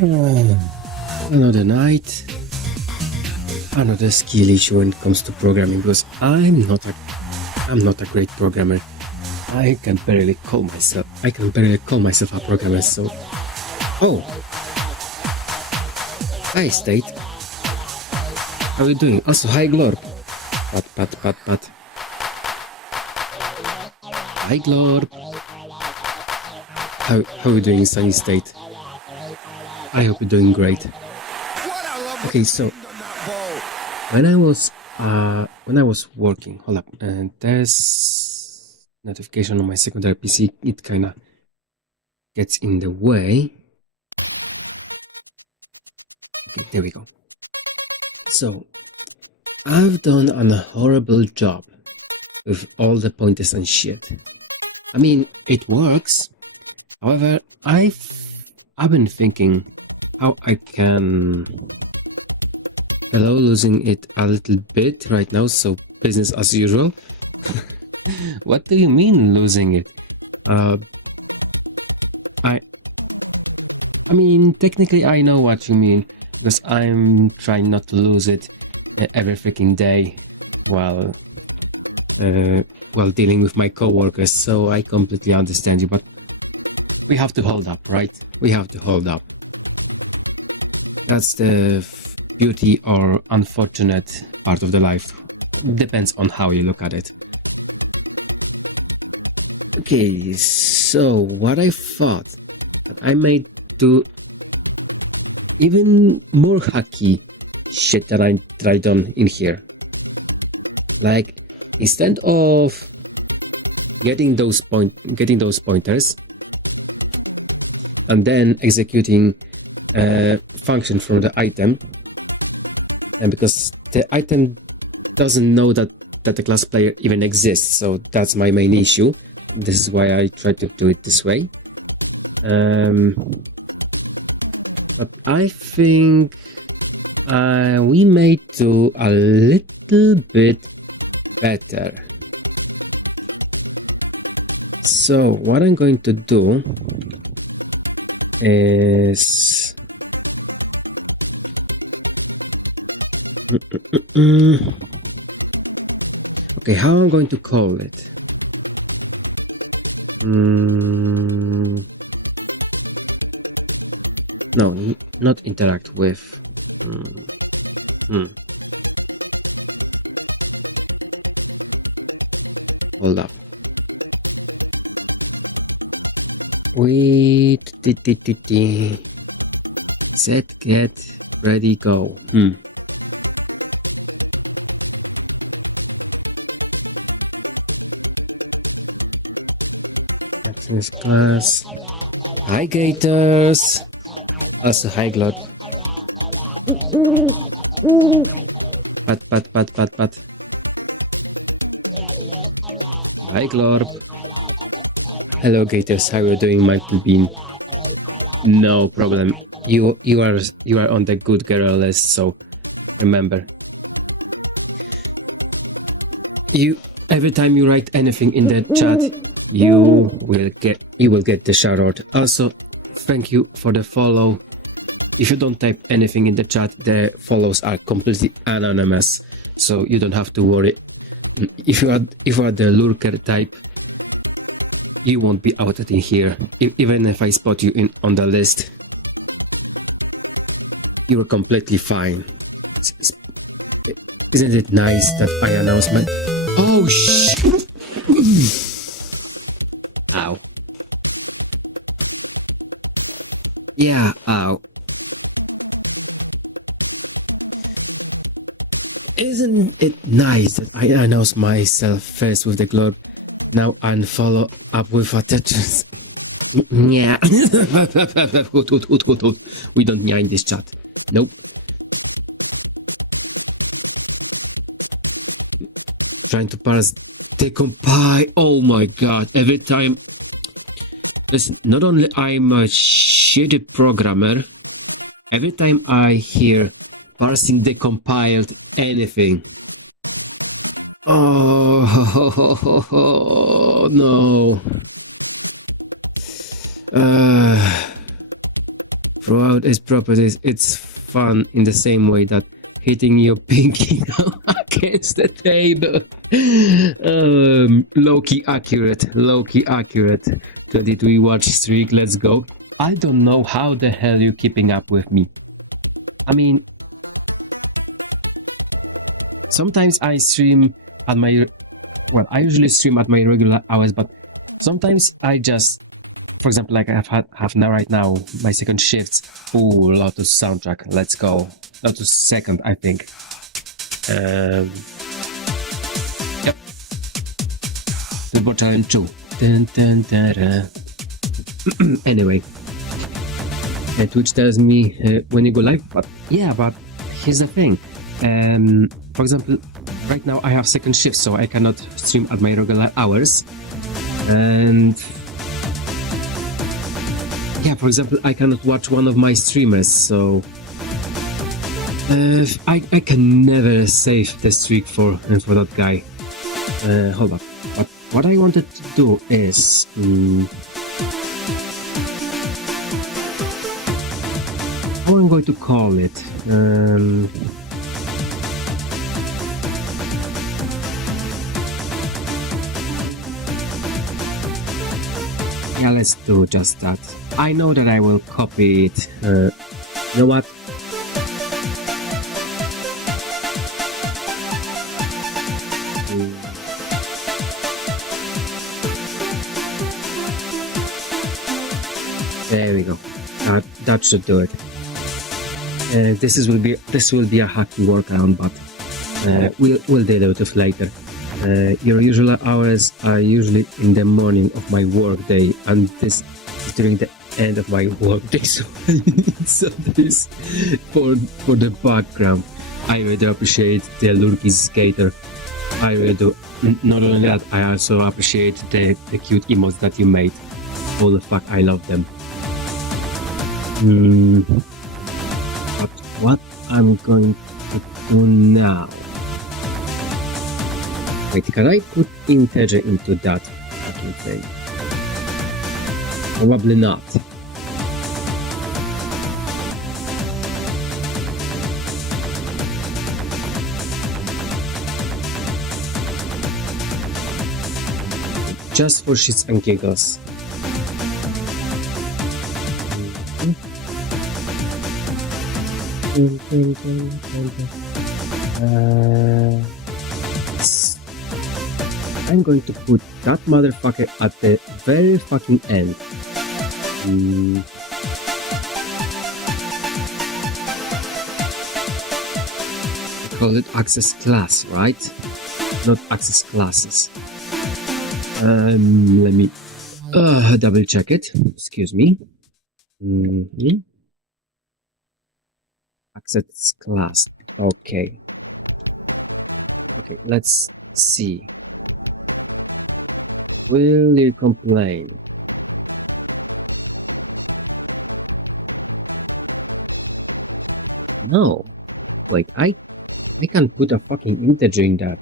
Another night. Another skill issue when it comes to programming, because I'm not a great programmer. I can barely call myself a programmer. So, oh, hi State. How are you doing? Also, hi Glorp. Pat. Hi Glorp. How are you doing, Sunny State? I hope you're doing great. Okay, so when I was working, hold up, and there's notification on my secondary PC. It kind of gets in the way. Okay, there we go. So I've done a horrible job with all the pointers and shit. I mean, it works. However, I've been thinking how I can losing it a little bit right now, so business as usual. What do you mean losing it? I mean, technically I know what you mean, because I'm trying not to lose it every freaking day while dealing with my coworkers, so I completely understand you, but we have to hold up, right? We have to hold up. That's the beauty or unfortunate part of the life. Depends on how you look at it. Okay, so what I thought that I might do even more hacky shit that I done in here. Like, instead of getting those pointers and then executing a function from the item, and because the item doesn't know that the class player even exists, so that's my main issue. This is why I try to do it this way. But I think we may do a little bit better. So what I'm going to do is okay, how I'm going to call it? No, not interact with. Hold up. Wait. Set, get, ready, go. Access class. Hi, Gators. Also, hi, Glot. Pat. Hi, Glorp. Hello, Gators. How are you doing, Michael Bean? No problem. You are on the good girl list, so remember. Every time you write anything in the chat, you will get the shout out. Also, thank you for the follow. If you don't type anything in the chat, the follows are completely anonymous, so you don't have to worry. If you are the lurker type, you won't be outed in here. Even if I spot you on the list, you are completely fine. Isn't it nice that I announced my... Oh, shit! Ow. Yeah, ow. Isn't it nice that I announce myself first with the globe, now and follow up with a Tetris? Yeah. We don't nya in this chat. Nope. Trying to parse decompile. Oh my god. Every time. Listen, not only I'm a shitty programmer, every time I hear parsing decompiled anything. Oh, no. Throughout its properties, it's fun in the same way that hitting your pinky against the table. Low-key accurate, low-key accurate. 23 watch streak, let's go. I don't know how the hell you're keeping up with me. I mean, sometimes I stream at my, well, I usually stream at my regular hours, but sometimes I just, for example, like I have now right now, my second shifts. Ooh, Lotus soundtrack, let's go. Lotus second, I think. Yep. Turbo Challenge 2. Dun, dun, dun, dun. Anyway, Twitch tells me when you go live, but yeah, but here's the thing. For example, right now I have second shift, so I cannot stream at my regular hours. And yeah, for example, I cannot watch one of my streamers, so I can never save the streak for that guy. Hold up. But what I wanted to do is how I'm going to call it. Yeah, let's do just that. I know that I will copy it. You know what? There we go. That should do it. This will be a hacky workaround, but we'll deal with it later. Your usual hours are usually in the morning of my work day, and this is during the end of my work day, so I need some this for the background. I really appreciate the Lurky Skater. I really do. Not only that, I also appreciate the cute emotes that you made. Holy fuck, I love them. But what I'm going to do now? Wait, can I put integer into that fucking thing? Probably not. Just for shits and giggles. I'm going to put that motherfucker at the very fucking end. I call it access class, right? Not access classes. Let me double check it. Excuse me. Access class. Okay. Okay, let's see. Will you complain? No. Like, I can put a fucking integer in that.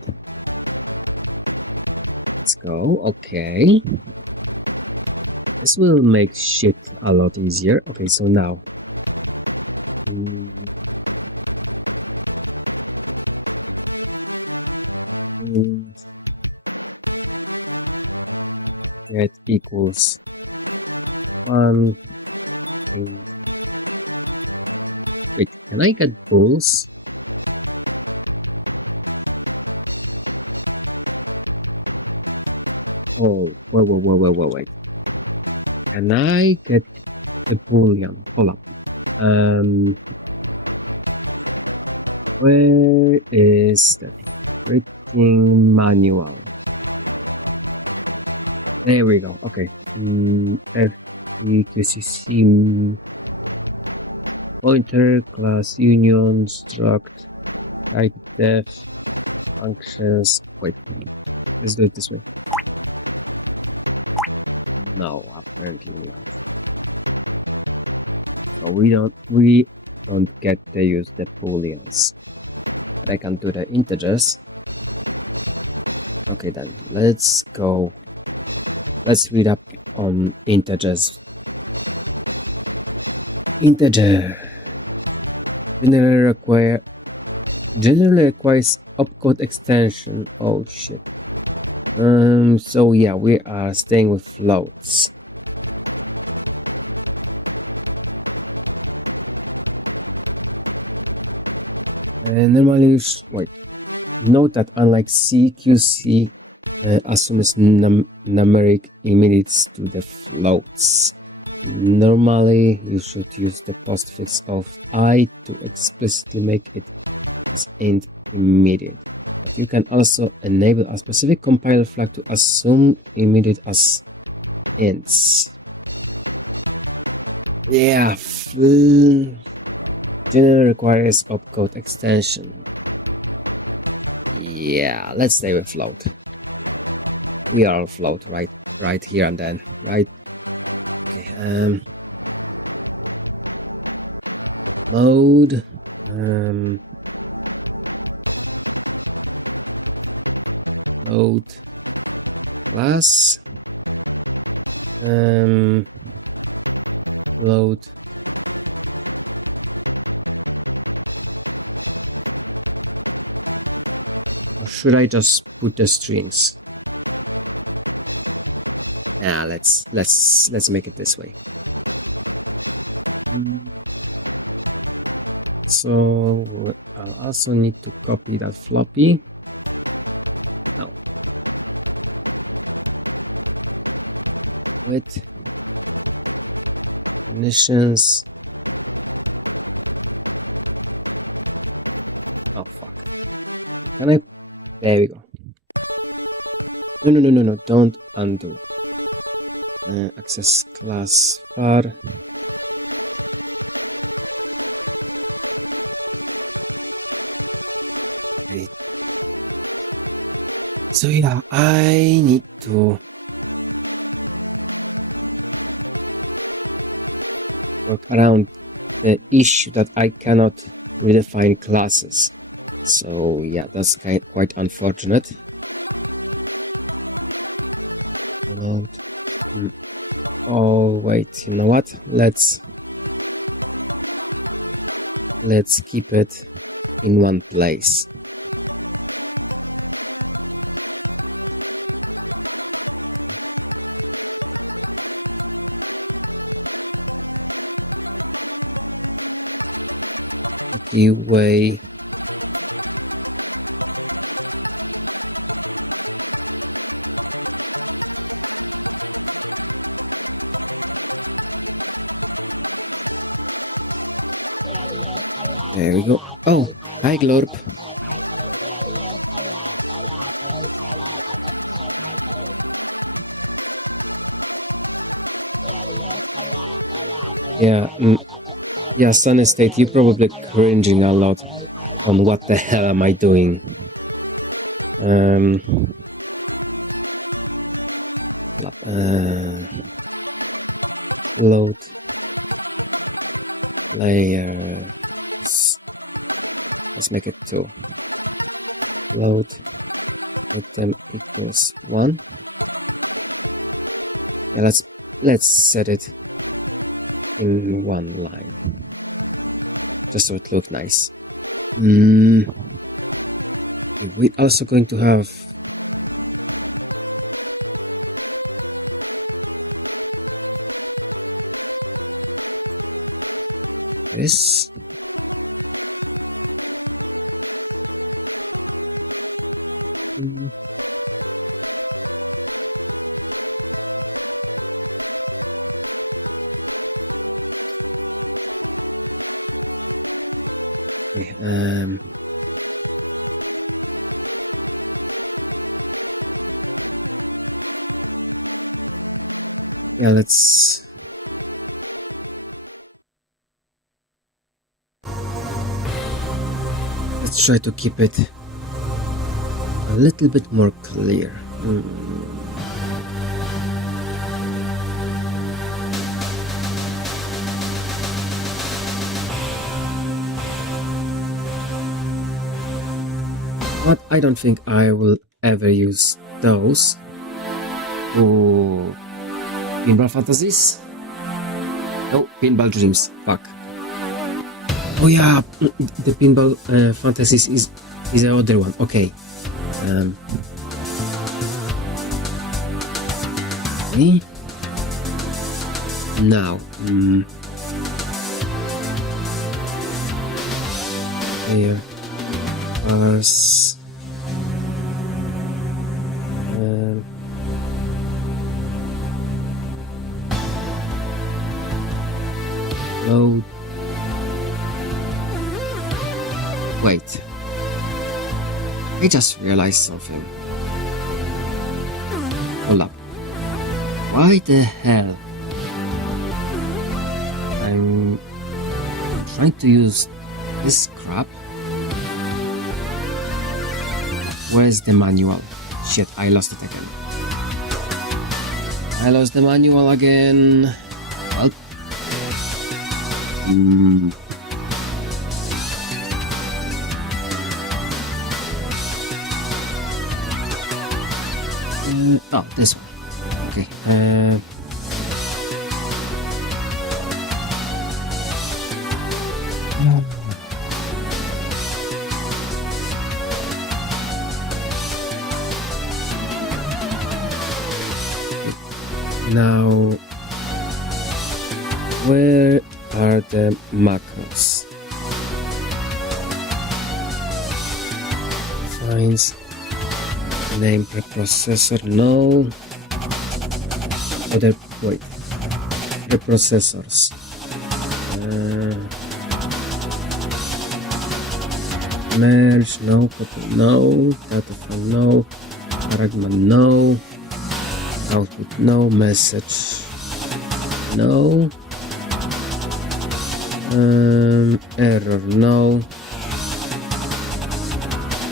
Let's go. Okay. This will make shit a lot easier. Okay, so now. Get equals 1. Wait, can I get bulls? Oh, wait. Can I get a boolean? Hold up. Where is the freaking manual? There we go. Okay. FEQCC pointer class union struct type def functions. Wait, let's do it this way. No, apparently not. So we don't get to use the booleans, but I can do the integers. Okay, then let's go. Let's read up on integers. Integer generally requires opcode extension. Oh shit. So yeah, we are staying with floats. And normally, wait. Note that unlike CQC assumes numeric immediates to the floats. Normally, you should use the postfix of I to explicitly make it as int immediate. But you can also enable a specific compiler flag to assume immediate as ints. Yeah, generally requires opcode extension. Yeah, let's stay with float. We are float right here and then, right? Okay, mode, load class, load or should I just put the strings? Yeah, let's make it this way. So I'll also need to copy that floppy. No. With definitions. Oh fuck. Can I? There we go. No. Don't undo. Access class var. Okay. So yeah, I need to work around the issue that I cannot redefine classes. So yeah, that's quite unfortunate. Load. Oh wait, you know what? Let's keep it in one place. Okay, way. There we go. Oh, hi Glorp. Yeah, yeah, Sun State, you're probably cringing a lot on what the hell am I doing. Load layer. Let's make it 2. Load item equals 1. Yeah, let's set it in one line, just so it looks nice. We're also going to have this. Okay, yeah, let's try to keep it a little bit more clear. But I don't think I will ever use those. Oh, Pinball Fantasies? Oh, pinball dreams. Fuck. Oh yeah, the pinball fantasies is the other one. Okay. Okay. Now. Here was load. Wait, I just realized something. Hold up. Why the hell? I'm trying to use this crap. Where's the manual? Shit, I lost it again. I lost the manual again. Well. Oh, this one. Okay. Now, where are the macros? Finds name preprocessor, no. Other, wait, preprocessors. Merge, no. Copy, no. Data file, no. Fragment, no. Output, no. Message, no. Error, no.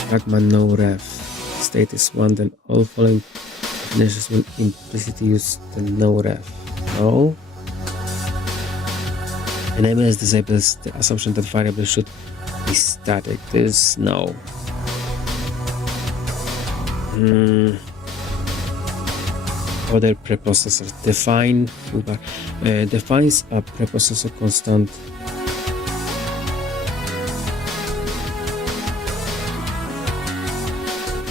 Fragment, no. Ref. State is 1, then all following definitions will implicitly use the no ref. No. NMS disables the assumption that variable should be static. This no. Other preprocessors define defines a preprocessor constant.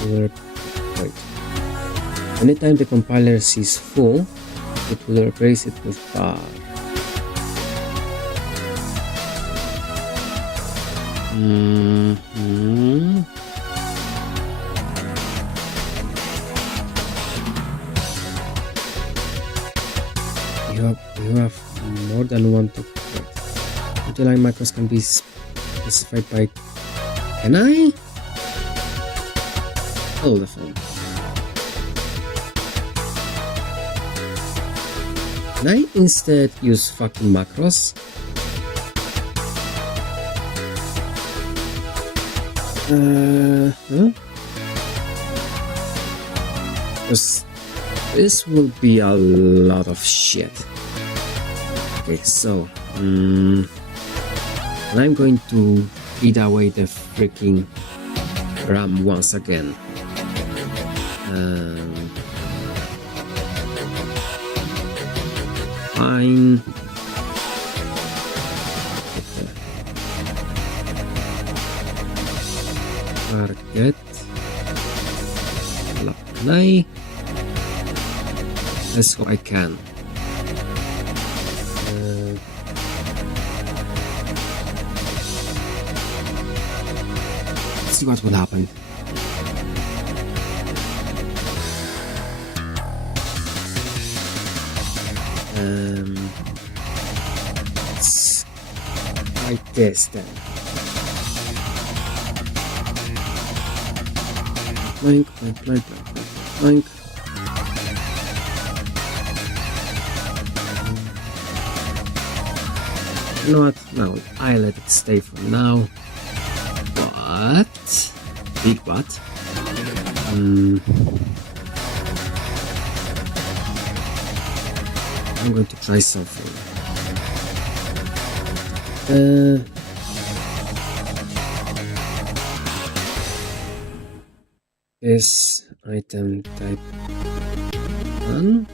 Wait. Anytime the compiler sees full, it will replace it with bar. You have more than one to multi-line macros can be specified by. Can I? Hold the phone. Can I instead use fucking macros? Because this will be a lot of shit. Okay, so I'm going to eat away the freaking RAM once again. Fine. Target. Apply. Let's go. I can. Let's see what will happen. Let's try this then. Blank. You know what? No, I let it stay for now. What? Big what? I'm going to try something. This item type 1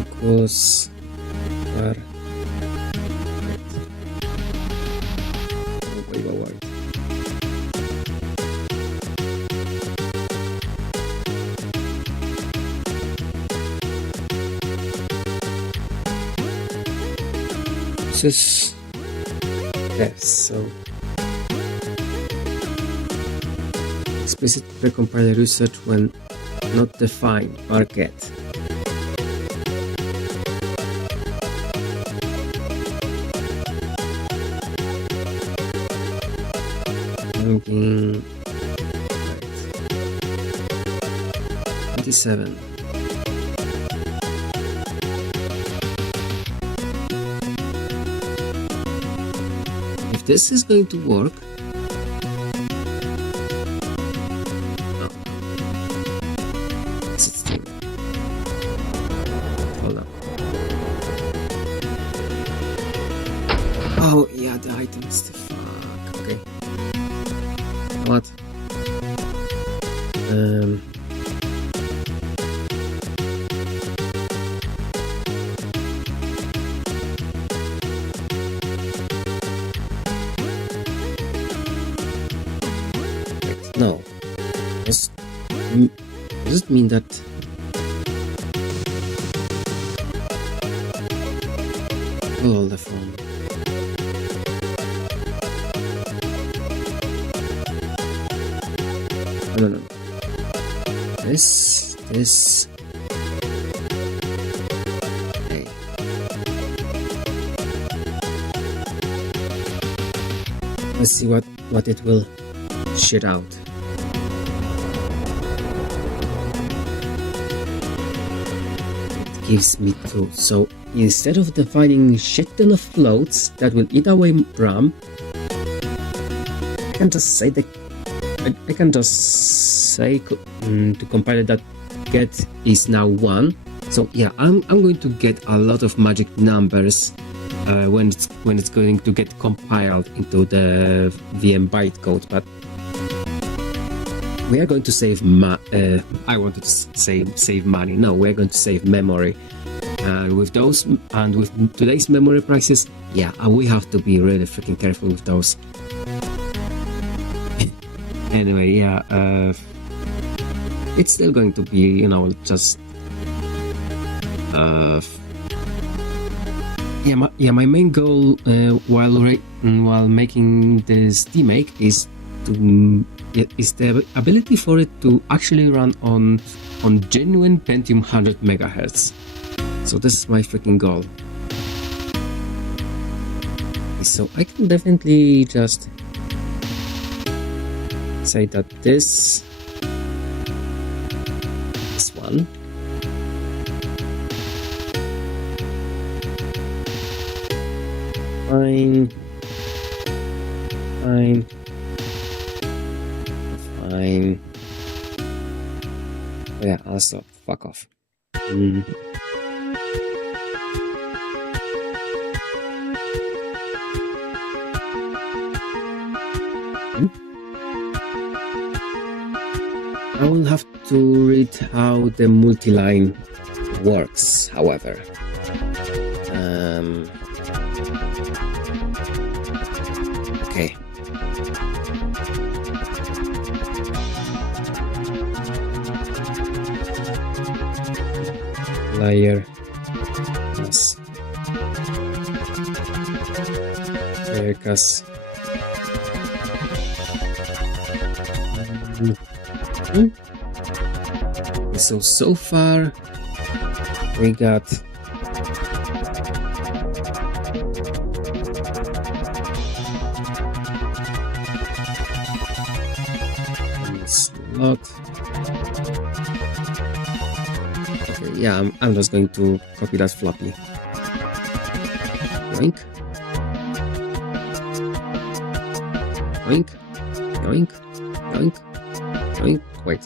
equals far. Wait. Yes, so explicit precompiler research when not defined or get. Thinking 27. If this is going to work, no. Sit still. Hold up. Oh yeah, the items. The fuck. Okay. What? No. Does it mean that hold the phone? No. This. Hey. Let's see what it will shit out. It gives me 2. So instead of defining shit ton of floats that will eat away RAM, I can just say that I can just say to compiler that get is now 1. So yeah, I'm going to get a lot of magic numbers when it's going to get compiled into the VM bytecode, but we are going to save I wanted to say save money. No, we're going to save memory. With those and with today's memory prices, yeah, we have to be really freaking careful with those. Anyway, yeah, it's still going to be, you know, just my main goal while making this demake is the ability for it to actually run on genuine Pentium 100 MHz. So this is my freaking goal. So I can definitely just say that this one fine. Oh yeah, also fuck off. I will have to read how the multi-line works, however. Okay. Layer plus layer cast. So far we got slot. Okay, yeah, I'm just going to copy that floppy. Yoink. Yoink. Yoink. Yoink. Yoink. Wait.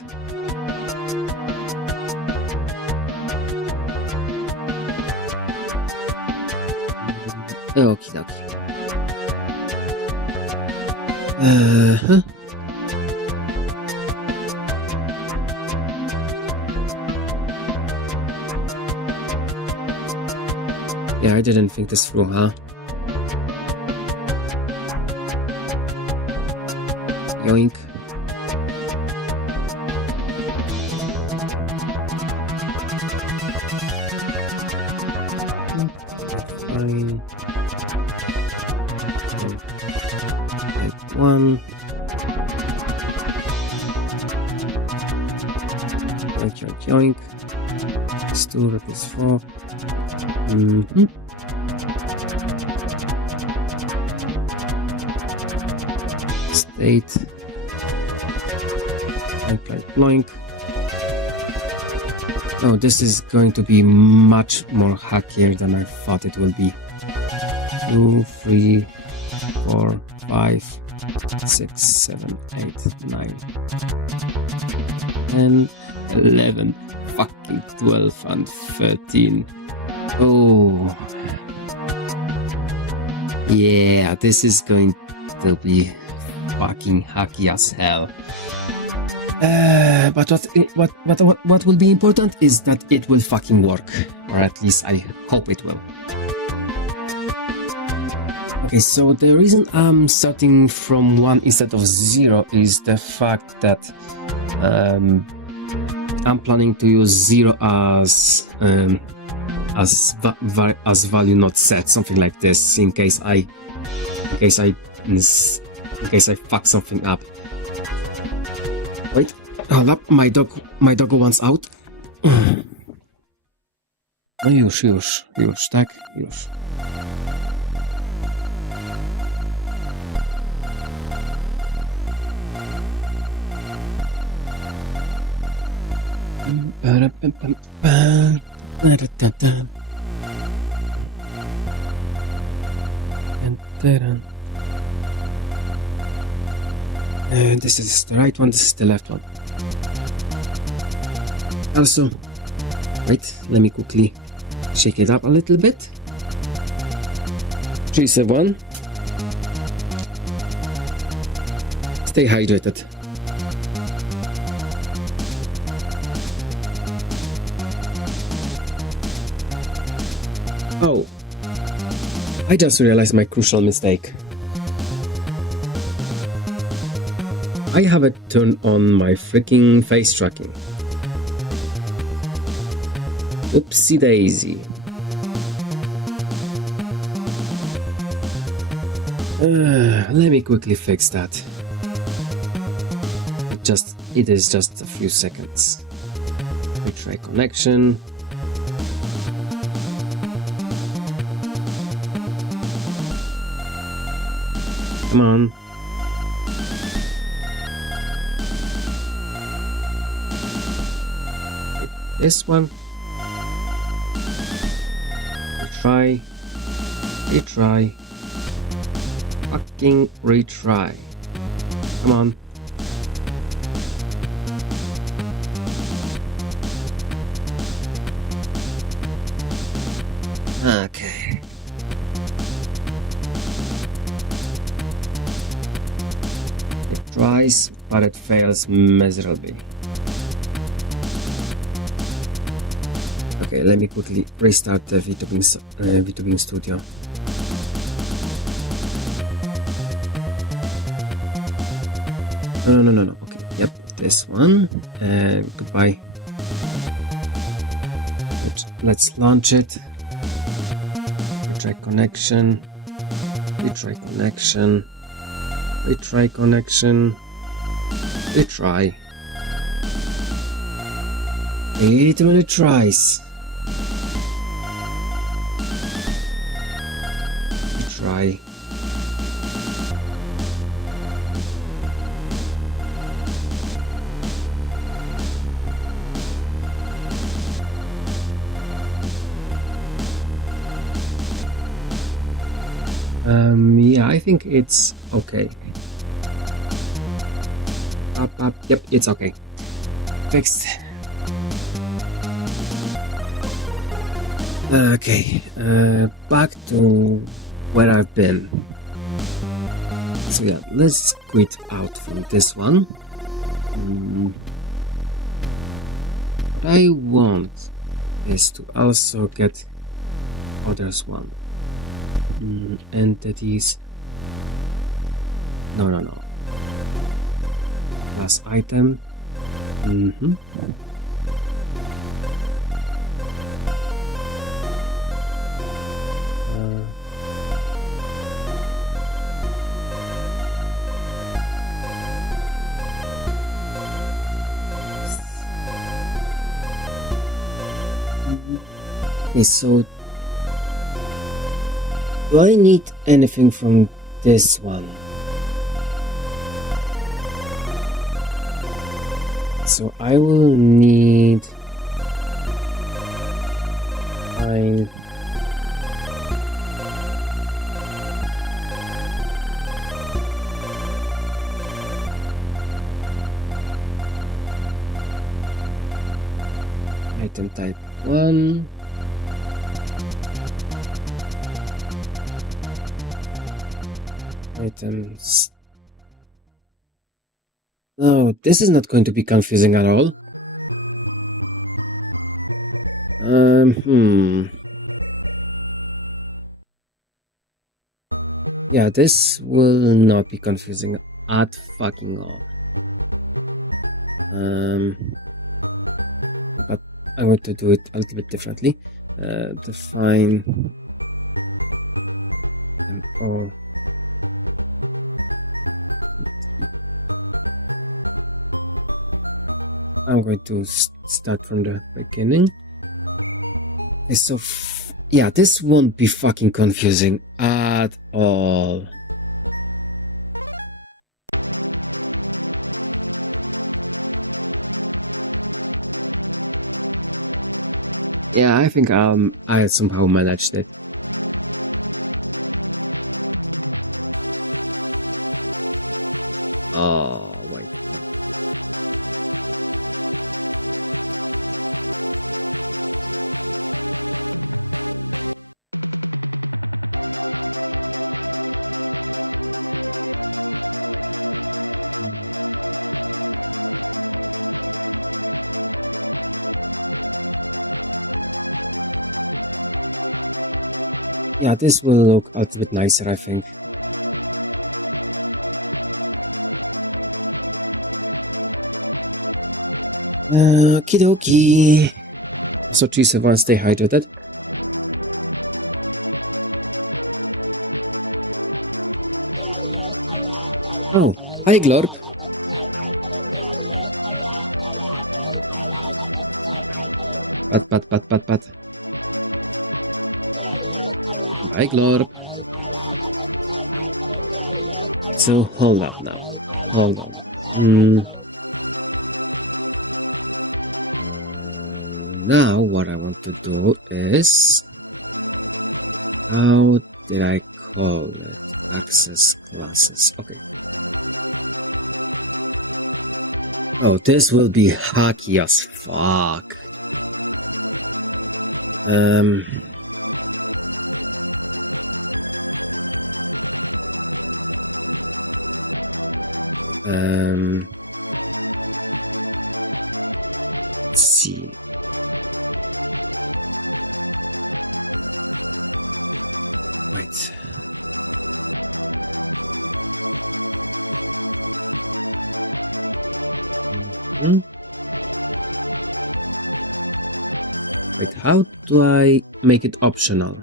Okie dokie. Yeah, I didn't think this through, huh? Yoink. Fine. Type 1. Yoink, yoink, yoink. Replace 2, replace 4. State. Blank. Oh, this is going to be much more hackier than I thought it will be. 2, 3, 4, 5, 6, 7, 8, 9, 10, 11, fucking 12 and 13. Oh. Yeah, this is going to be fucking hacky as hell. But what will be important is that it will fucking work, or at least I hope it will. Okay, so the reason I'm starting from 1 instead of 0 is the fact that I'm planning to use 0 as value not set, something like this, in case I fuck something up. Wait, hold up, my dog wants out. No już, tak? Już. This is the right one, this is the left one. Also, wait, let me quickly shake it up a little bit. 3, 7. Stay hydrated. Oh, I just realized my crucial mistake. I haven't turned on my freaking face tracking. Oopsie daisy. Let me quickly fix that. It is just a few seconds. Retry connection. Come on. This one. Retry. Fucking retry. Come on. Okay. It tries, but it fails miserably. Okay, let me quickly restart the VTubing Studio. No. Okay, yep, this one. Goodbye. Let's launch it. Retry connection. Retry. It really tries. Retry. Yeah, I think it's okay. Up. Yep, it's okay. Fixed. Okay, back to where I've been. So yeah, let's quit out from this one. What I want is to also get Oh, there's one. Entities. No. Last item. Okay, so do I need anything from this one? So I will need find item type 1. Items. No, this is not going to be confusing at all. Yeah, this will not be confusing at fucking all. But I'm going to do it a little bit differently. Define MO. I'm going to start from the beginning. Okay, so yeah, this won't be fucking confusing at all. Yeah, I think I somehow managed it. Oh wait. Yeah, this will look a little bit nicer, I think. Okie dokie. So choose one, stay hydrated. Oh, hi Glorp. Pat. Hi Glorp. So hold up now. Hold on. Now what I want to do is, how did I call it? Access classes. Okay. Oh, this will be hacky as fuck. Let's see. Wait. Wait, how do I make it optional?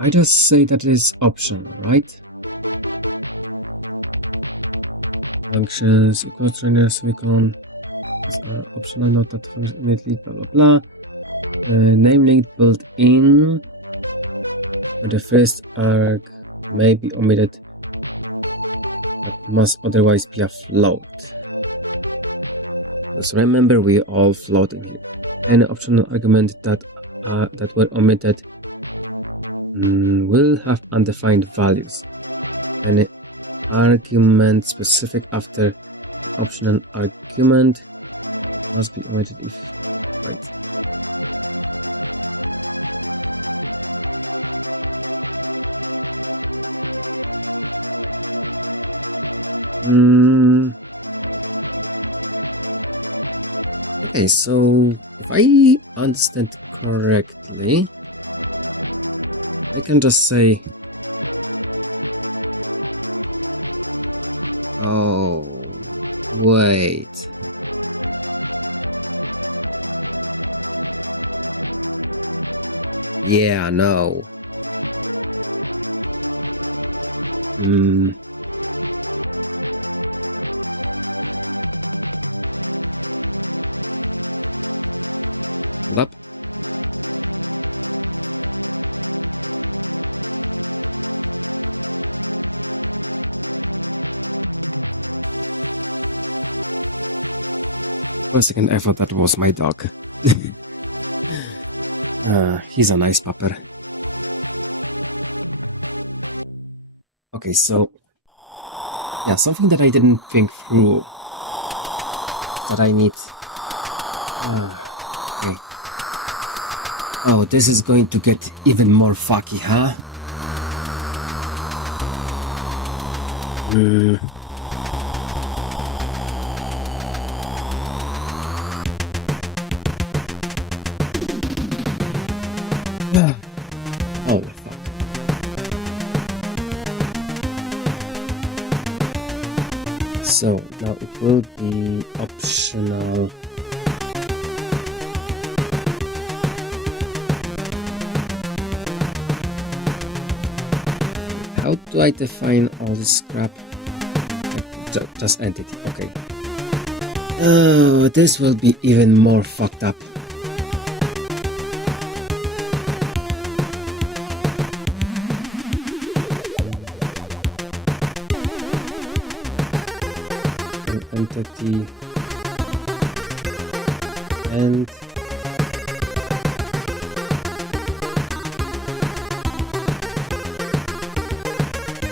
I just say that it's optional, right? Functions, equals trainer, semicolon. These are optional, not that the function immediately, blah, blah. Name link built in, where the first arg may be omitted, but must otherwise be a float. So remember, we all float in here. Any optional argument that were omitted will have undefined values. Any argument specific after optional argument must be omitted if right. Mm, okay, so if I understand correctly, I can just say, oh, wait. Yeah, no. Mm, hold up. For a second, I thought that was my dog. He's a nice pupper. Okay, so yeah, something that I didn't think through that I need. Okay. Oh, this is going to get even more fucky, huh? Mm. Oh, fuck. So now it will be optional. How do I define all this crap? Just entity, okay. Oh, this will be even more fucked up. An entity and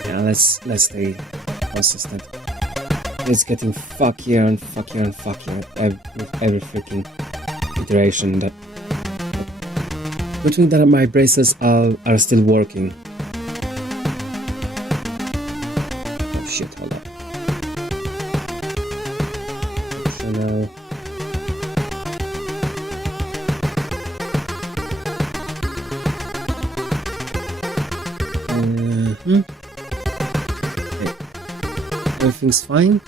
yeah, let's stay consistent. It's getting fuckier and fuckier and fuckier with every freaking iteration. Good thing that my braces are still working. Oh shit, hold up. Optional. Okay. Everything's fine.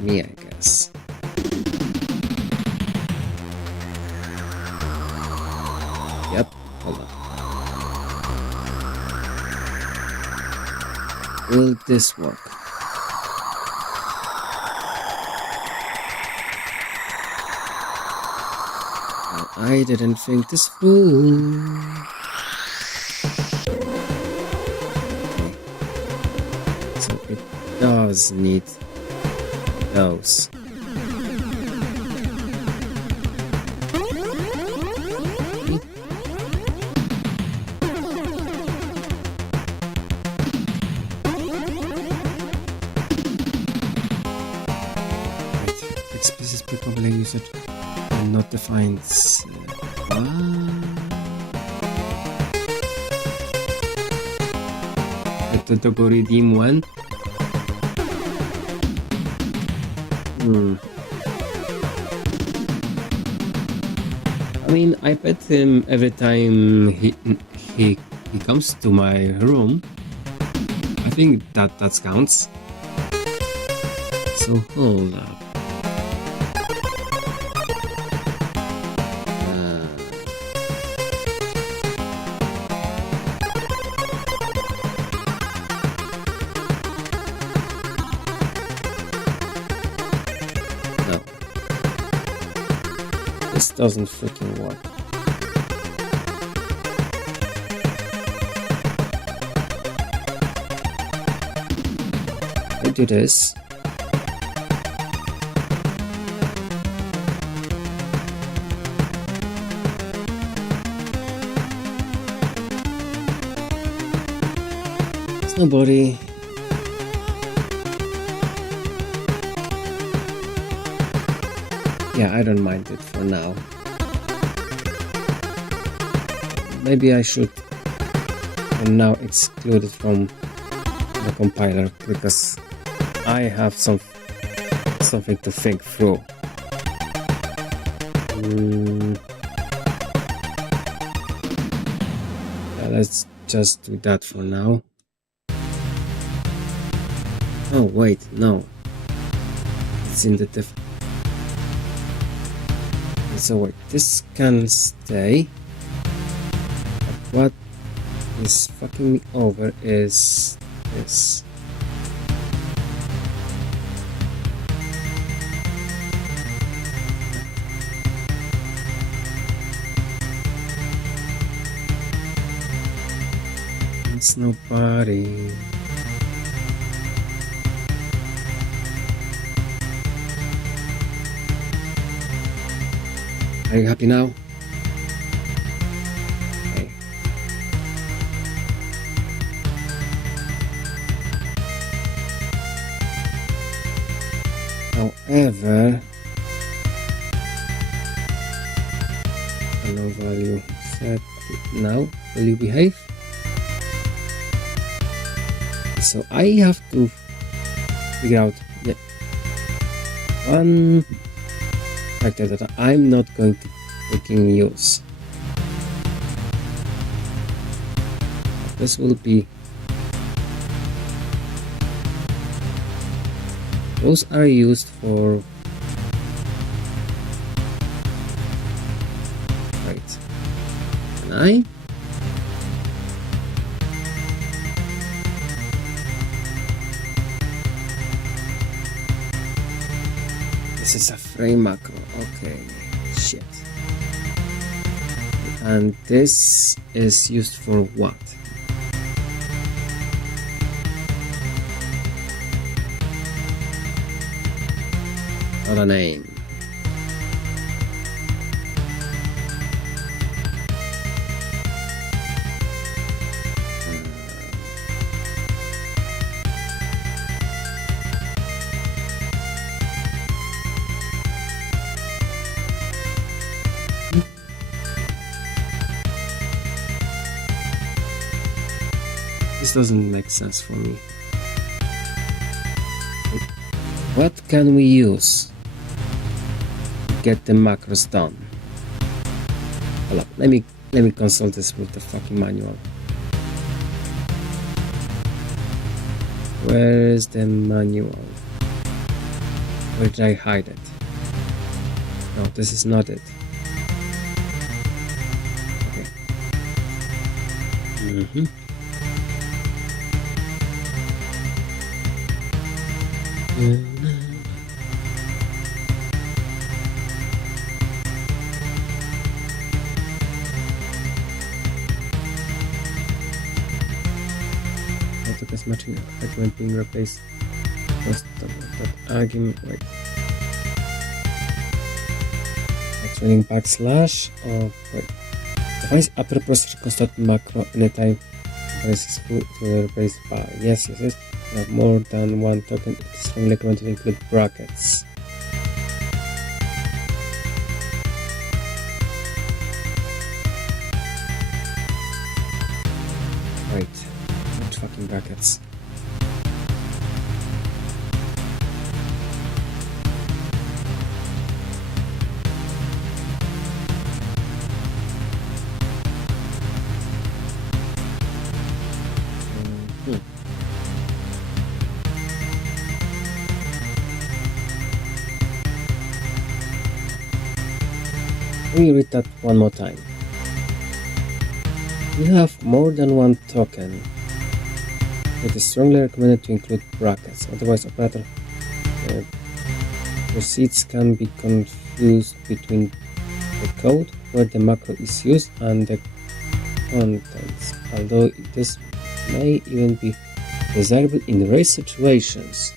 Me, I guess. Yep, hold on. Will this work? Well, I didn't think this through. Okay. So it does need those. Explicit pre-probably usage and not defined. The redeem one. I mean, I pet him every time he comes to my room. I think that counts. So hold up. No. This doesn't freaking work. I do this. There's nobody. Yeah, I don't mind it for now. Maybe I should for now exclude it from the compiler because I have something to think through. Yeah, let's just do that for now. Oh wait, no. It's in the so wait, this can stay. But what is fucking me over is this. It's nobody. Are you happy now? Okay. However, no value set now. Will you behave? So I have to figure out one factor that I'm not going to freaking use. This will be, those are used for, wait, can I? This is a frame macro, okay, shit. And this is used for what? Not a name. This doesn't make sense for me. What can we use to get the macros done? Hold up, let me consult this with the fucking manual. Where is the manual? Where did I hide it? No, this is not it. Okay. Autocast matching argument being replaced. First argument. Wait. Training backslash or wait. Defines upper procedure constant macro anytime device is full to replace by. Yes. We have more than one token. It is strongly recommended to include brackets. Wait, which fucking brackets? Let me read that one more time. You have more than one token. It is strongly recommended to include brackets, otherwise operator proceeds can be confused between the code where the macro is used and the contents, although this may even be desirable in rare situations.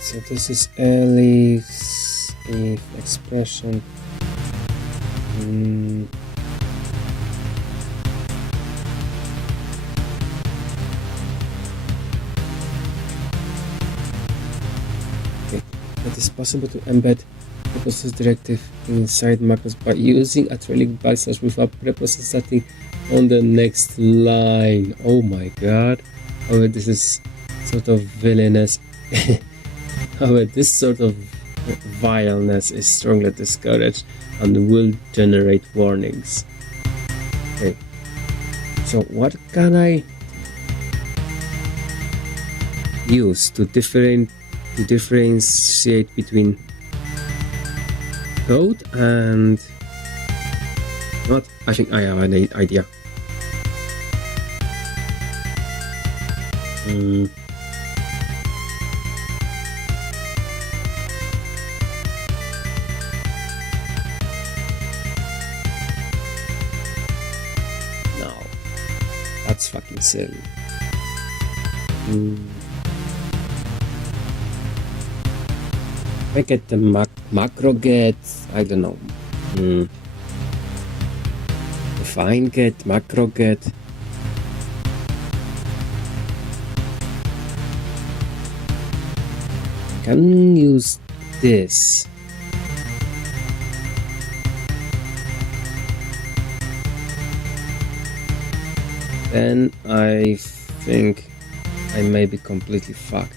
So this is Elise if expression okay, it is possible to embed preprocess directive inside macros by using a trailing backslash with a preprocess setting on the next line. Oh my god. Oh, this is sort of villainous. However, this sort of vileness is strongly discouraged and will generate warnings. Okay, so what can I use to differentiate between code and what? I think I have an idea. No, that's fucking silly. I get the macro get, I don't know. Define get, macro get. Can use this. Then I think I may be completely fucked.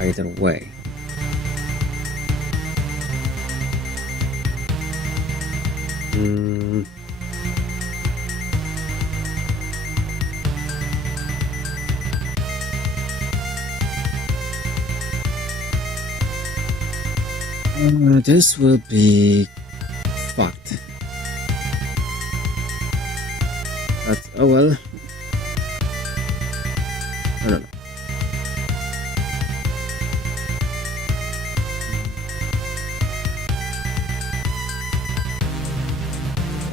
Either way. This will be fucked. But oh well. I don't know.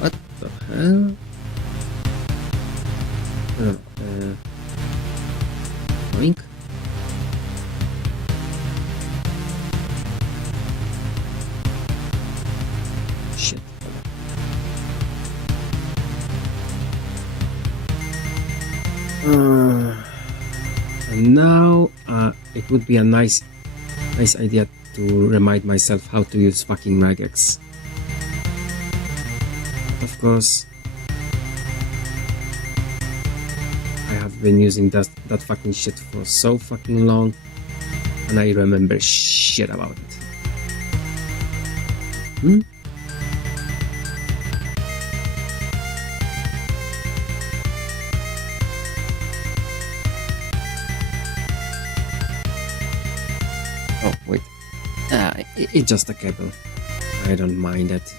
What the hell? I don't know. Boink. Shit. And now it would be a nice idea to remind myself how to use fucking regex. Of course, I have been using that fucking shit for so fucking long, and I remember shit about it. Oh wait, it's just a cable. I don't mind it.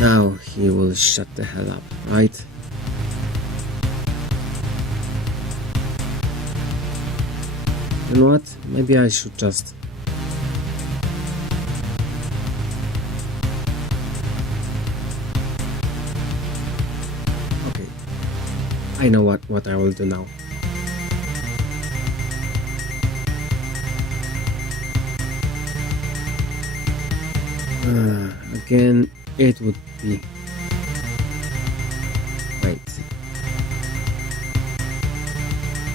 Now he will shut the hell up, right? You know what? Maybe I should just... Okay. I know what I will do now. Again, it would be... Wait.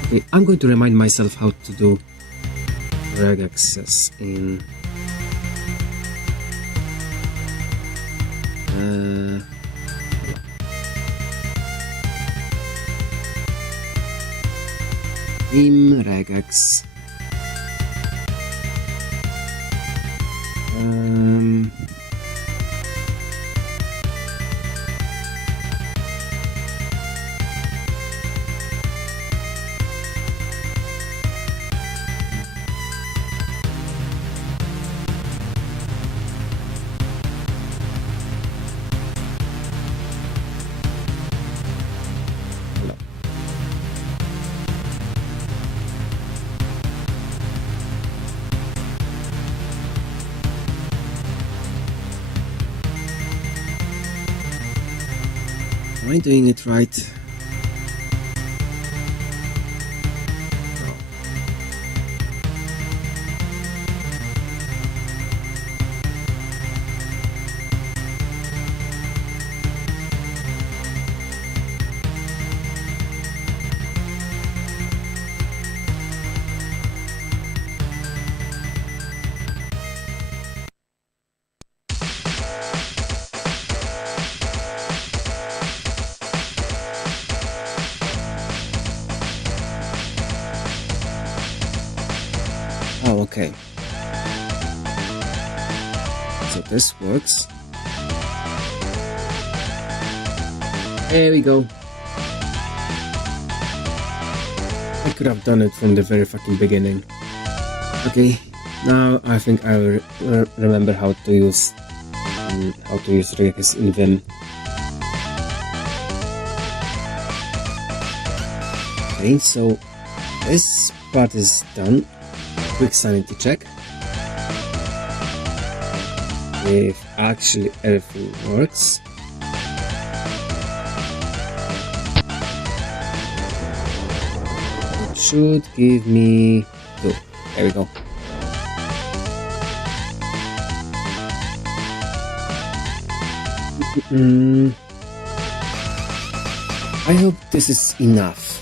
Okay, I'm going to remind myself how to do regex in... im regex. Am I doing it right? Oh, okay. So this works. There we go. I could have done it from the very fucking beginning. Okay, now I think I will remember how to use regexes in Vim. Okay, so this part is done. Quick sanity check. If actually everything works. It should give me 2. There we go. I hope this is enough.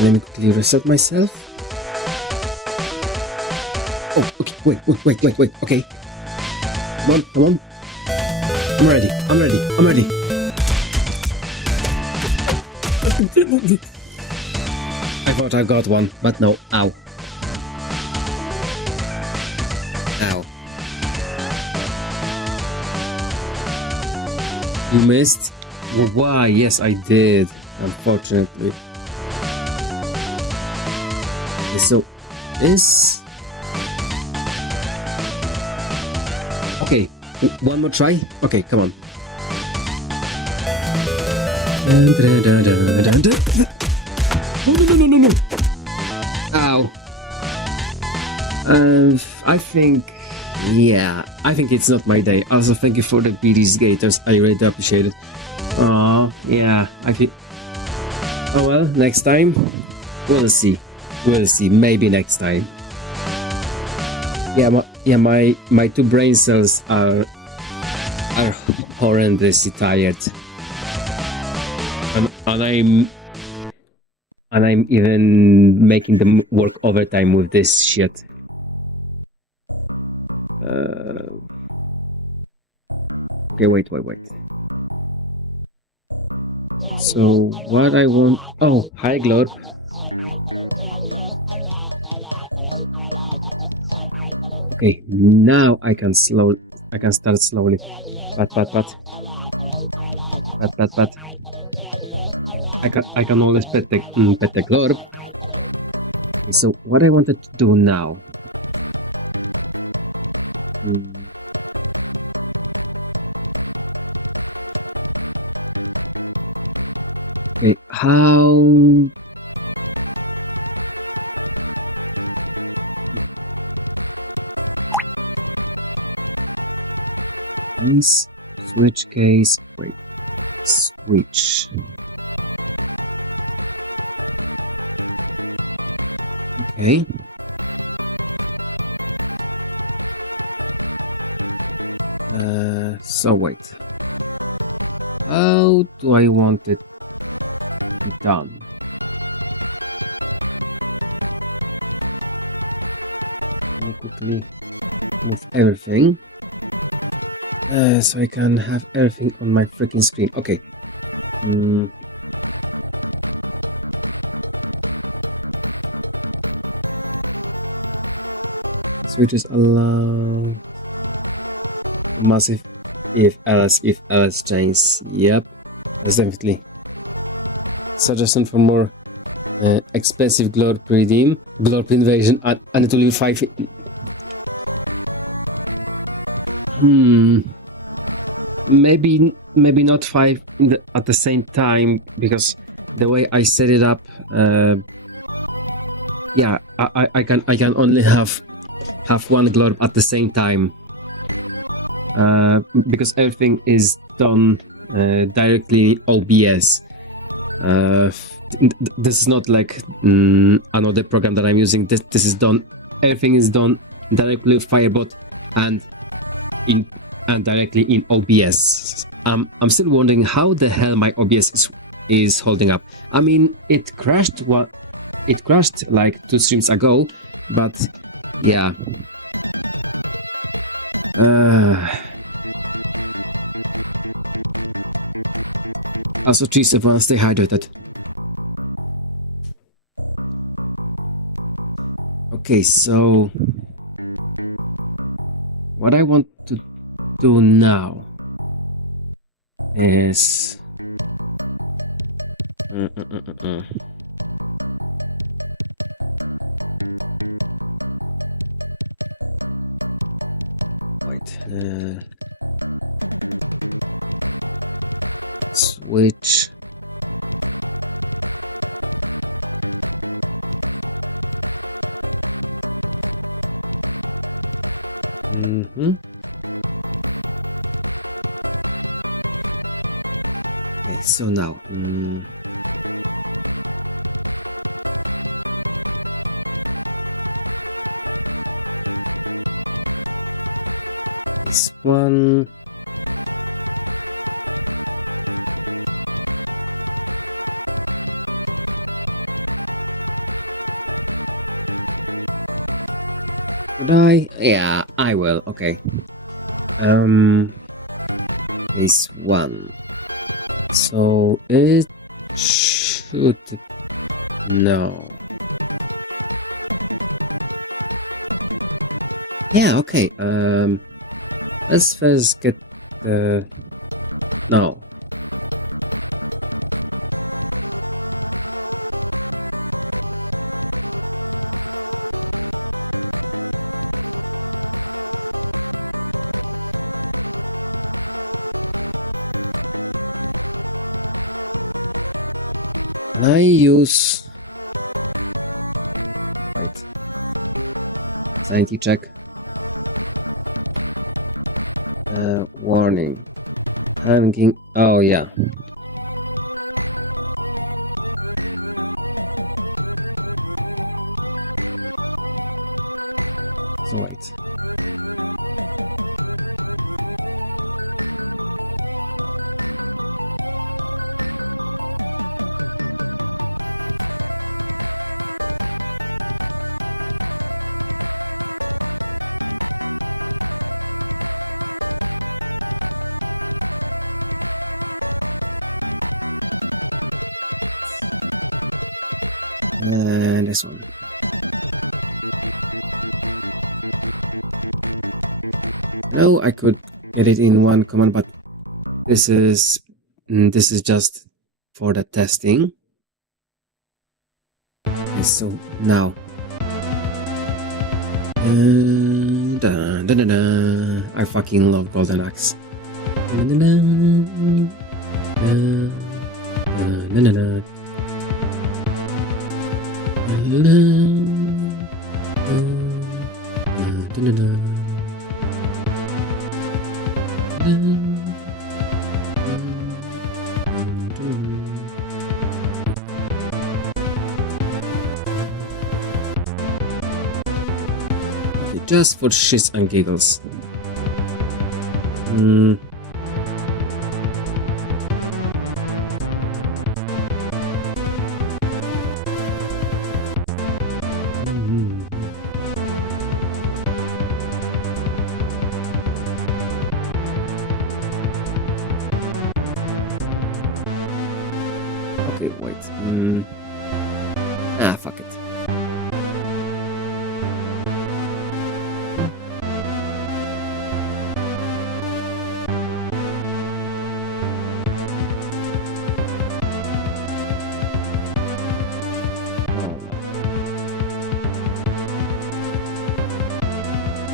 Let me quickly reset myself. Oh, okay, wait, okay. Come on. I'm ready. I thought I got one, but no. Ow. You missed? Why? Yes, I did. Unfortunately. Okay, so this. Okay, one more try. Okay, come on. No. Ow. I think it's not my day. Also, thank you for the BD's gators. I really appreciate it. Yeah, I think. Oh well, next time. We'll see. Maybe next time. Yeah, my 2 brain cells are horrendously tired. And I'm even making them work overtime with this shit. Okay, wait. So what I want? Oh, hi, Glorp. Okay, now I can start slowly. Pat. I can always pet the Glorp. Okay, so what I wanted to do now. Okay, how? This switch case. Wait, switch. Okay. So wait. How do I want it to be done? Let me quickly move everything. So I can have everything on my freaking screen. Okay. Switches allow massive if else chains. Yep, that's definitely suggestion for more expensive Glorp redeem, Glorp invasion, and it will be 5. Maybe not 5 at the same time, because the way I set it up, Yeah, I can only have one glorb at the same time, because everything is done directly in OBS. This is not like another program that I'm using. This is done. Everything is done directly with Firebot and in and directly in OBS. I'm still wondering how the hell my OBS is holding up. I mean, it crashed like 2 streams ago, but yeah. Also, please, everyone, stay hydrated. Okay, so what I want to do now is wait, switch. Okay, so now, this one. Should I? Yeah, I will. Okay. This one. So it should no. Yeah. Okay. Let's first get the no. Can I use? Wait. Sanity check. Warning. Hanging. Oh yeah. So wait. And this one. No, I could get it in one command, but this is just for the testing. Okay, so now. I fucking love Golden Axe. Okay, just for shits and giggles. Okay, wait. Fuck it.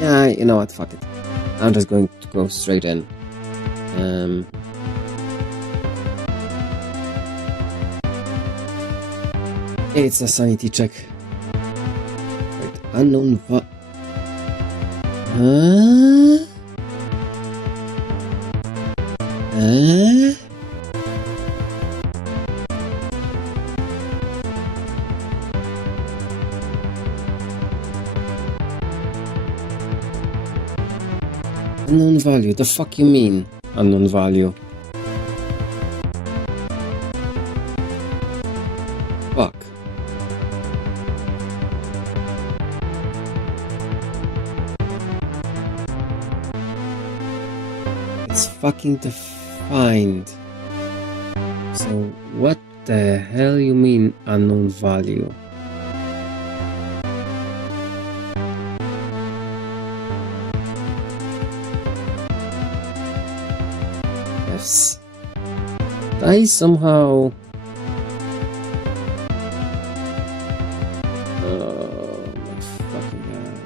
Yeah, you know what, fuck it. I'm just going to go straight in. It's a sanity check. Unknown Huh? Huh? Unknown value, the fuck you mean? Unknown value. Fuck. It's fucking defined. So what the hell you mean unknown value? Yes. I somehow my fucking god.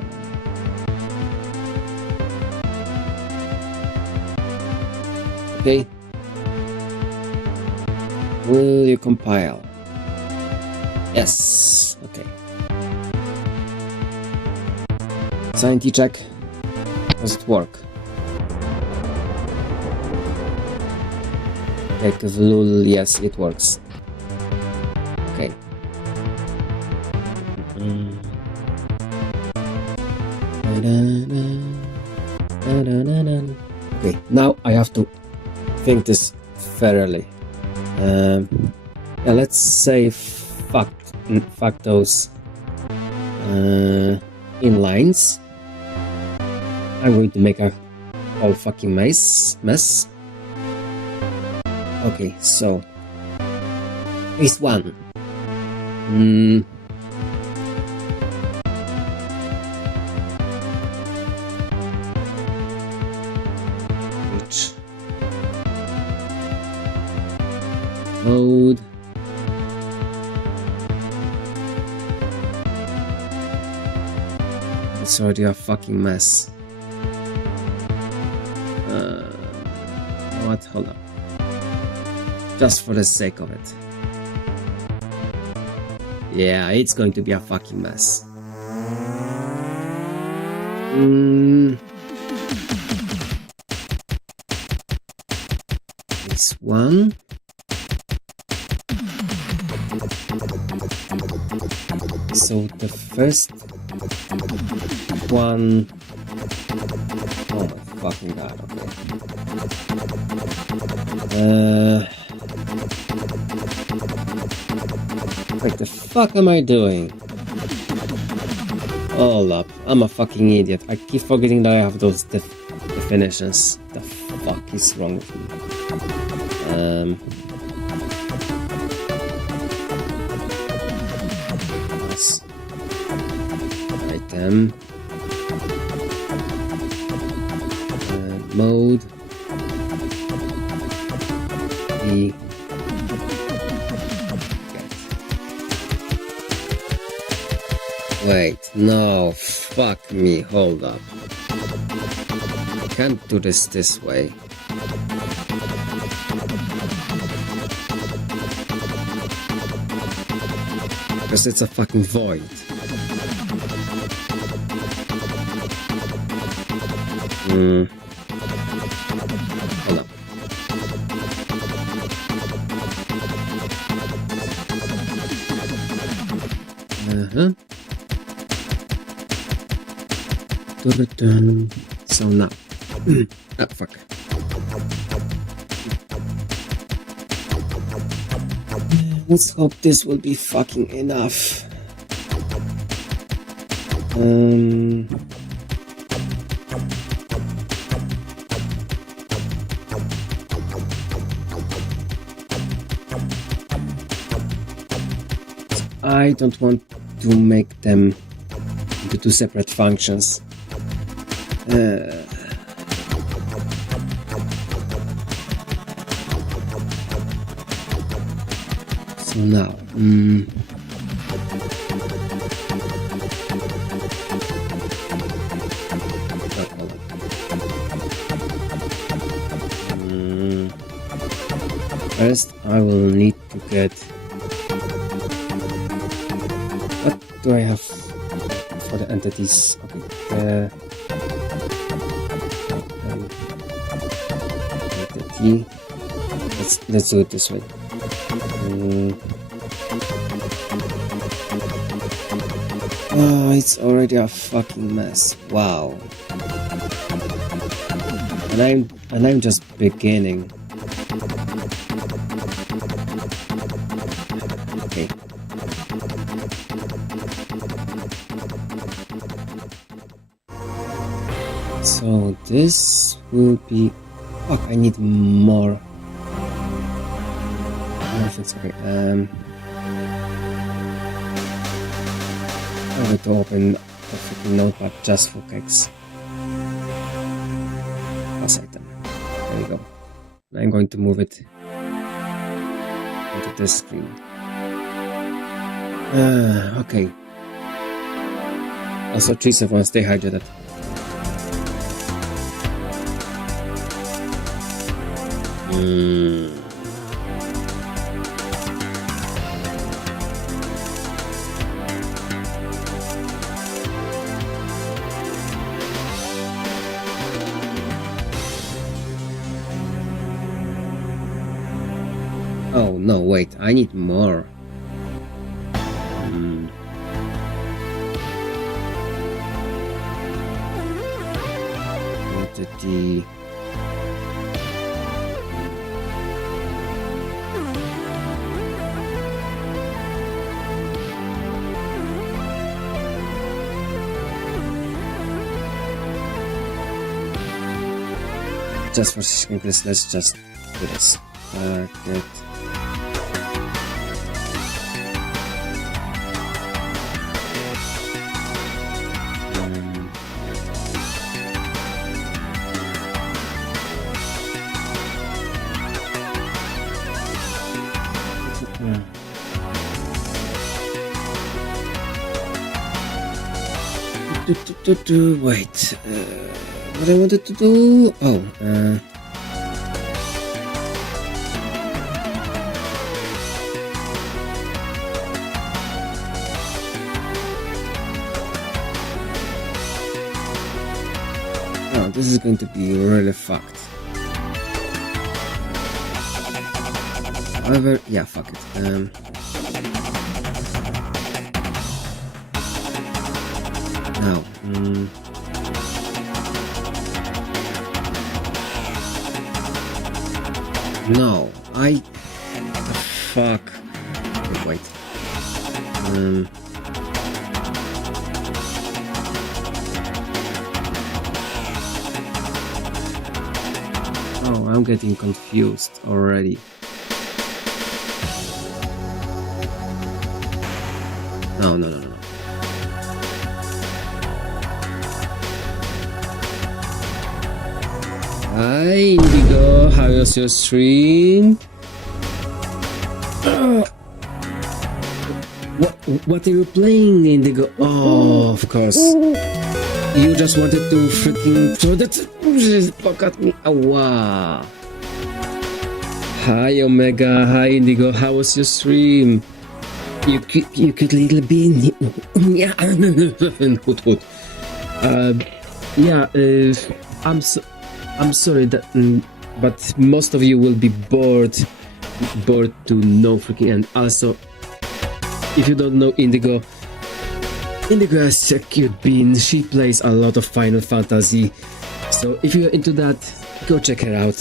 Okay. Will you compile? Yes. Okay. Sanity check. Does it work? Like Vlul, yes, it works. Okay. Okay, now I have to think this thoroughly. Yeah, let's say fuck those inlines. I'm going to make a whole fucking mess. Okay, so phase 1. Which mode? It's already a fucking mess. What? Hold up. Just for the sake of it. Yeah, it's going to be a fucking mess. This one. So the first one. Oh my fucking god, okay. What the fuck am I doing? Hold up, I'm a fucking idiot. I keep forgetting that I have those definitions. The fuck is wrong with me? Yes. Item. Mode. E. Wait, no, fuck me, hold up. I can't do this way. Because it's a fucking void. Hold up. So now. Ah, fuck. Let's hope this will be fucking enough. I don't want to make them into two separate functions. So now, first I will need to get. What do I have for for the entities. Okay. Entity. Let's do it this way. Oh, it's already a fucking mess. Wow. And I'm just beginning. Okay. So this will be. Fuck! I need more. Things. Okay. I'm going to open the freaking notepad just for kicks. Plus item. There you go. I'm going to move it into this screen. Okay. Also, trees everyone stay hydrated. Oh no, wait, I need more. Entity. Just for simplicity, let's just do this. Target. Wait, what I wanted to do? Oh, oh, this is going to be really fucked. However, yeah, fuck it. Now, no, fuck. Wait. Oh, I'm getting confused already. No. Hi Indigo, how was your stream? What are you playing, Indigo? Oh, of course. You just wanted to freaking throw that fuck at me. Oh, wow. Hi Omega, hi Indigo, how was your stream? You cute little bean. Yeah. I'm sorry that, but most of you will be bored to no freaking end. Also, if you don't know Indigo is a cute bean. She plays a lot of Final Fantasy, so if you're into that, go check her out.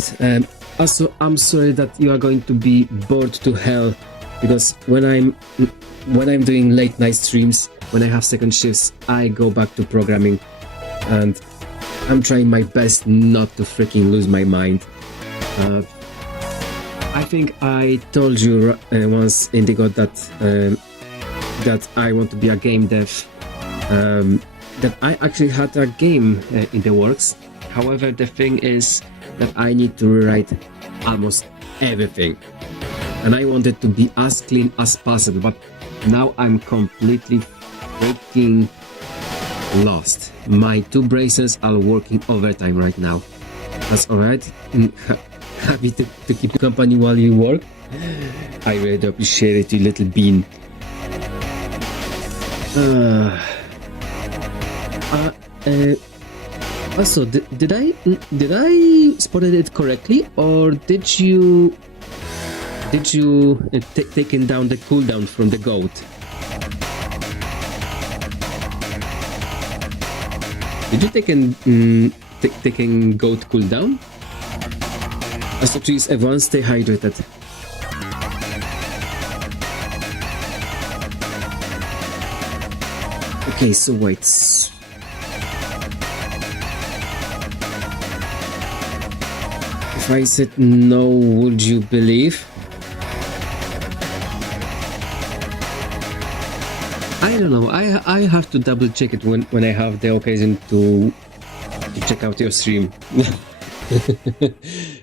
Also, I'm sorry that you are going to be bored to hell, because when I'm doing late night streams, when I have second shifts, I go back to programming, and I'm trying my best not to freaking lose my mind. I think I told you once, Indigo, that I want to be a game dev. That I actually had a game in the works. However, the thing is that I need to rewrite almost everything, and I want it to be as clean as possible. But now I'm completely freaking lost. My 2 braces are working overtime right now. That's alright. Happy to keep you company while you work. I really appreciate it, you little bean. uh, also, did I spotted it correctly, or did you taken down the cooldown from the goat? Did you taken goat cooldown? Also, please, everyone, stay hydrated. Okay, so wait. If I said no, would you believe? I don't know. I have to double check it when I have the occasion to check out your stream.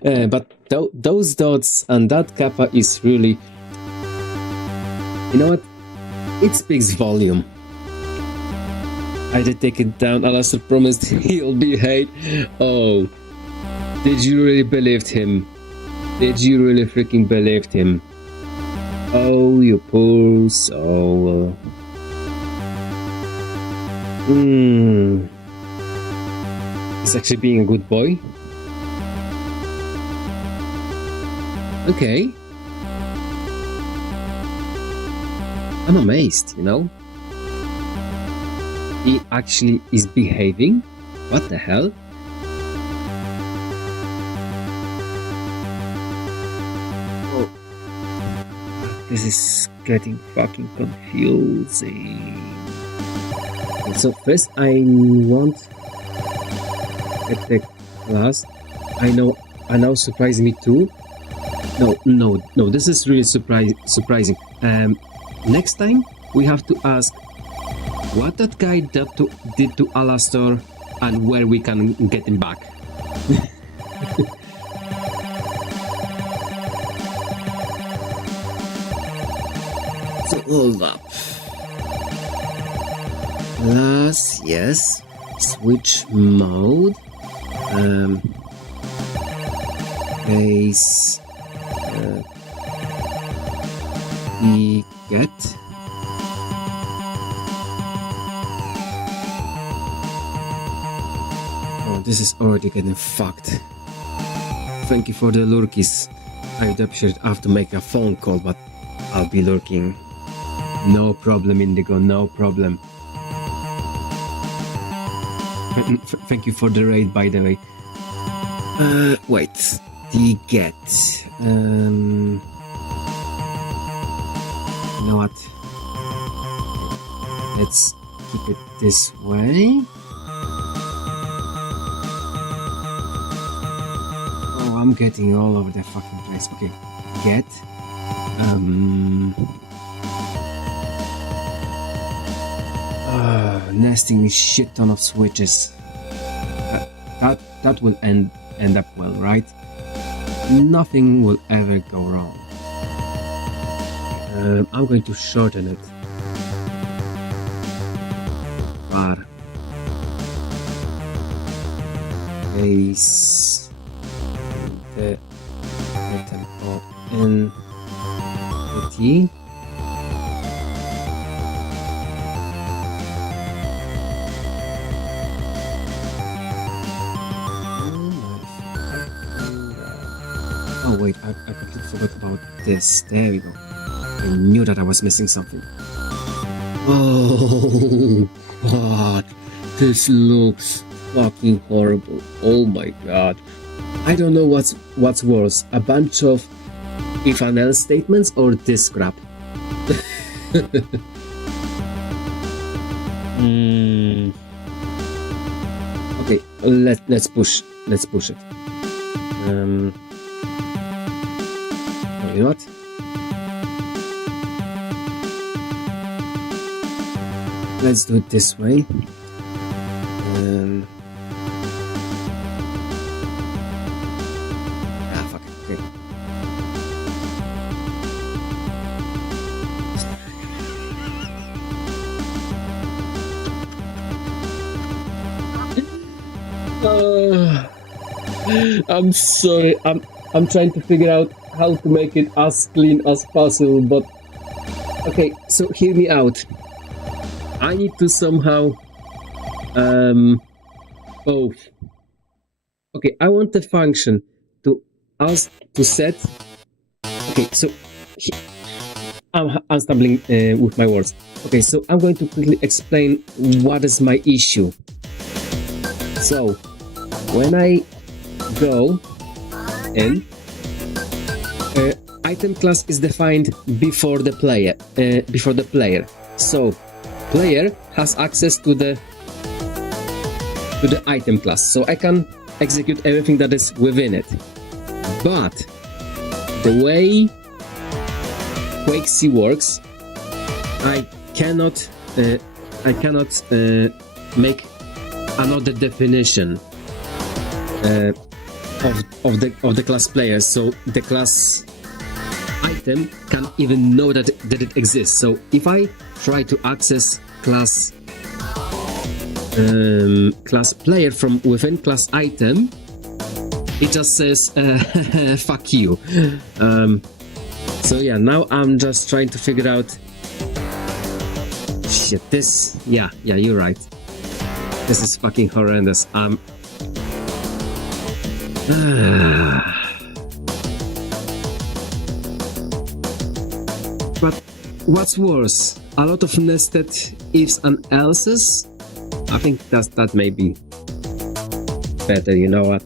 But those dots and that kappa is really, you know what? It speaks volume. I did take it down. Alastair promised he'll be hate. Oh, did you really believe him? Did you really freaking believe him? Oh, you poor soul. He's actually being a good boy. Okay. I'm amazed, you know? He actually is behaving? What the hell? Oh. This is getting fucking confusing. So first I want at the class. I know surprising me too. No, this is really surprising. Next time we have to ask what that guy did to Alastair and where we can get him back. So hold up. Plus, yes, switch mode. Base. We get. Oh, this is already getting fucked. Thank you for the lurkies. I would appreciate I have to make a phone call, but I'll be lurking. No problem, Indigo, no problem. Thank you for the raid, by the way. Wait. The get. You know what? Let's keep it this way. Oh, I'm getting all over the fucking place. Okay, get. Nesting a shit ton of switches. That will end up well, right? Nothing will ever go wrong. I'm going to shorten it. Bar. Base. The item in the T. Oh wait, I completely forgot about this. There we go. I knew that I was missing something. Oh, God. This looks fucking horrible. Oh my god. I don't know what's worse. A bunch of if and else statements or this crap. Okay, let's push it. You know what? Let's do it this way. Fuck it. Okay. I'm sorry. I'm trying to figure out how to make it as clean as possible, but okay, so hear me out. I need to somehow Both. Okay, I want the function to ask to set. Okay, so I'm stumbling with my words. Okay, so I'm going to quickly explain what is my issue. So when I go in, item class is defined before the player. So player has access to the item class, so I can execute everything that is within it. But the way Quake C works, I cannot make another definition of the class player, so the class item can't even know that it exists. So if I try to access class player from within class item, it just says fuck you. So yeah, now I'm just trying to figure out shit. Yeah, you're right. This is fucking horrendous. But what's worse? A lot of nested ifs and elses? I think that may be better, you know what?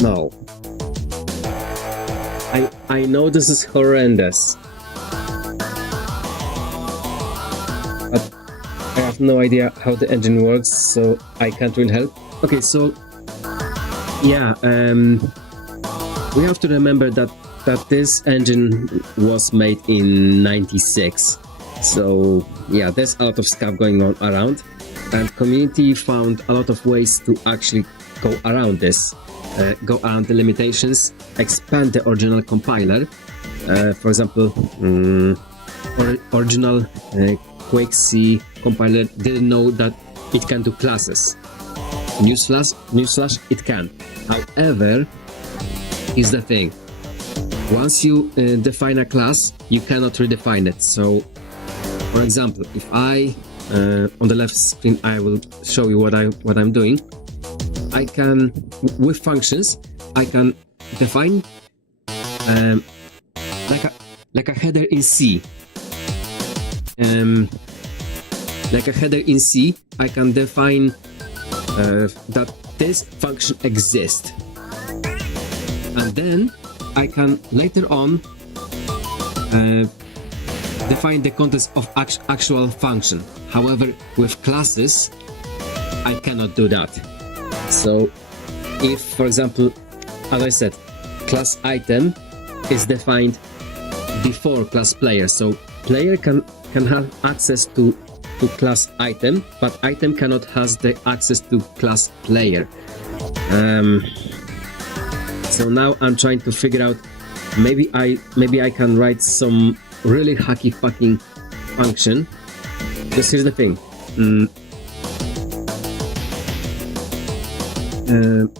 No. I know this is horrendous. But I have no idea how the engine works, so I can't really help. Okay, so yeah, we have to remember that this engine was made in '96. So yeah, there's a lot of stuff going on around, and community found a lot of ways to actually go around this, go around the limitations, expand the original compiler. For example, original Quake C compiler didn't know that it can do classes. Newsflash, it can. However, here's the thing. Once you define a class, you cannot redefine it. So, for example, if I on the left screen, I will show you what I'm doing. I can, with functions, I can define like a header in C. Like a header in C, I can define that this function exists, and then I can later on define the contents of actual function. However, with classes, I cannot do that. So, if, for example, as I said, class item is defined before class player, so player can have access to class item, but item cannot has the access to class player. So now I'm trying to figure out, maybe I can write some really hacky fucking function. Because here's the thing.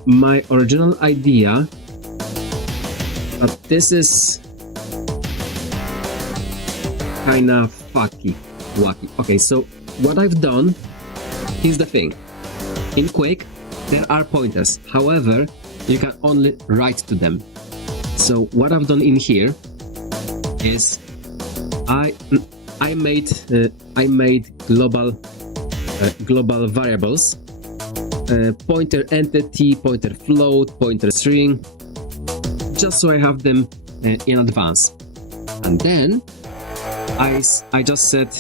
My original idea, but this is kinda wacky. Okay, so what I've done, here's the thing. In Quake, there are pointers. However, you can only write to them. So what I've done in here is I made global variables, pointer entity, pointer float, pointer string, just so I have them in advance. And then I just said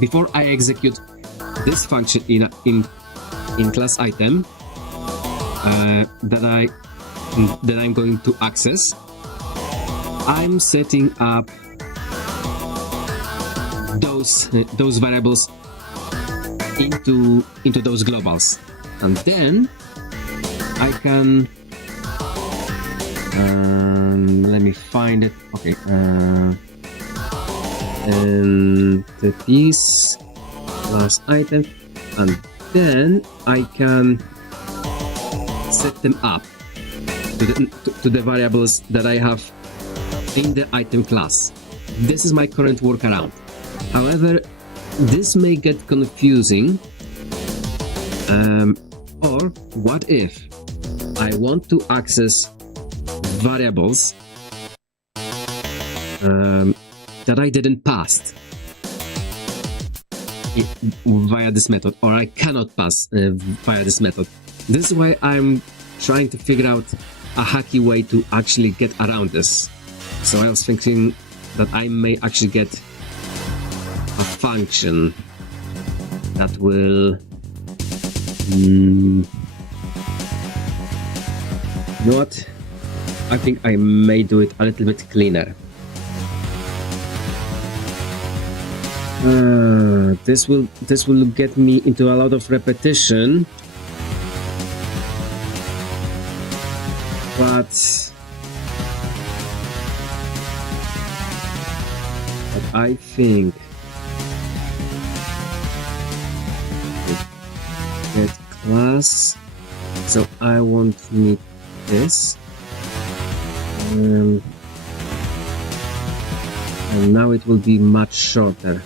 before I execute this function in class item that I'm going to access, I'm setting up those variables into those globals, and then I can let me find it. Okay, entities class item, and then I can set them up to the variables that I have in the item class. This is my current workaround. However, this may get confusing. Or what if I want to access variables that I didn't pass via this method, or I cannot pass via this method. This is why I'm trying to figure out a hacky way to actually get around this. So I was thinking that I may actually get a function that will you know what? I think I may do it a little bit cleaner. This will get me into a lot of repetition, but I think get class, so I won't need this, and now it will be much shorter.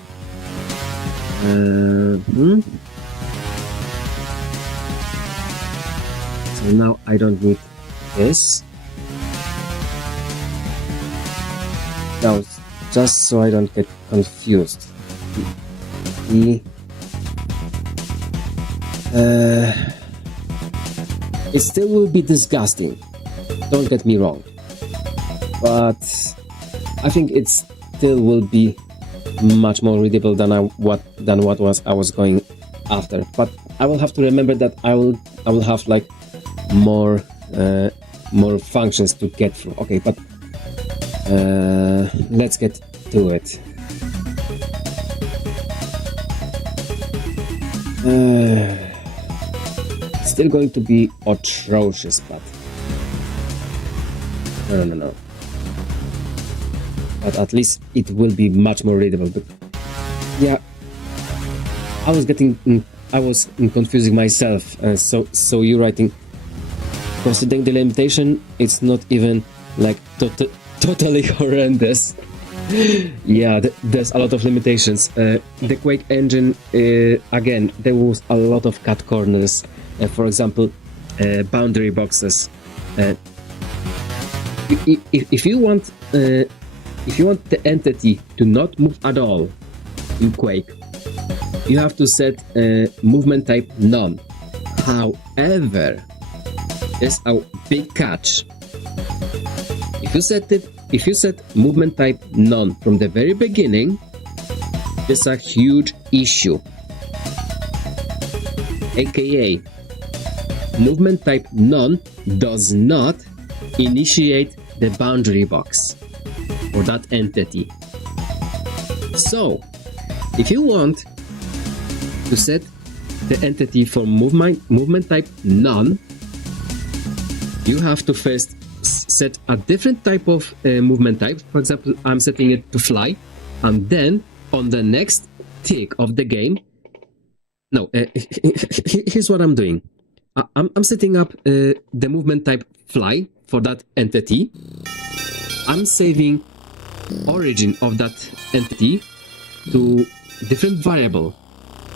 So now I don't need this. Now, just so I don't get confused. It still will be disgusting, don't get me wrong, but I think it still will be much more readable than what I was going after. But I will have to remember that I will have like more functions to get through. Okay, but let's get to it. Still going to be atrocious, but no. But at least it will be much more readable. But yeah, I was confusing myself. So you're writing, considering the limitation, it's not even like totally horrendous. Yeah, there's a lot of limitations. The Quake engine, again, there was a lot of cut corners. For example, boundary boxes. If you want the entity to not move at all in Quake, you have to set movement type none. However, there's a big catch. If you set movement type none from the very beginning, it's a huge issue. AKA, movement type none does not initiate the boundary box for that entity. So, if you want to set the entity for movement type none, you have to first set a different type of movement type. For example, I'm setting it to fly, and then on the next tick of the game, here's what I'm doing. I'm setting up the movement type fly for that entity. I'm saving origin of that entity to different variable,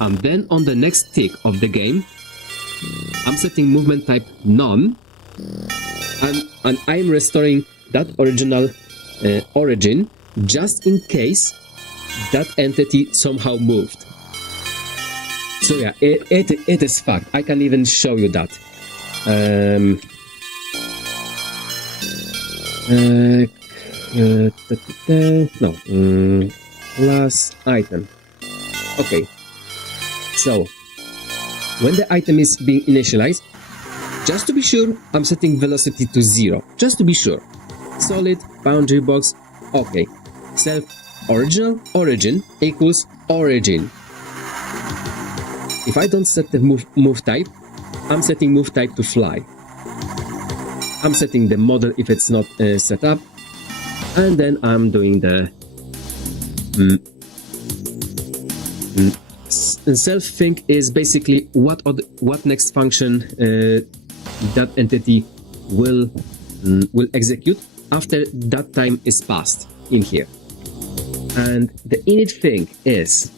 and then on the next tick of the game, I'm setting movement type none, and I'm restoring that original origin just in case that entity somehow moved. So yeah, it is fact. I can even show you that. Class item. Okay, so when the item is being initialized, just to be sure, I'm setting velocity to 0. Just to be sure. Solid, boundary box, okay. Self original origin equals origin. If I don't set the move type, I'm setting move type to fly. I'm setting the model if it's not set up, and then I'm doing the self think is basically what next function that entity will execute after that time is passed in here. And the init thing is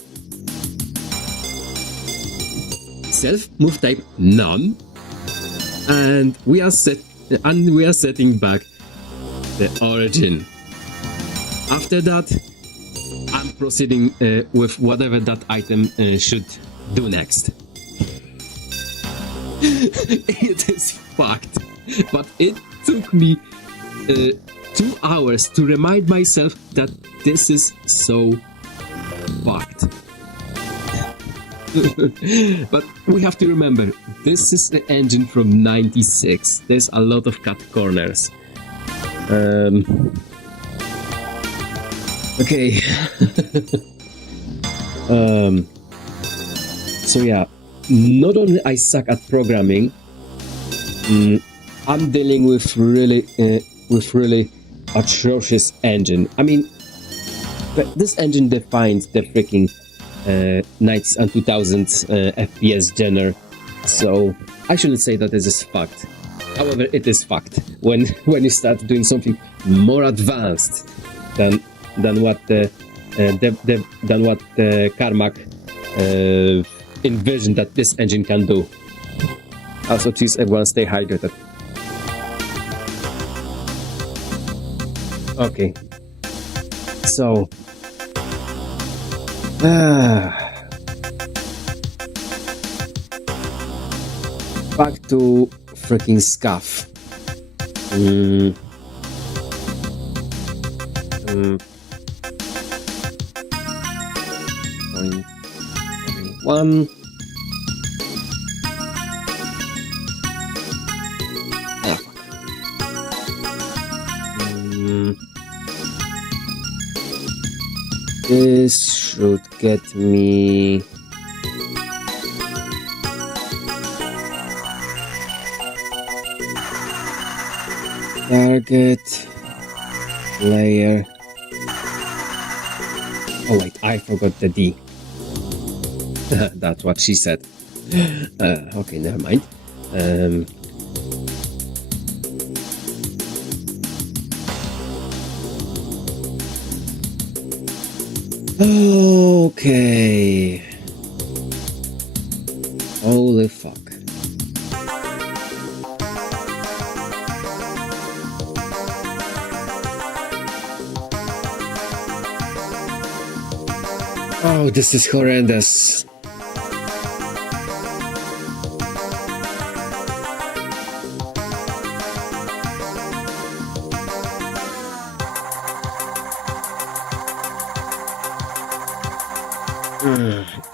self move type none, and we are setting back the origin. After that, I'm proceeding with whatever that item should do next. It is fucked, but it took me 2 hours to remind myself that this is so fucked. But we have to remember, this is the engine from 96. There's a lot of cut corners. Okay. So yeah, not only I suck at programming, I'm dealing with really atrocious engine. I mean, but this engine defines the freaking 90s and 2000s FPS genre, so I shouldn't say that this is fucked. However, it is fucked when you start doing something more advanced than what the Carmack envisioned that this engine can do. Also, please everyone stay hydrated. Okay, so back to freaking scuff. 1. This should get me target layer. Oh wait, I forgot the D. That's what she said. Okay, never mind. Okay. Holy fuck. Oh, this is horrendous.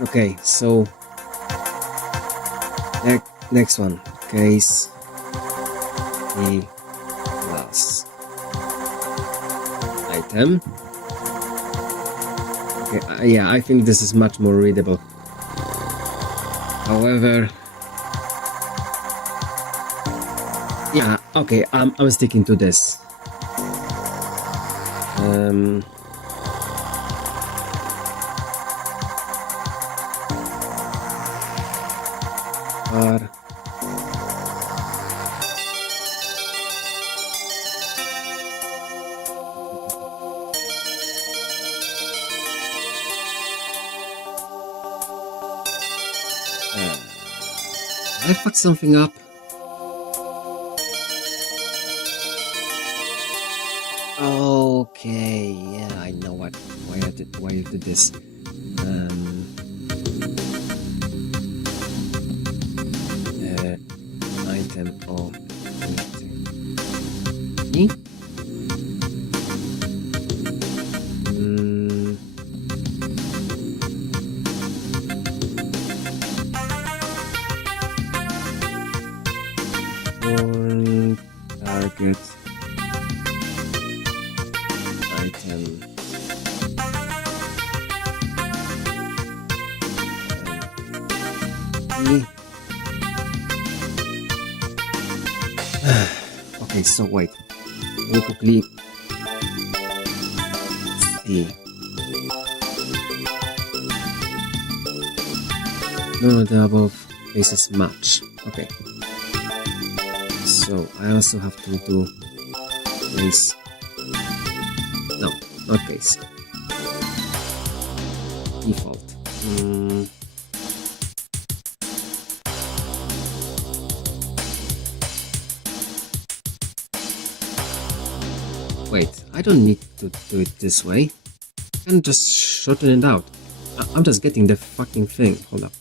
Okay, so next one, case E plus item. Okay, yeah, I think this is much more readable. However, yeah, okay, I'm sticking to this. I fucked something up. Okay, yeah, I know why I did this. Item of E. Target item E. Okay, so wait, we'll quickly see. No, the above cases match. Okay. So I also have to do place Okay, so default. Wait, I don't need to do it this way. I can just shorten it out. I'm just getting the fucking thing. Hold up.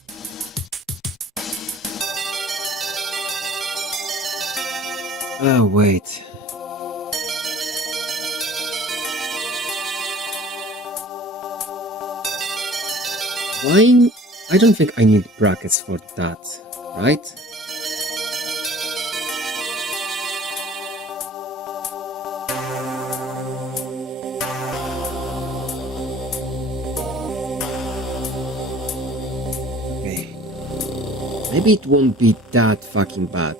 Oh, wait. Why? I don't think I need brackets for that, right? Okay. Maybe it won't be that fucking bad.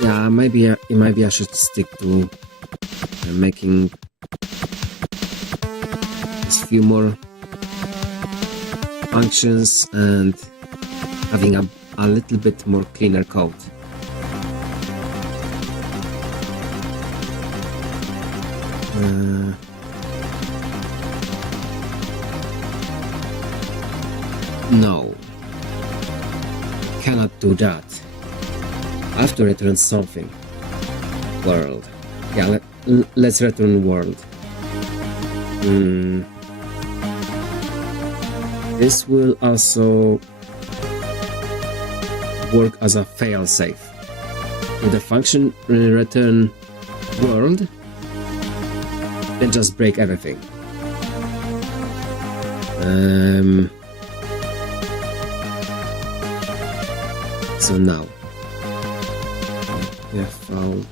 Yeah, maybe I should stick to making a few more functions and having a little bit more cleaner code. No, cannot do that. I have to return something. World. Yeah, let's return world. This will also work as a failsafe. If the function return world, then just break everything. So now default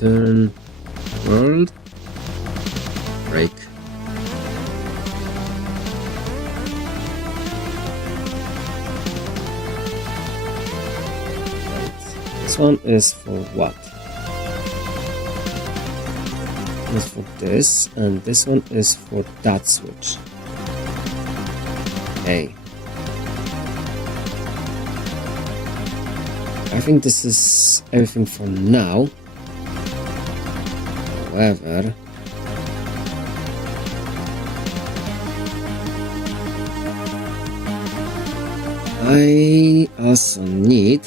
return world break. This one is for what? This is for this, and this one is for that switch. Okay. I think this is everything for now. However, I also need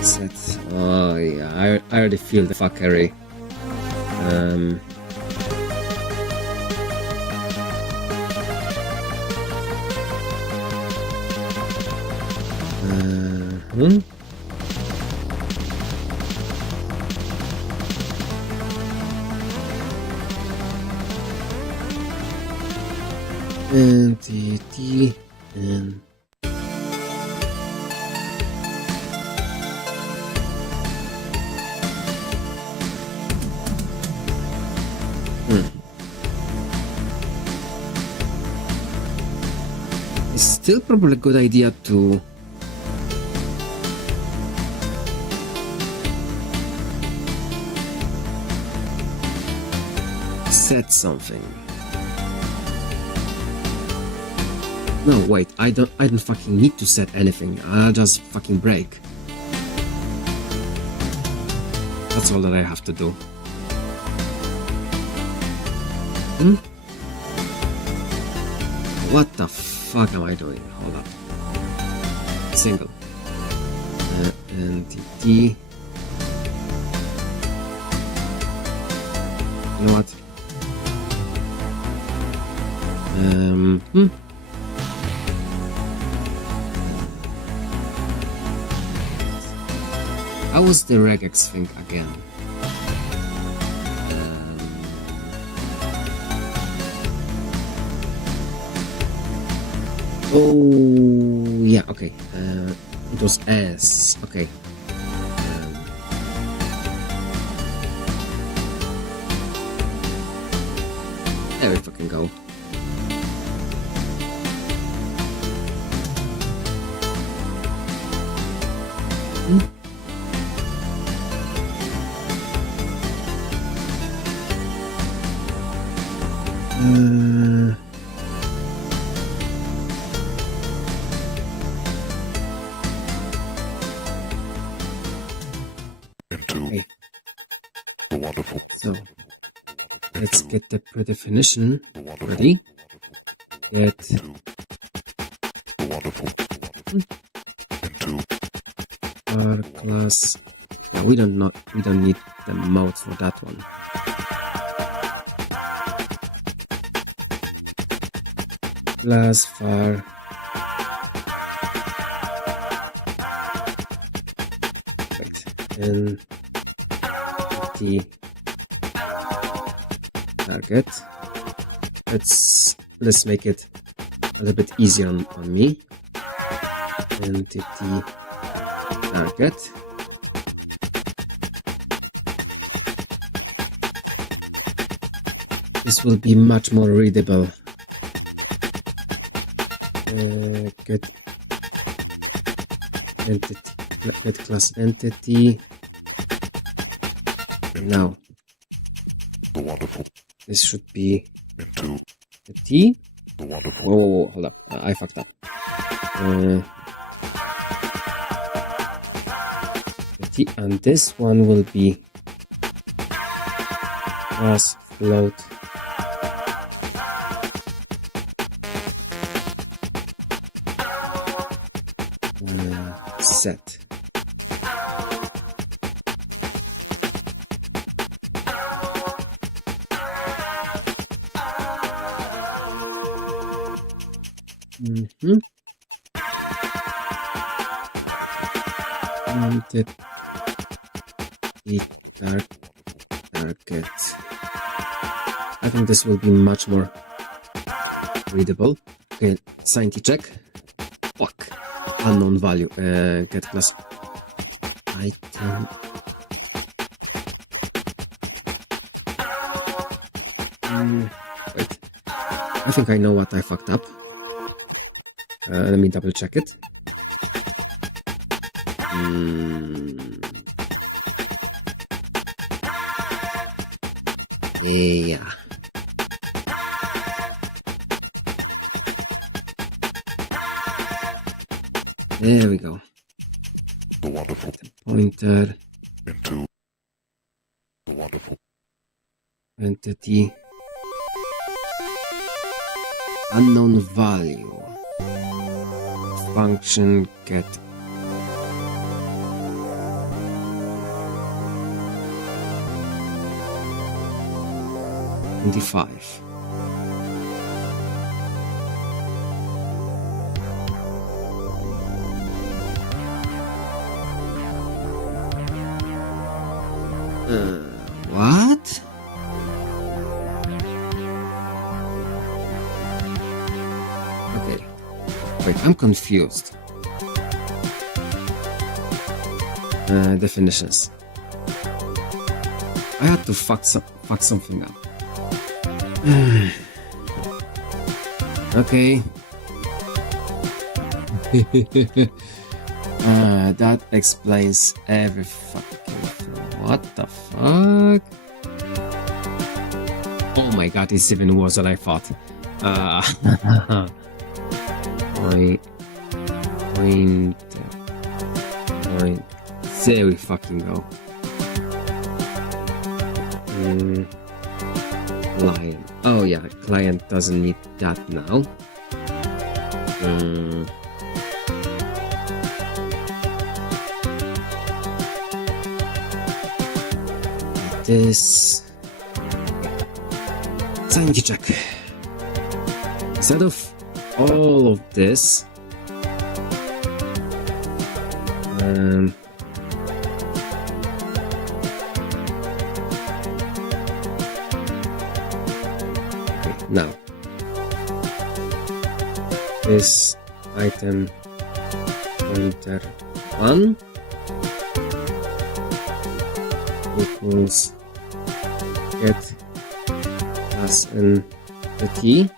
set. Oh yeah, I already feel the fuckery. Entity and it's still probably a good idea to set something. No, wait, I don't fucking need to set anything. I'll just fucking break. That's all that I have to do. What the fuck am I doing? Hold up. Single. Entity. You know what? How was the regex thing again? Oh yeah, okay. It was S. Okay. There we fucking go. Okay. So let's get the predefinition ready. Get var class. No, we don't need the mode for that one. Class var and the target. Let's make it a little bit easier on me. Entity target. This will be much more readable. Get entity, get class entity. Now this should be a T. Whoa, hold up! I fucked up. A T, and this one will be class float. Set. And the target. I think this will be much more readable. Okay, sanity check. Fuck. Unknown value. Get class item. Wait. I think I know what I fucked up. Let me double check it. Yeah. There we go. The wonderful Pointer into the wonderful entity unknown value function get $25. What? Okay. Wait, I'm confused. Definitions. I had to fuck something up. Okay. That explains every fucking thing. What the fuck? Oh my god, it's even worse than I thought. There we fucking go. Client. Oh yeah, client doesn't need that now. This sanity check. Instead of all of this, now this item pointer 1 equals get plus n the t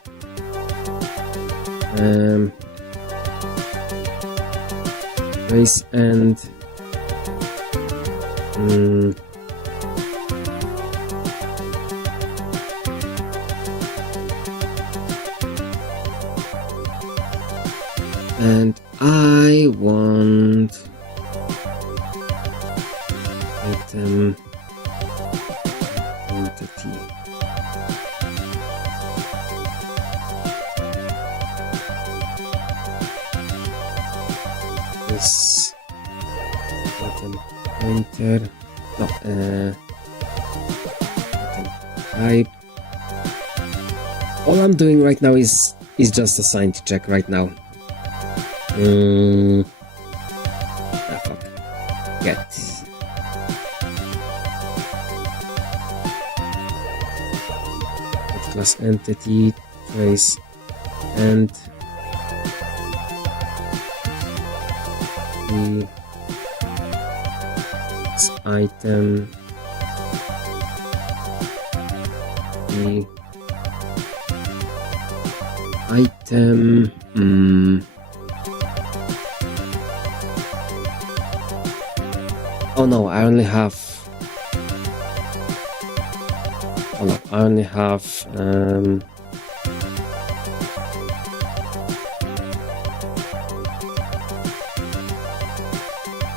raise and And I want item entity. This item pointer. No, item type. All I'm doing right now is just a science check right now. Fuck. Get. Get class entity, trace, and the item, the item, oh no, I only have, oh no, I only have,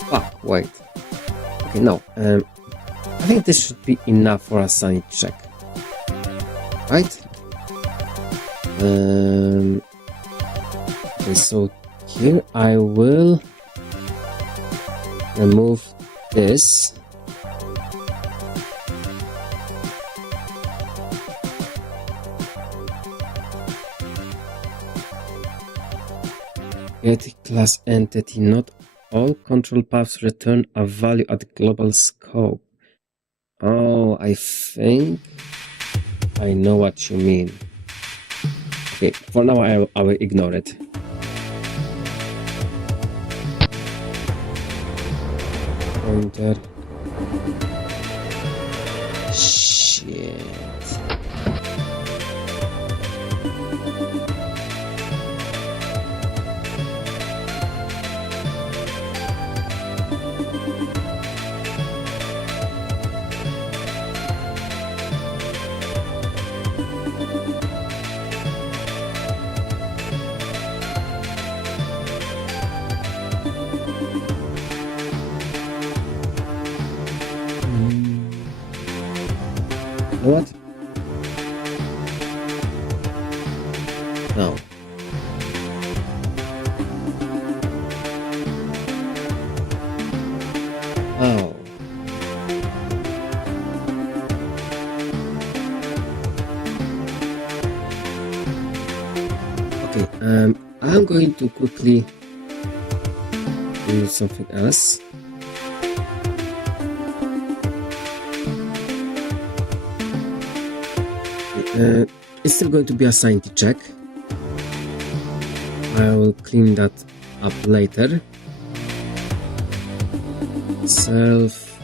fuck, wait, okay, no, I think this should be enough for a science check, right? Okay, so here I will remove this. Get class entity. Not all control paths return a value at global scope. Oh, I think I know what you mean. Okay, for now I will ignore it. Pointer. Shit. What? No. Oh. Okay, I'm going to quickly do something else. It's still going to be a sanity check. I will clean that up later. Self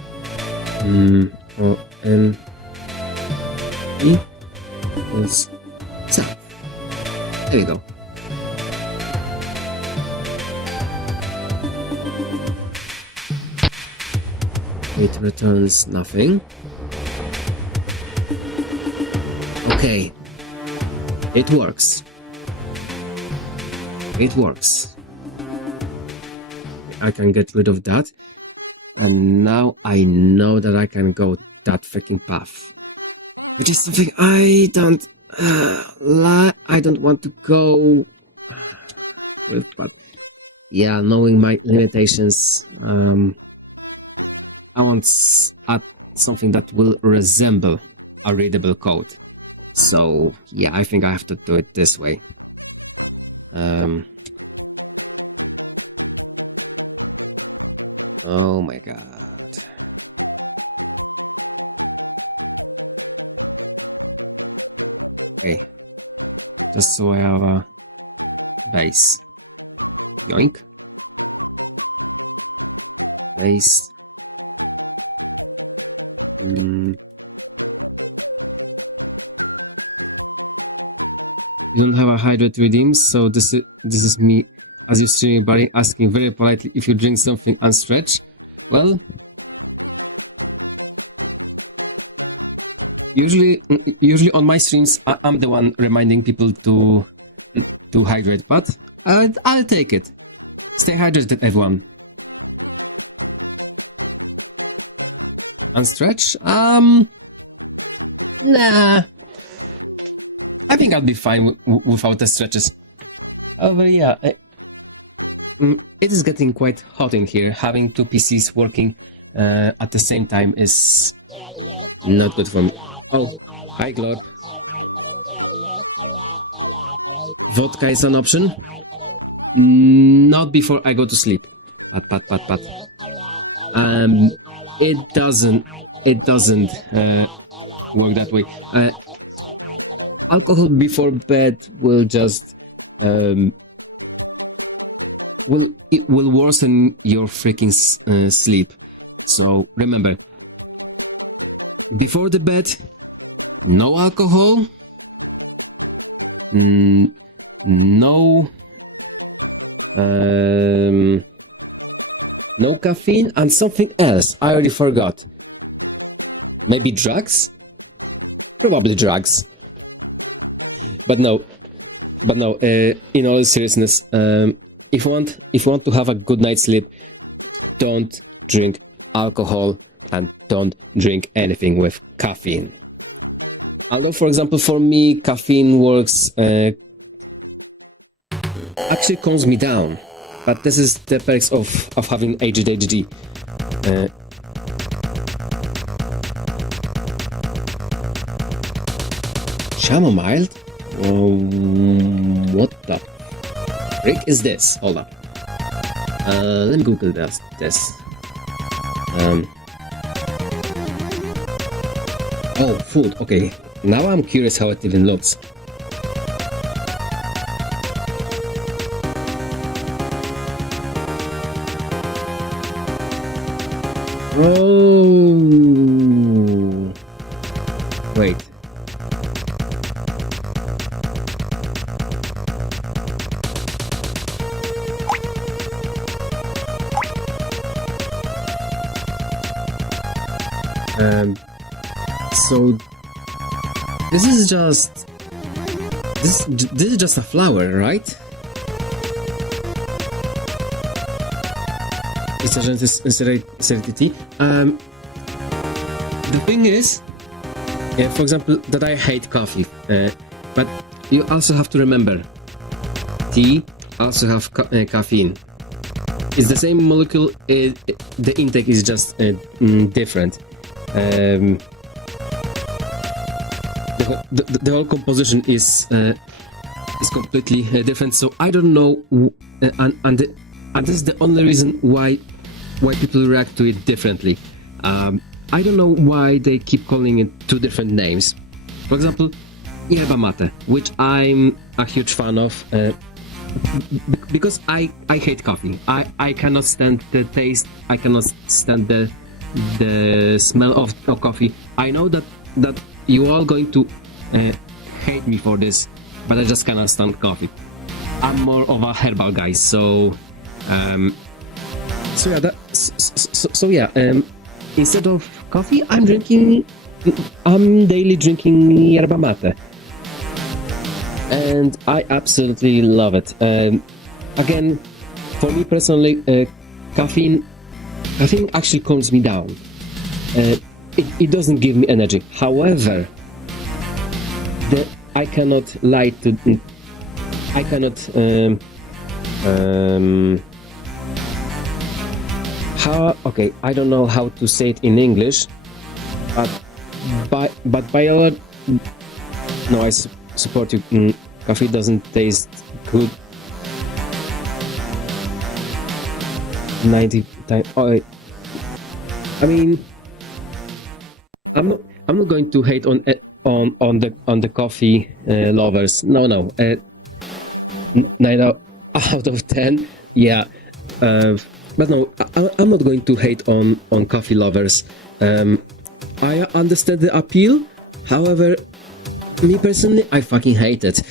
or n equals self. There we go. It returns nothing. Okay, it works. It works. I can get rid of that. And now I know that I can go that freaking path. Which is something I don't want to go with, but yeah, knowing my limitations, I want add something that will resemble a readable code. So yeah, I think I have to do it this way. Oh my god. Okay. Just so I have a base. Yoink. Base. You don't have a hydrate redeem, so this is me as you streaming buddy asking very politely if you drink something unstretched. Well, Usually on my streams, I'm the one reminding people to hydrate, but I'll take it. Stay hydrated, everyone. And stretch? Nah. I think I'll be fine without the stretches. However, yeah, it is getting quite hot in here. Having two PCs working at the same time is not good for me. Oh, hi, Glorp. Vodka is an option. Not before I go to sleep. But. It doesn't work that way. Alcohol before bed will just will worsen your freaking sleep. So remember, before the bed, no alcohol, no no caffeine, and something else I already forgot. Maybe drugs? Probably drugs. But no. In all seriousness, if you want to have a good night's sleep, don't drink alcohol and don't drink anything with caffeine. Although, for example, for me, caffeine works actually calms me down. But this is the perks of having ADHD. Chamomile? What the frick is this? Hold up. Let me Google this. Oh, food. Okay. Now I'm curious how it even looks. Oh. Wait. So this is just this is just a flower, right? It's a acidity. The thing is, for example, that I hate coffee, but you also have to remember, tea also have caffeine. It's the same molecule. The intake is just different. The whole composition is completely different. So I don't know, and this is the only reason why people react to it differently. I don't know why they keep calling it two different names. For example, yerba mate, which I'm a huge fan of, because I hate coffee. I cannot stand the taste. I cannot stand the smell of coffee. I know that you all going to hate me for this, but I just cannot stand coffee. I'm more of a herbal guy, so yeah. Instead of coffee, I'm daily drinking yerba mate, and I absolutely love it. Again, for me personally, caffeine actually calms me down. It doesn't give me energy. However, I cannot lie to. I cannot. Okay, I don't know how to say it in English, but by no, I support you. Coffee doesn't taste good. 90 times. Oh, I mean, I'm not going to hate on the coffee lovers. No. 9 out of 10. Yeah. But no, I'm not going to hate on coffee lovers. I understand the appeal. However, me personally, I fucking hate it.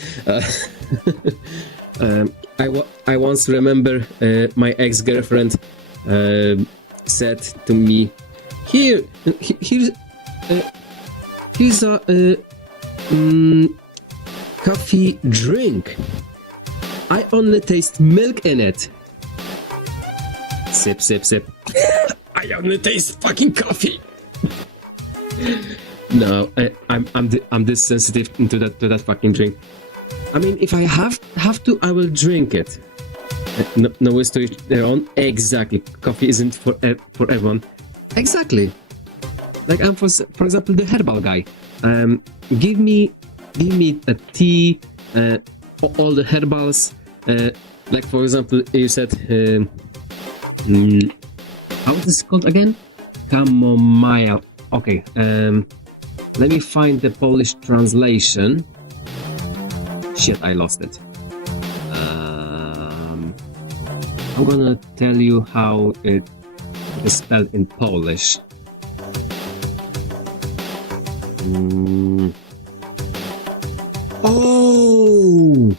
I once remember my ex-girlfriend said to me, here's Here's a coffee drink. I only taste milk in it. Sip, sip, sip. I only taste fucking coffee. No, I'm this sensitive to that fucking drink. I mean, if I have to, I will drink it. No ways to each their own. Exactly. Coffee isn't for everyone. Exactly. Like I'm for example the herbal guy. Give me a tea, all the herbals. Like for example, you said, how is this called again? Chamomile. Okay. Let me find the Polish translation. Shit, I lost it. I'm gonna tell you how it is spelled in Polish. Oh!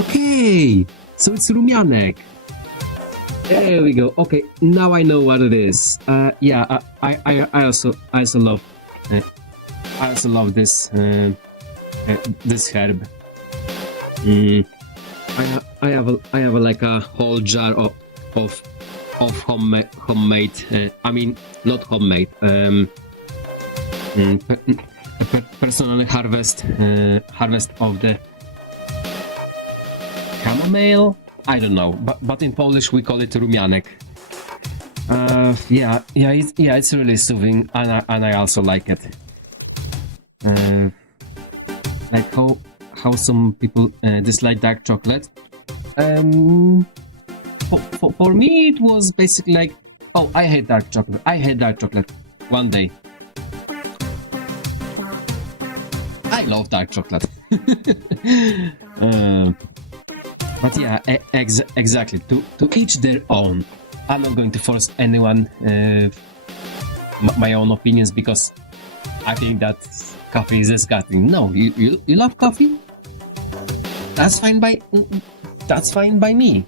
Okay! So it's rumianek. There we go. Okay, now I know what it is. Yeah, I also love this this herb. I have like a whole jar of homemade. I mean, not homemade. Personally harvest of the chamomile. I don't know, but in Polish we call it rumianek. Yeah, it's really soothing, and I also like it. Like how some people dislike dark chocolate. For me it was basically like, oh, I hate dark chocolate. I hate dark chocolate. One day. I love dark chocolate. But yeah, exactly. To each their own. I'm not going to force anyone my own opinions because I think that coffee is disgusting. No, you love coffee? That's fine by me.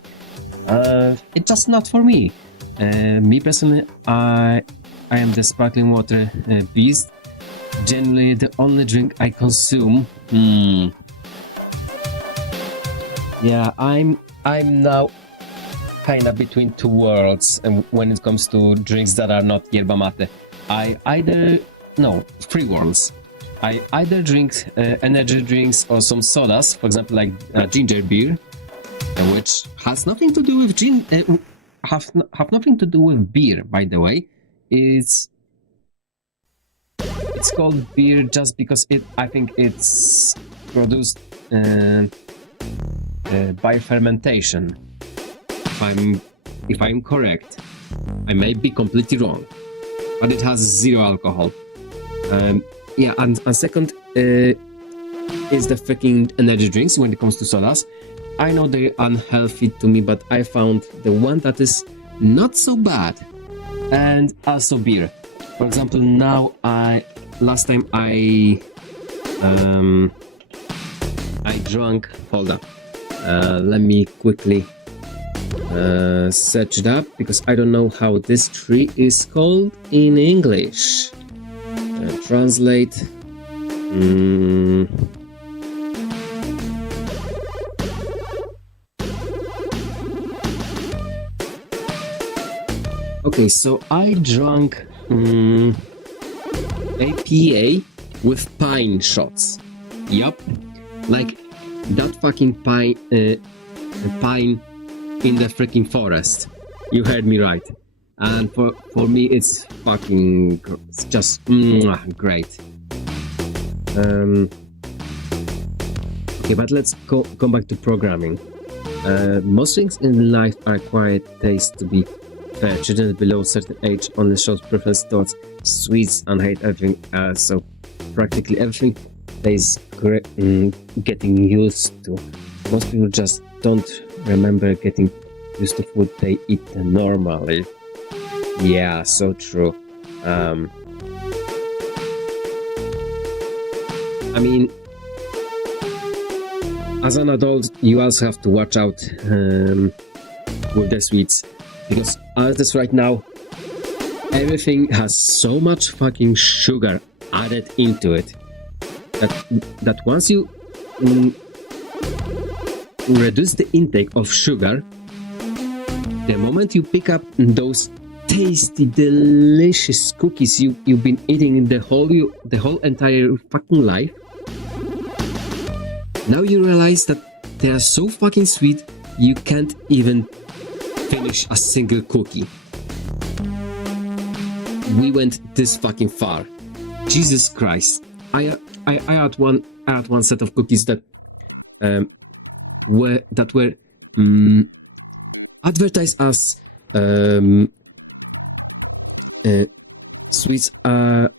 It's just not for me. Me personally, I am the sparkling water beast. Generally, the only drink I consume. Yeah, I'm now kind of between two worlds when it comes to drinks that are not yerba mate. Three worlds. I either drink energy drinks or some sodas, for example, like ginger beer, which has nothing to do with have nothing to do with beer, by the way. It's called beer just because I think it's produced by fermentation. If I'm correct, I may be completely wrong, but it has zero alcohol. Yeah, and second is the freaking energy drinks when it comes to sodas. I know they're unhealthy to me, but I found the one that is not so bad, and also beer. For example, now last time I drank. Hold up. Let me quickly search it up because I don't know how this tree is called in English. Translate. Okay, so I drank APA with pine shots. Yup, like that fucking pine in the freaking forest. You heard me right. And for me, it's fucking just great. Okay, but let's come back to programming. Most things in life are acquired taste to be fair. Children below a certain age only shows preference towards sweets and hate everything else. So practically everything is getting used to. Most people just don't remember getting used to food they eat normally. Yeah, so true. I mean, as an adult, you also have to watch out with the sweets, because as this right now, everything has so much fucking sugar added into it. That once you reduce the intake of sugar, the moment you pick up those tasty, delicious cookies you've been eating the whole entire fucking life, now you realize that they are so fucking sweet you can't even finish a single cookie. We went this fucking far. Jesus Christ! I had one set of cookies that were advertised as sweets are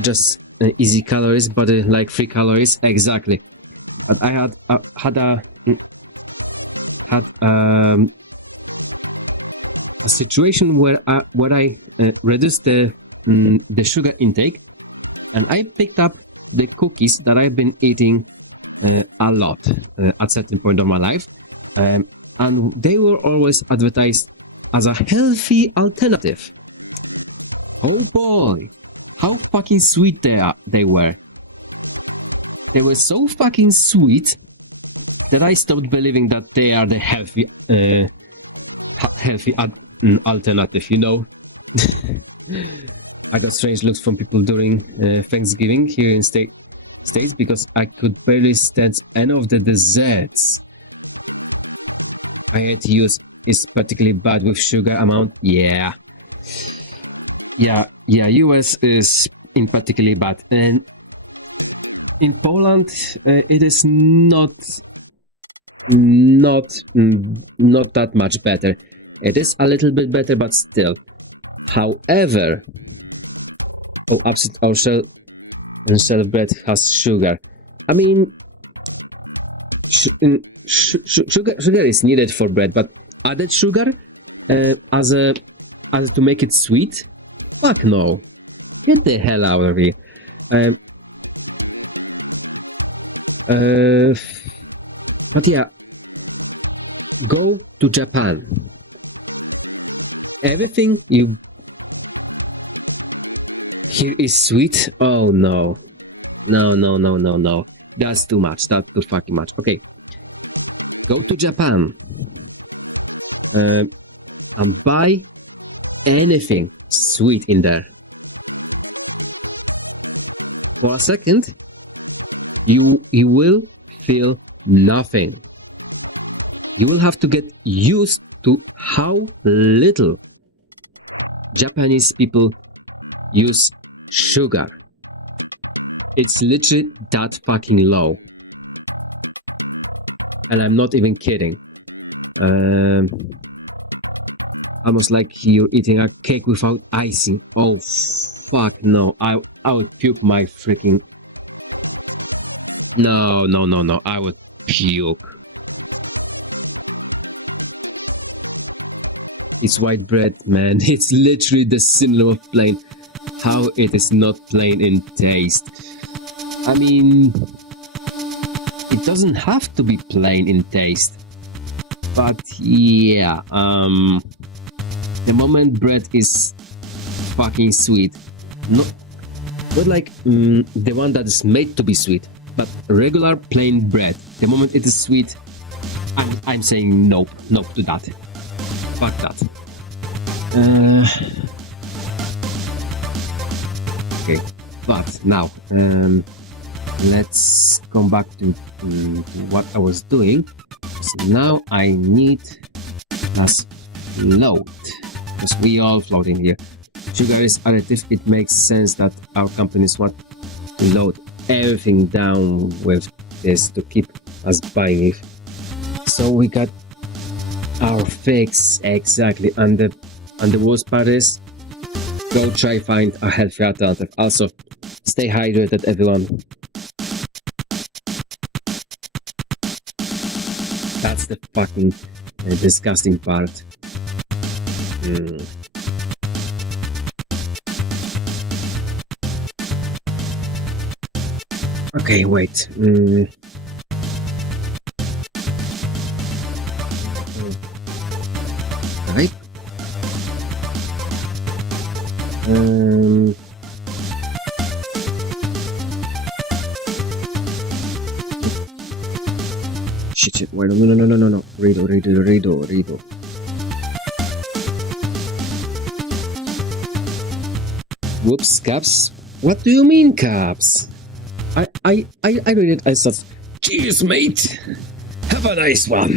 just easy calories, but like 3 calories exactly. But I had a situation where I reduced the sugar intake, and I picked up the cookies that I've been eating a lot at certain point of my life, and they were always advertised as a healthy alternative. Oh boy, how fucking sweet they were. They were so fucking sweet that I stopped believing that they are the healthy alternative, you know. I got strange looks from people during Thanksgiving here in States because I could barely stand any of the desserts I had to use. Is particularly bad with sugar amount. Yeah, US is in particularly bad, and in Poland it is not that much better. It is a little bit better, but still. However, upset or shell bread has sugar. I mean, sugar is needed for bread, but added sugar as to make it sweet? Fuck no! Get the hell out of here. But yeah, go to Japan. Everything you here is sweet. Oh no. No. That's too much. That's too fucking much. Okay. Go to Japan. And buy anything sweet in there. For a second, you will feel nothing. You will have to get used to how little Japanese people use sugar. It's literally that fucking low. And I'm not even kidding. Almost like you're eating a cake without icing. Oh, fuck no. I would puke my freaking... No. I would puke. It's white bread, man. It's literally the symbol of plain. How it is not plain in taste. I mean... It doesn't have to be plain in taste. But yeah, the moment bread is fucking sweet, not like the one that is made to be sweet, but regular plain bread. The moment it is sweet, I'm saying nope to that. Fuck that. Okay, but now let's come back to what I was doing. So now I need plus float, because we all float in here. Sugar is additive. It makes sense that our companies want to load everything down with this to keep us buying it. So we got our fix exactly, and the worst part is, go try find a healthy alternative. Also, stay hydrated, everyone. That's the fucking disgusting part. Okay, wait. Right. shit. Wait, no. Redo. Whoops, caps. What do you mean, caps? I read it. I thought, cheers, mate. Have a nice one.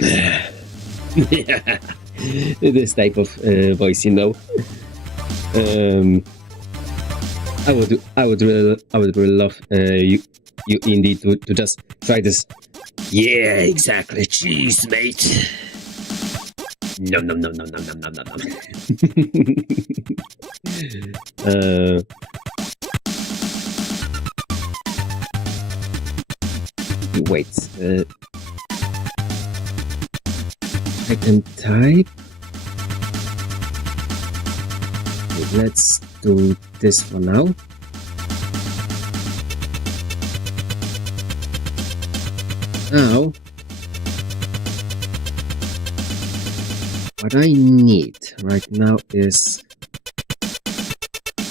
This type of voice, you know. I would really love you indeed to just try this. Yeah, exactly. Cheers, mate. No. Wait. I can type. Okay, let's do this for now. Now, what I need right now is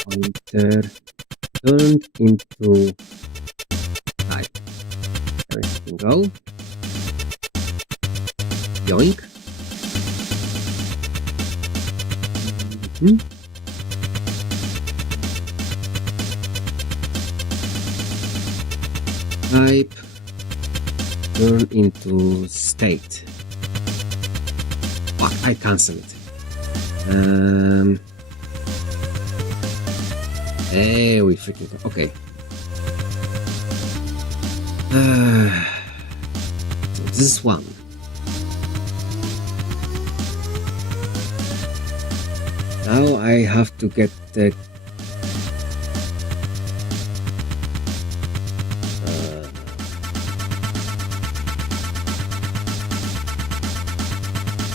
pointer turned into type. Everything go. Yoink. Type turn into state. Fuck, I cancel it. There we freaking go. Okay. This is one. Now I have to get the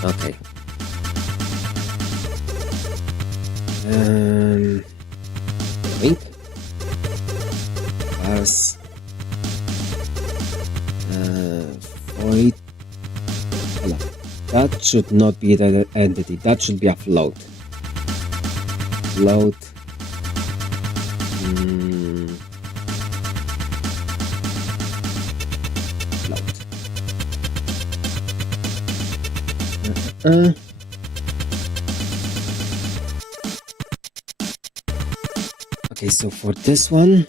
okay. Link as void. No, that should not be the entity. That should be a float. Float. Float. Okay, so for this one,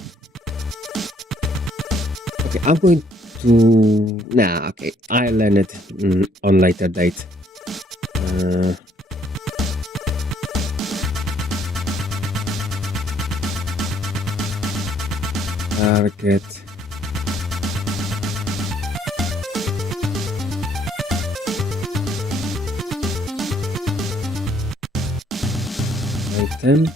okay, I'm going to okay, I learn it on later date. Target. Item.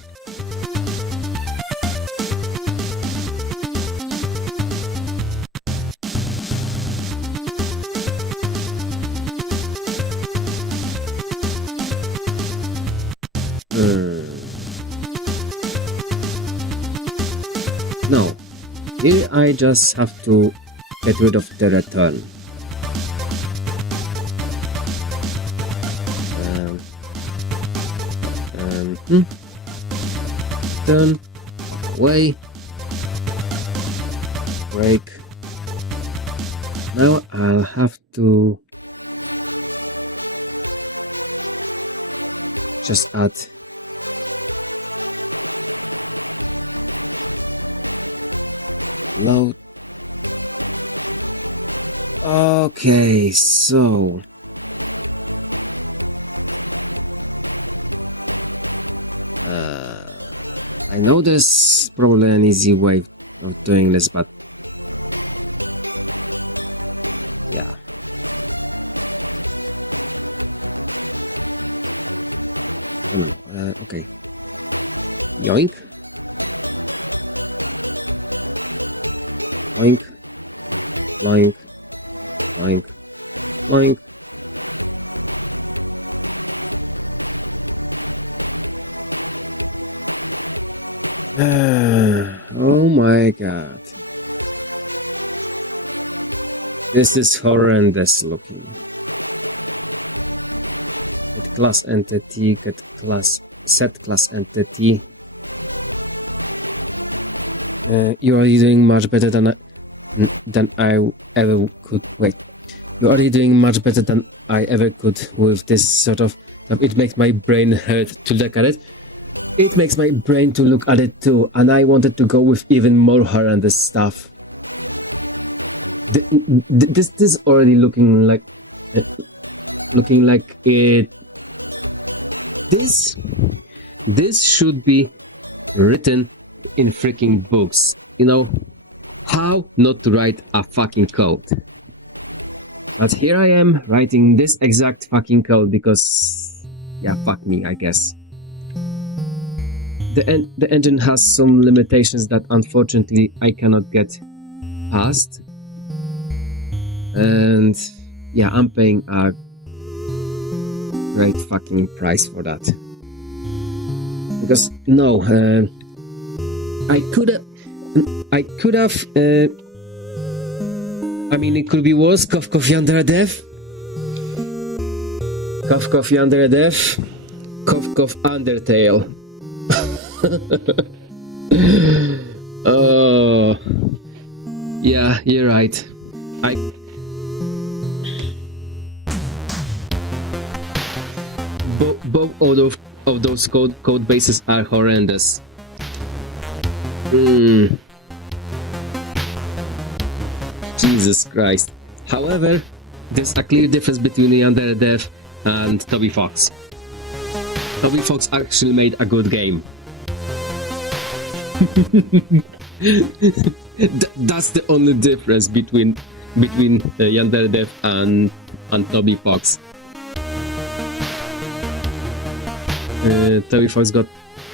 No, here I just have to get rid of the return. Turn away, break. Now I'll have to just add load. Okay, so I know there's probably an easy way of doing this, but yeah. I don't know. Okay. Yoink. Oink. Loink. Loink. Loink. Oh my god. This is horrendous looking. Get class entity, get class, set class entity. You are doing much better than I ever could. Wait, You're already doing much better than I ever could with this sort of stuff. It makes my brain hurt to look at it. It makes my brain to look at it too, and I wanted to go with even more horrendous stuff. This is already looking like it. This should be written in freaking books. You know, how not to write a fucking code. But here I am writing this exact fucking code because, yeah, fuck me, I guess. The engine has some limitations that unfortunately I cannot get past. And yeah, I'm paying a great fucking price for that. Because no, I could have. I mean, it could be worse. Cough under a dev. Cough under a dev. Cough Undertale. Oh, yeah, you're right. Both of those code bases are horrendous. Jesus Christ. However, there's a clear difference between Yandere Dev and Toby Fox. Toby Fox actually made a good game. That's the only difference between Yandere Dev and Toby Fox. Toby Fox got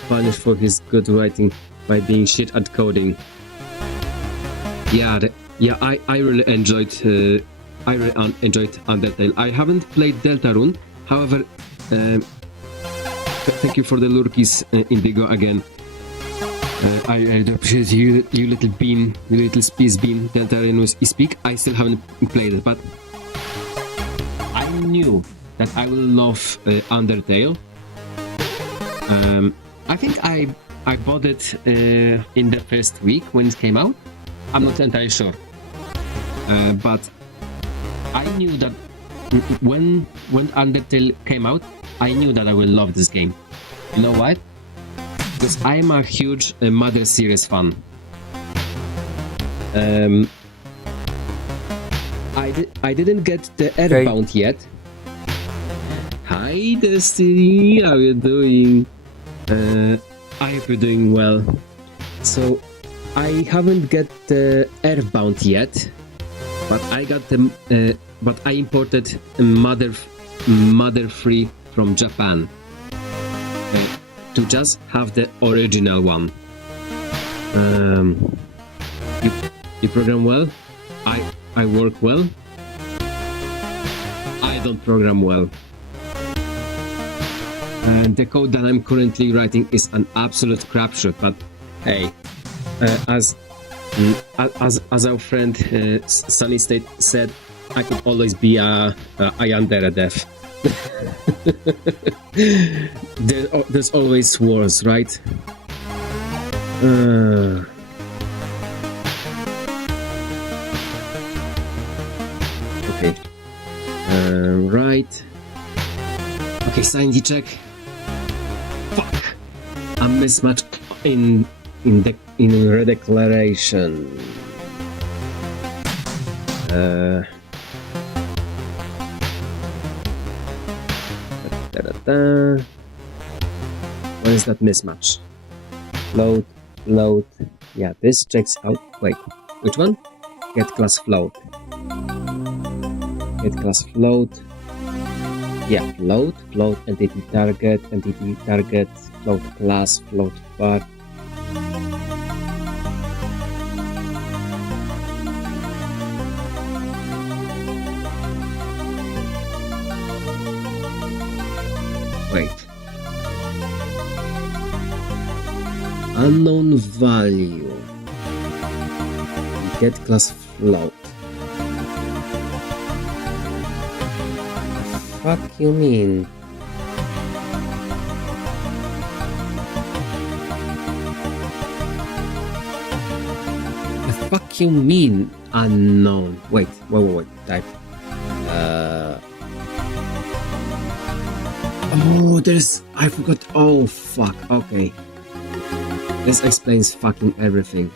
punished for his good writing by being shit at coding. I really enjoyed Undertale. I haven't played Deltarune, however, thank you for the lurkies, Indigo, again. I appreciate you little bean, you little space bean. Deltarune was speak. I still haven't played it, but I knew that I will love Undertale. I think I bought it in the first week when it came out. I'm not entirely sure, but I knew that when Undertale came out, I knew that I will love this game. You know why? Because I'm a huge Mother series fan. I didn't get the Airbound yet. Hi Destiny, how you doing? I hope you're doing well. So I haven't get the Airbound yet, but I got the but I imported Mother Free from Japan to just have the original one. You program well. I work well. I don't program well. And the code that I'm currently writing is an absolute crapshoot. But hey, as our friend Sunny State said, I could always be a Yandere dev. There's always wars, right? Okay. Right. Okay, sign check. Fuck. A mismatch in redeclaration. What is that mismatch? Float. Yeah, this checks out. Wait, which one? Get class float. Get class float. Yeah, float, entity target, float class, float var. Wait. Unknown value. Get class float. What the fuck you mean? The fuck you mean unknown? Wait, type. Oh, I forgot. Oh, fuck. Okay. This explains fucking everything.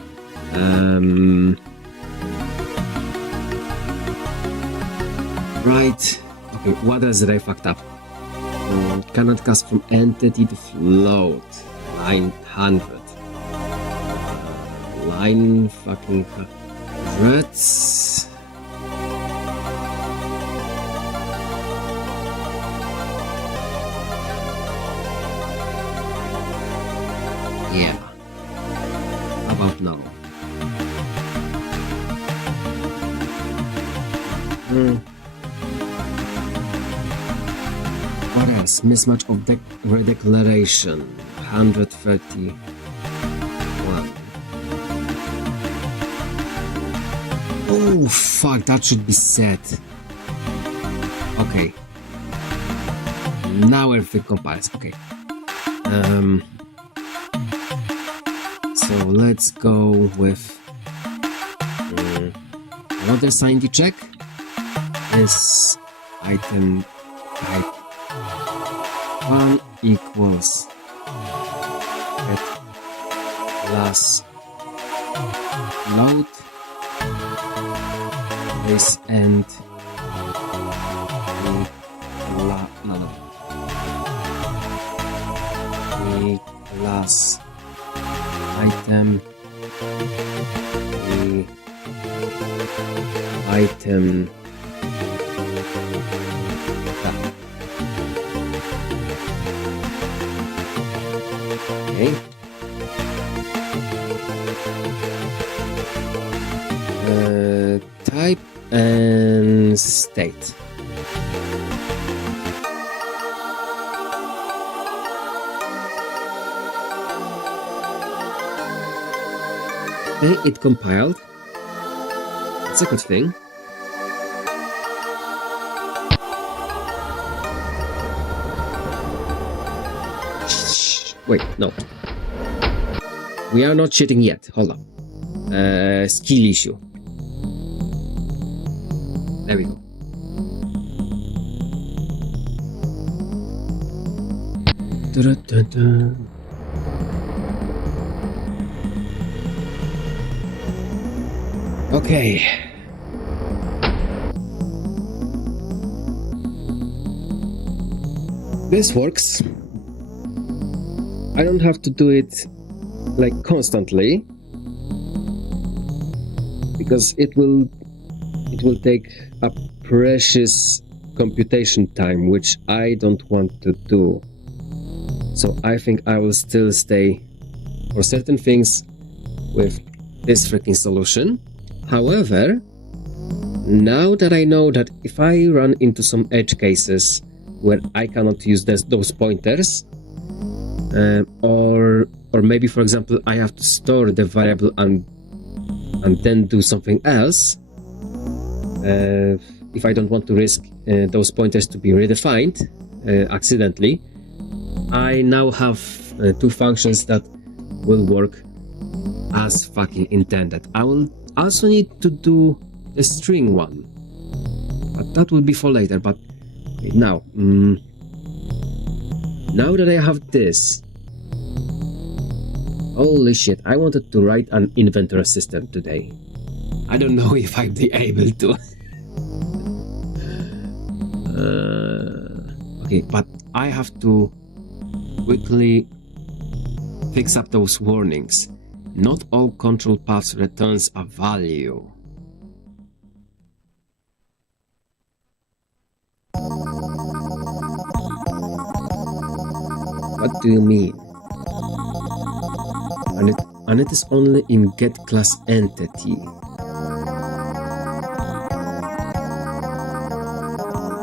Right. Okay, what else did I fucked up? Cannot cast from entity to float. Line 100. Line fucking 100. Yeah. How about now? What else? Mismatch of redeclaration. 131. Oh fuck, that should be set. Okay. Now everything compiles. Okay. So let's go with another sanity check. This item type 1 equals get class load this and the class item the item okay. Type and state. Okay, it compiled. That's a good thing. Wait, no. We are not cheating yet. Hold on. Skill issue. There we go. Da-da-da-da. Okay. This works. I don't have to do it like constantly because it will take a precious computation time, which I don't want to do. So I think I will still stay for certain things with this freaking solution. However, now that I know that if I run into some edge cases where I cannot use those pointers, or maybe, for example, I have to store the variable and then do something else, if I don't want to risk those pointers to be redefined accidentally, I now have two functions that will work as fucking intended. I will also need to do the string one, but that will be for later. But now, now that I have this, holy shit, I wanted to write an inventory system today. I don't know if I'll be able to. Okay, but I have to quickly fix up those warnings. Not all control paths returns a value. What do you mean? And it is only in get class entity.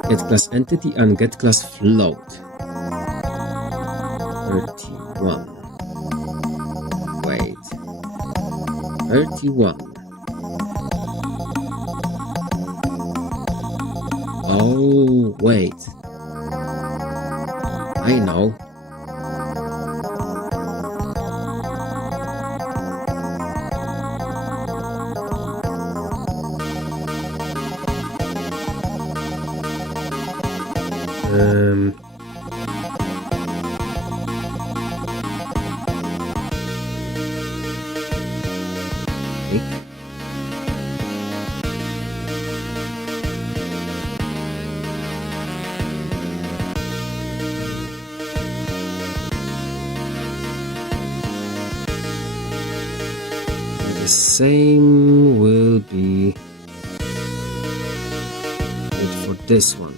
Get class entity and get class float. 31. Wait. 31. Oh, wait. I know. The same will be it for this one.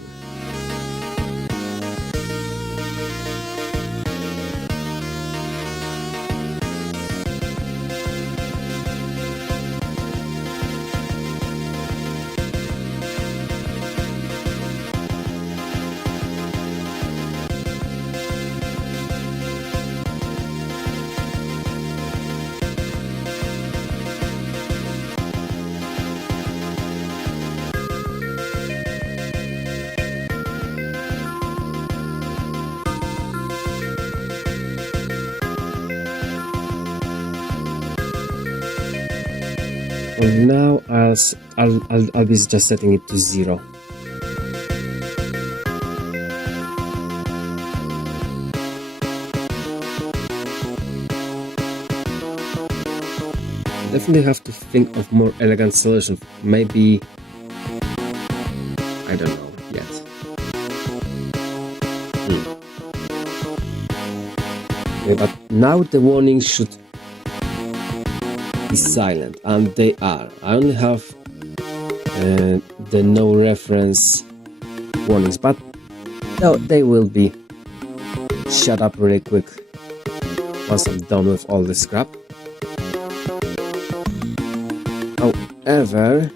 And now I'll be just setting it to 0. Definitely have to think of more elegant solution. Maybe I don't know yet. Okay, but now the warnings should be silent, and they are. I only have the no reference warnings, but no, they will be shut up really quick once I'm done with all this crap. However,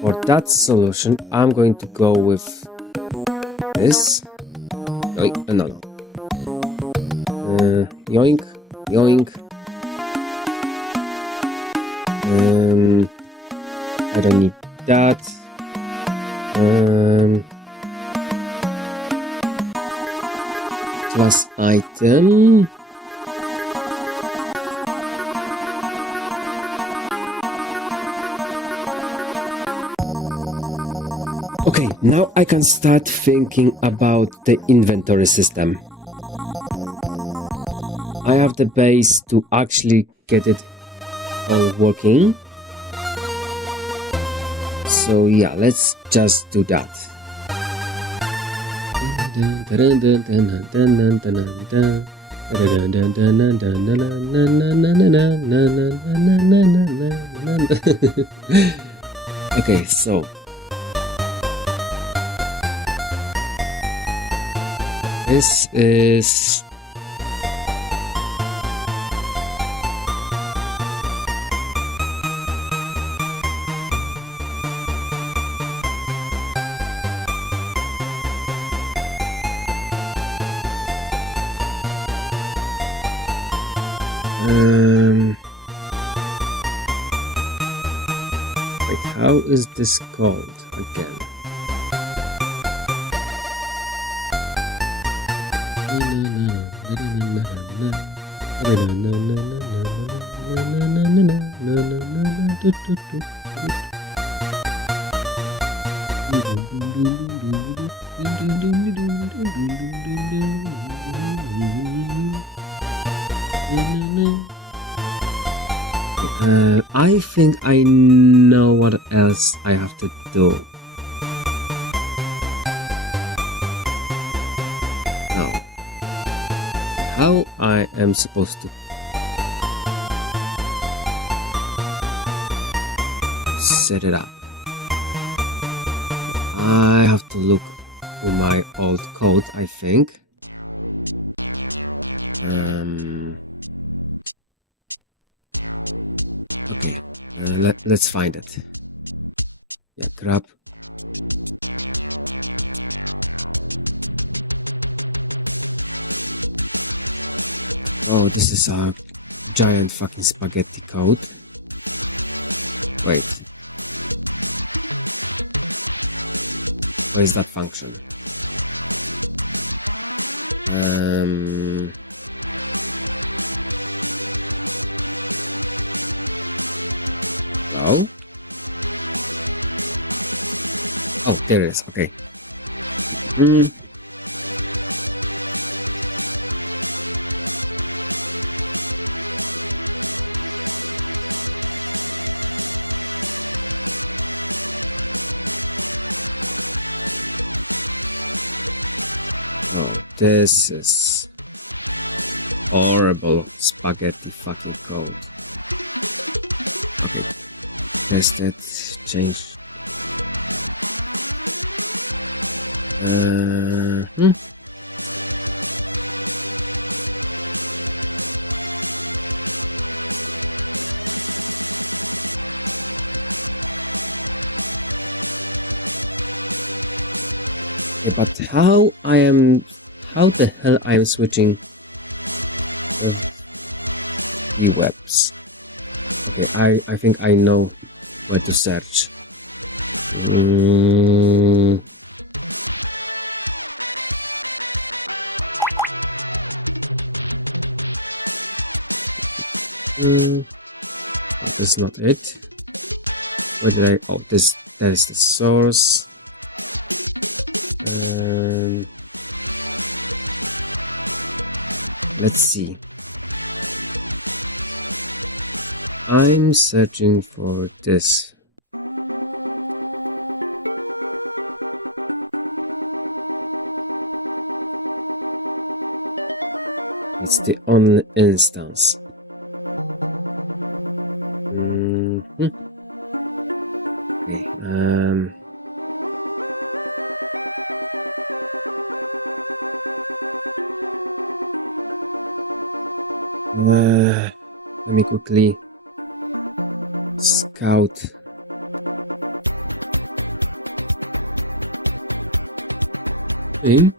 for that solution, I'm going to go with this. Wait, no. Yoink, yoink. I don't need that. Class item. Okay, now I can start thinking about the inventory system. I have the base to actually get it all working. So yeah, let's just do that. Okay, so this is wait, how is this called again? I think I know what else I have to do. Now, how I am supposed to set it up? I have to look for my old code, I think. Okay, let's find it. Yeah, crap. Oh, this is a giant fucking spaghetti code. Wait. Where is that function? Hello? Oh, there it is. Okay. Oh, this is horrible spaghetti fucking code. Okay, test it, change. Okay, but how the hell I am switching the webs? Okay, I think I know where to search. No, this is not it. Where did I? Oh, there's the source. Let's see. I'm searching for this. It's the only instance. Okay. Let me quickly scout. In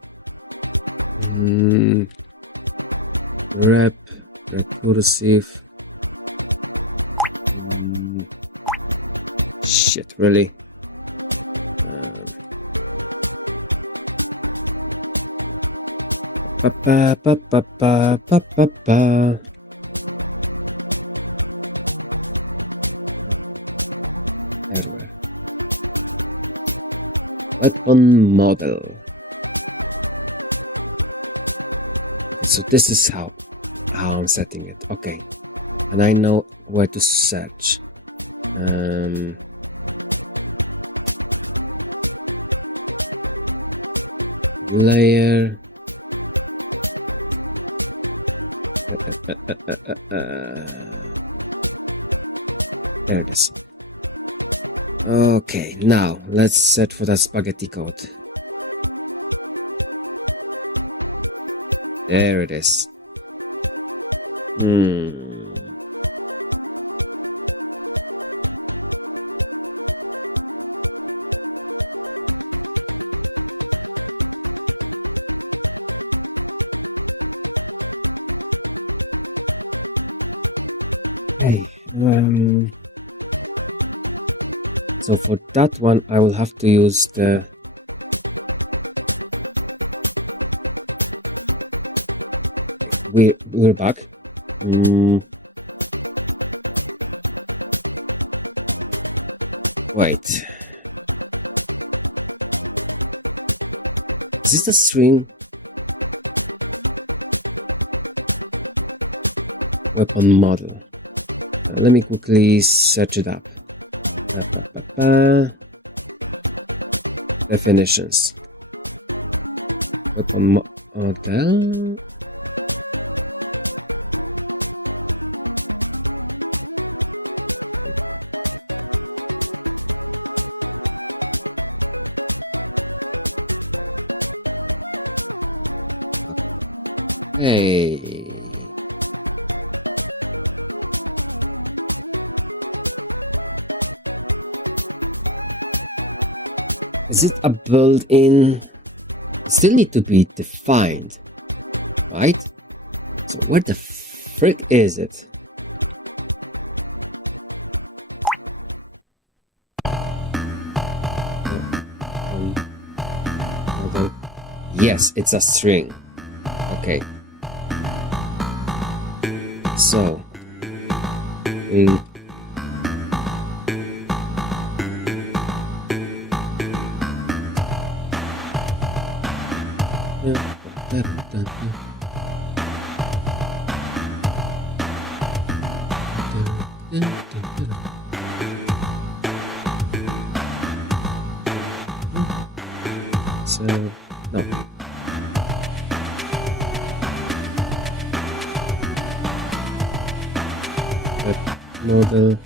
recursive. Shit, really? Everywhere. Weapon model. Okay, so this is how I'm setting it. Okay, and I know where to search. Layer. There it is. Okay, now let's set for the spaghetti code. There it is. Okay. So for that one, I will have to use the we're back. Wait. Is this the string? Weapon model. Let me quickly search it up. Definitions. Weapon model. Hey. Is it a built-in? It still need to be defined, right? So where the frick is it? Yes, it's a string. Okay. So so no. model.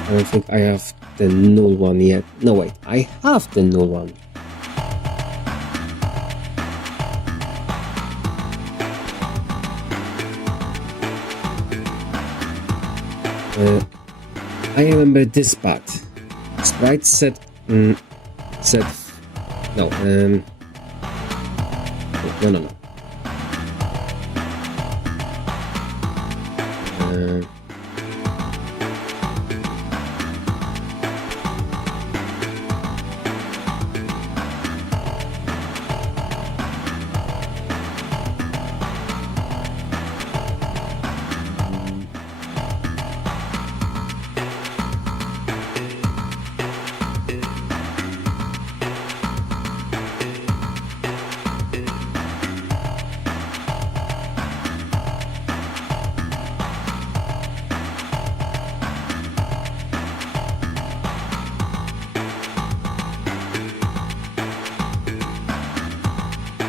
I don't think I have the null one yet. No, wait, I have the null one. I remember this part. Sprite set no, no.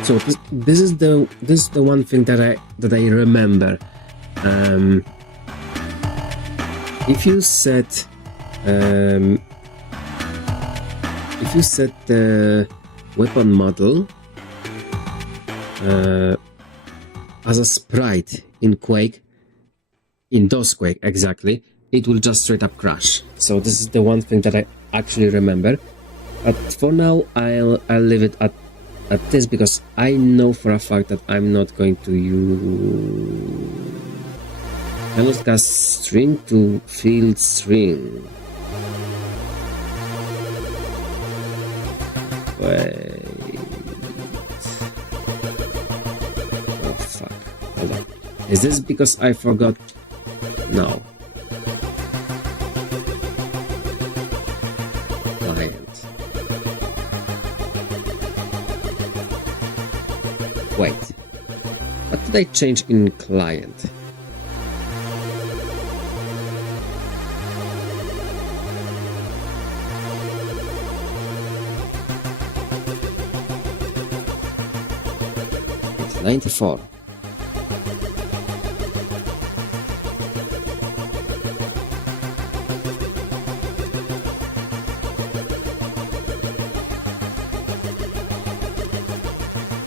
So this is the one thing that I remember. If you set the weapon model as a sprite in Quake, in DOS Quake exactly, it will just straight up crash. So this is the one thing that I actually remember. But for now, I'll leave it at this, because I know for a fact that I'm not going to use cast string to field string. Wait. Oh fuck. Hold on. Is this because I forgot? No. Client. Wait, what did I change in client? It's 94.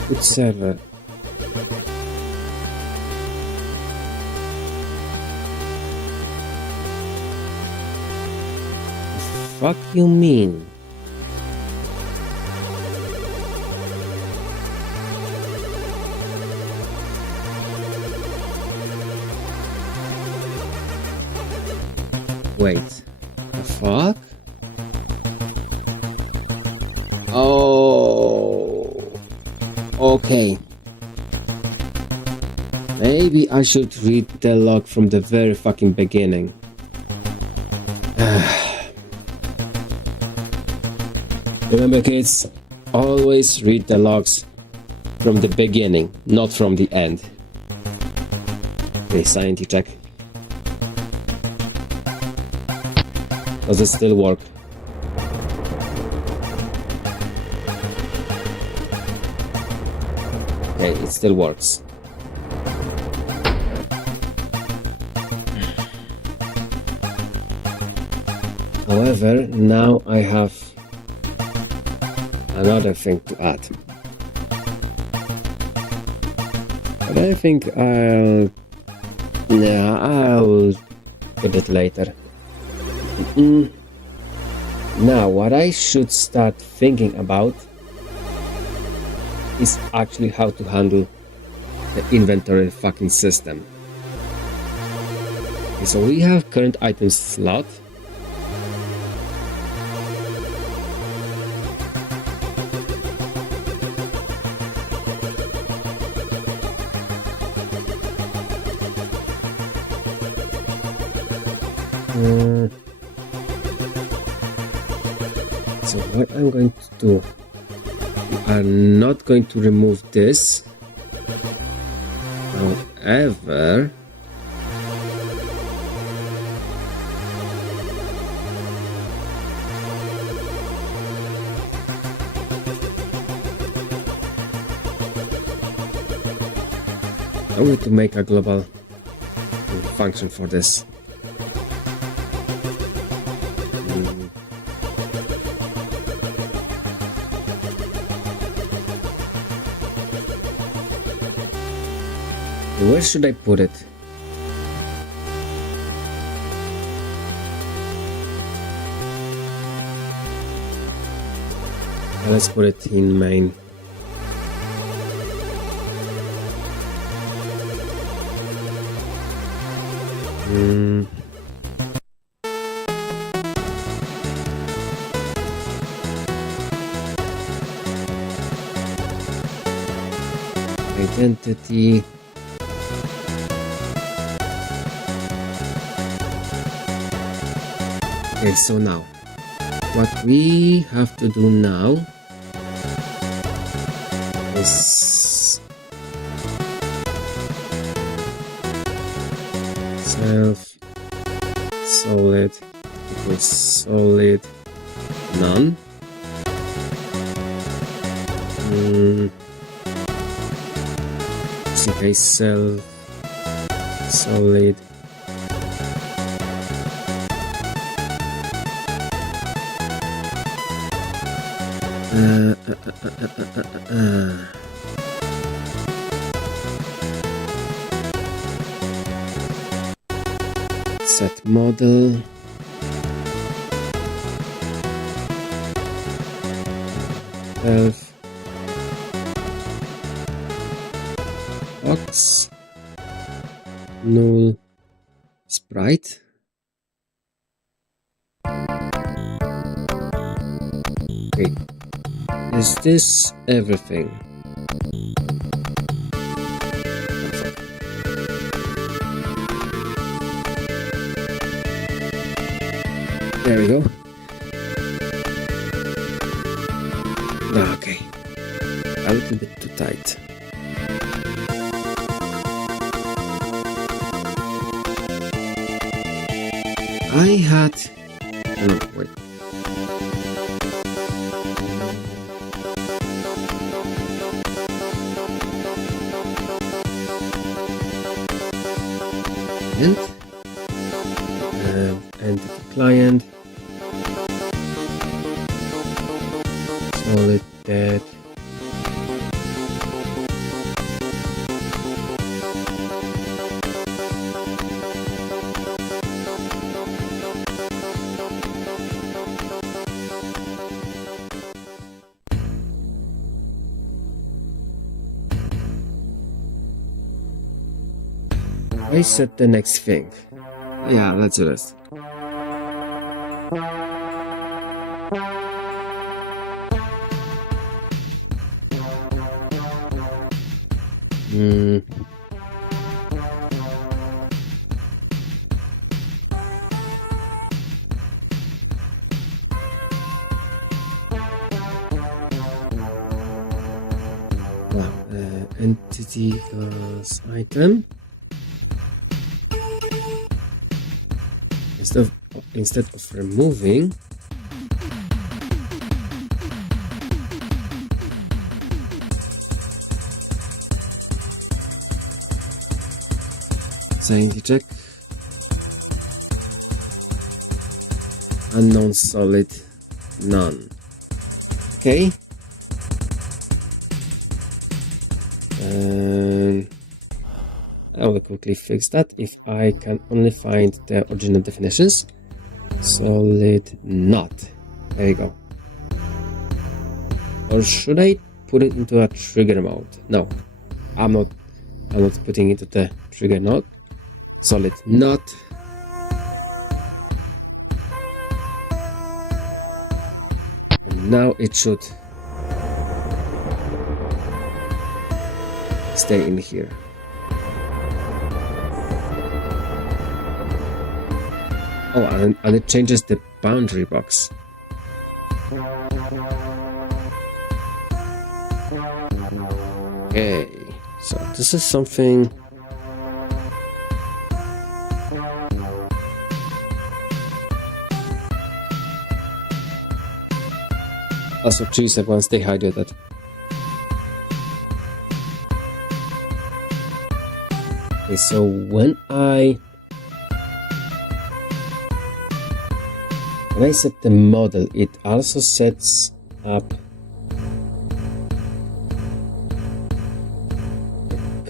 Good server. Fuck you mean? Wait, the fuck? Oh, okay. Maybe I should read the log from the very fucking beginning. Remember, kids, always read the logs from the beginning, not from the end. Okay, sanity check. Does it still work? Okay, it still works. However, now I have another thing to add. But I think I'll put it later. Now, what I should start thinking about is actually how to handle the inventory fucking system. Okay, so we have current items slot. So what I'm going to do, we are not going to remove this. However, I need to make a global function for this. Where should I put it? Let's put it in main. Identity. Okay, so now what we have to do now is self solid equals solid none. Okay, self solid set model self box null sprite. Okay, is this everything? There we go. Okay, a little bit too tight. I had no, wait. Entity client solid dead I set the next thing. Yeah, let's do this. Entity class item. Instead of removing, sanity check, unknown solid none. Okay, and I will quickly fix that if I can only find the original definitions. Solid not. There you go. Or should I put it into a trigger mode? No, I'm not putting it into the trigger mode. Solid not. And now it should stay in here. Oh, and it changes the boundary box. Okay, so this is something. Also, trees at once they hydrated. Okay, so when I set the model, it also sets up the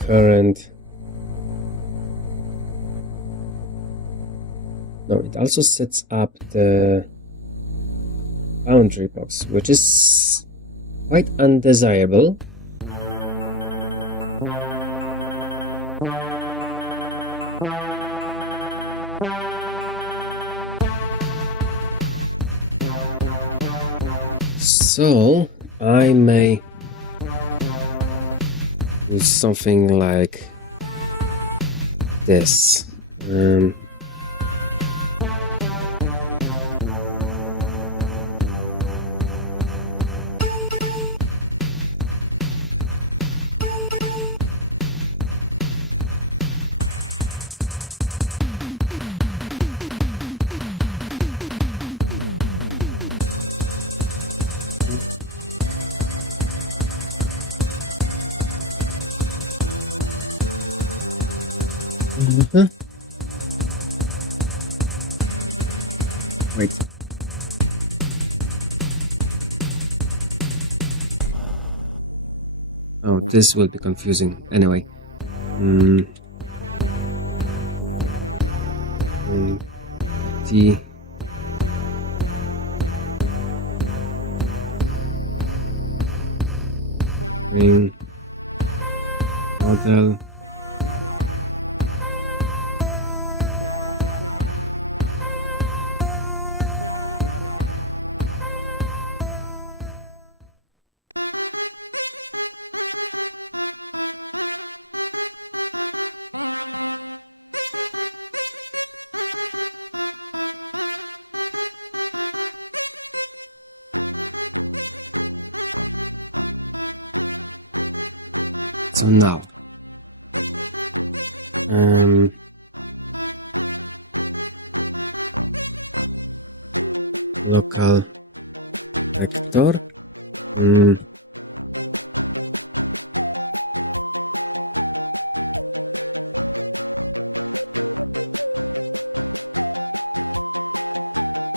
current. No, it also sets up the boundary box, which is quite undesirable. So I may do something like this. Wait. Oh, this will be confusing. Anyway. T. Ring. Model. So now, local vector.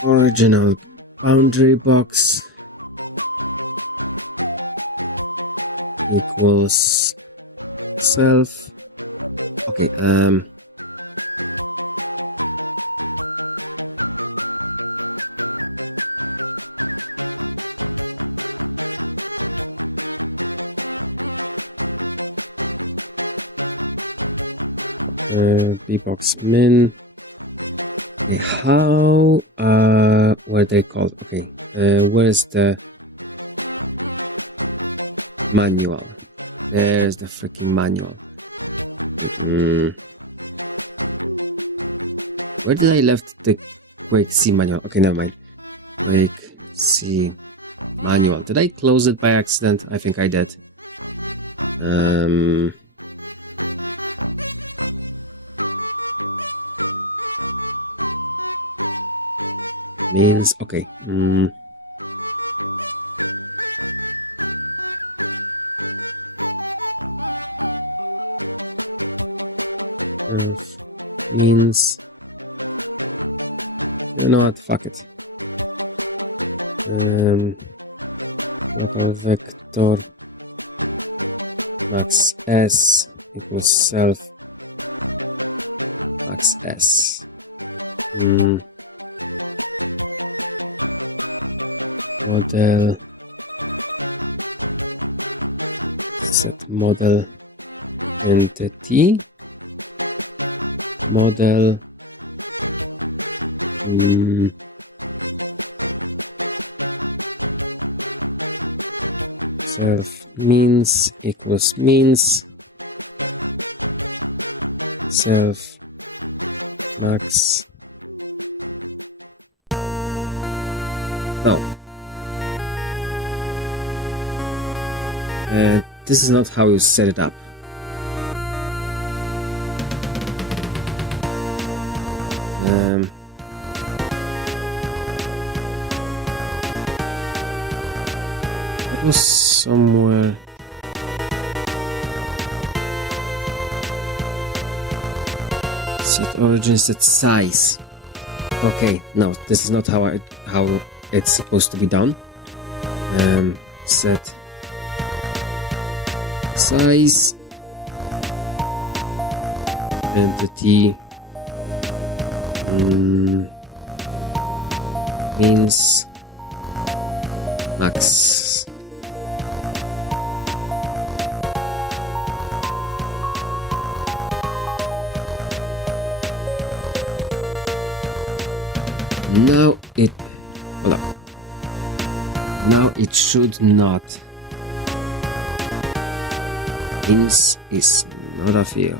Original boundary box equals self. Okay, bbox min. Okay, how what are they called? Okay, where's the manual? There's the freaking manual. Where did I left the Quake C manual? Okay, never mind. Quake C manual. Did I close it by accident? I think I did. Means okay. Means, you know what? Fuck it. Local vector max s equals self max s. Model set model entity model self means equals means self max. Oh, This is not how you set it up. It was somewhere. Set origin, set size. Okay, no, this is not how it's supposed to be done. Set size, entity, means max. Now it, hold up. Now it should not. Ins is not a field.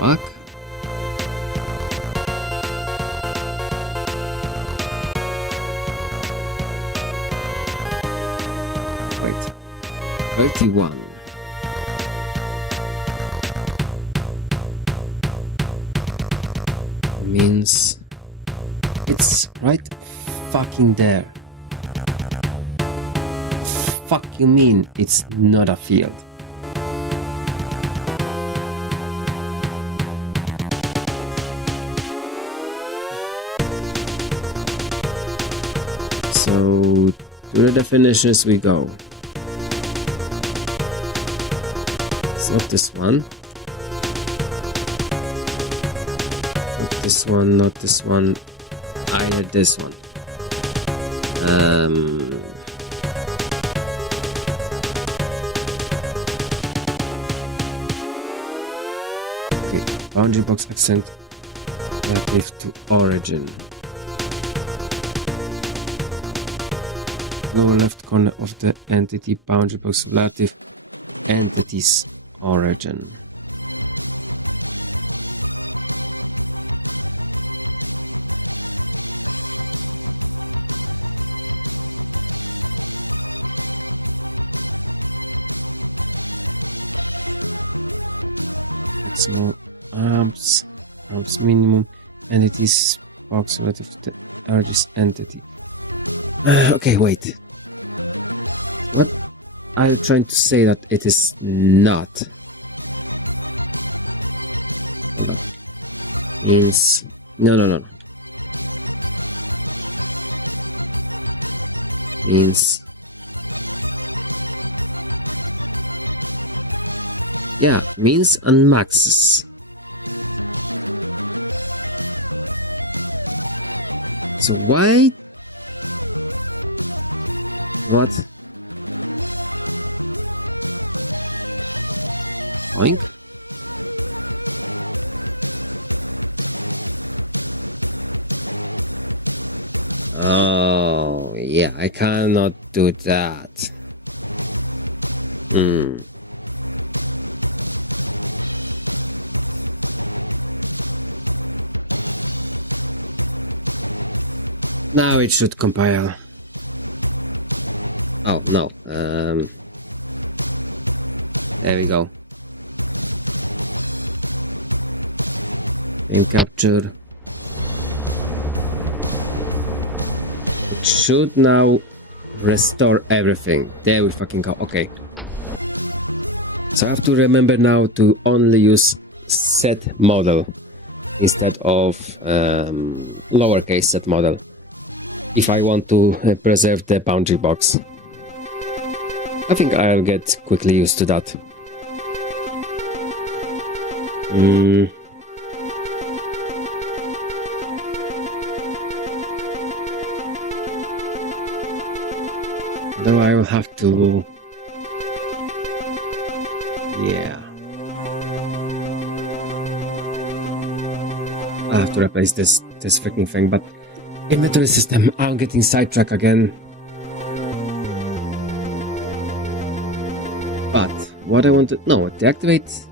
Fuck. Wait. 31. Means it's right fucking there. Fuck you mean it's not a field? So to the definitions we go. It's not this one. This one, not this one, either this one. Okay, boundary box accent relative to origin. Lower left corner of the entity boundary box relative entity's origin. Small arms minimum entities box relative to the largest entity. Okay, wait. What I'm trying to say that it is not. Hold on. Means no. Means yeah, means and maxes. So why? What? Oink? Oh, yeah, I cannot do that. Now it should compile. Oh, no. There we go. Game capture. It should now restore everything. There we fucking go. Okay. So I have to remember now to only use set model instead of lowercase set model if I want to preserve the boundary box. I think I'll get quickly used to that. Though I will have to... yeah. I have to replace this freaking thing, but inventory system, I'm getting sidetracked again. But what I want to... no, deactivate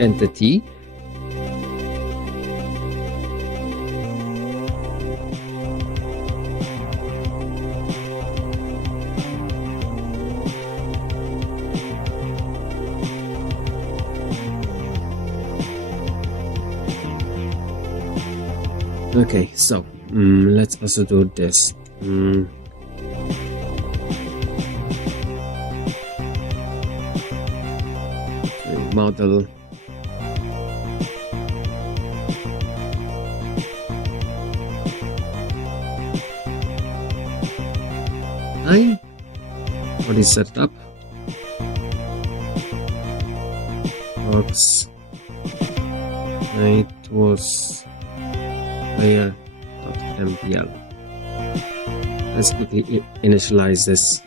entity. Okay, so let's also do this. Model. What is set up? Box. It was player.mbl. Let's quickly initialize this.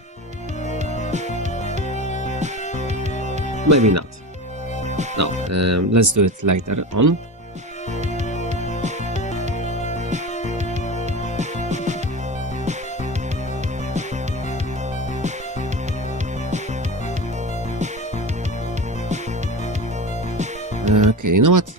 Maybe not. No, let's do it later on. Okay, you know what?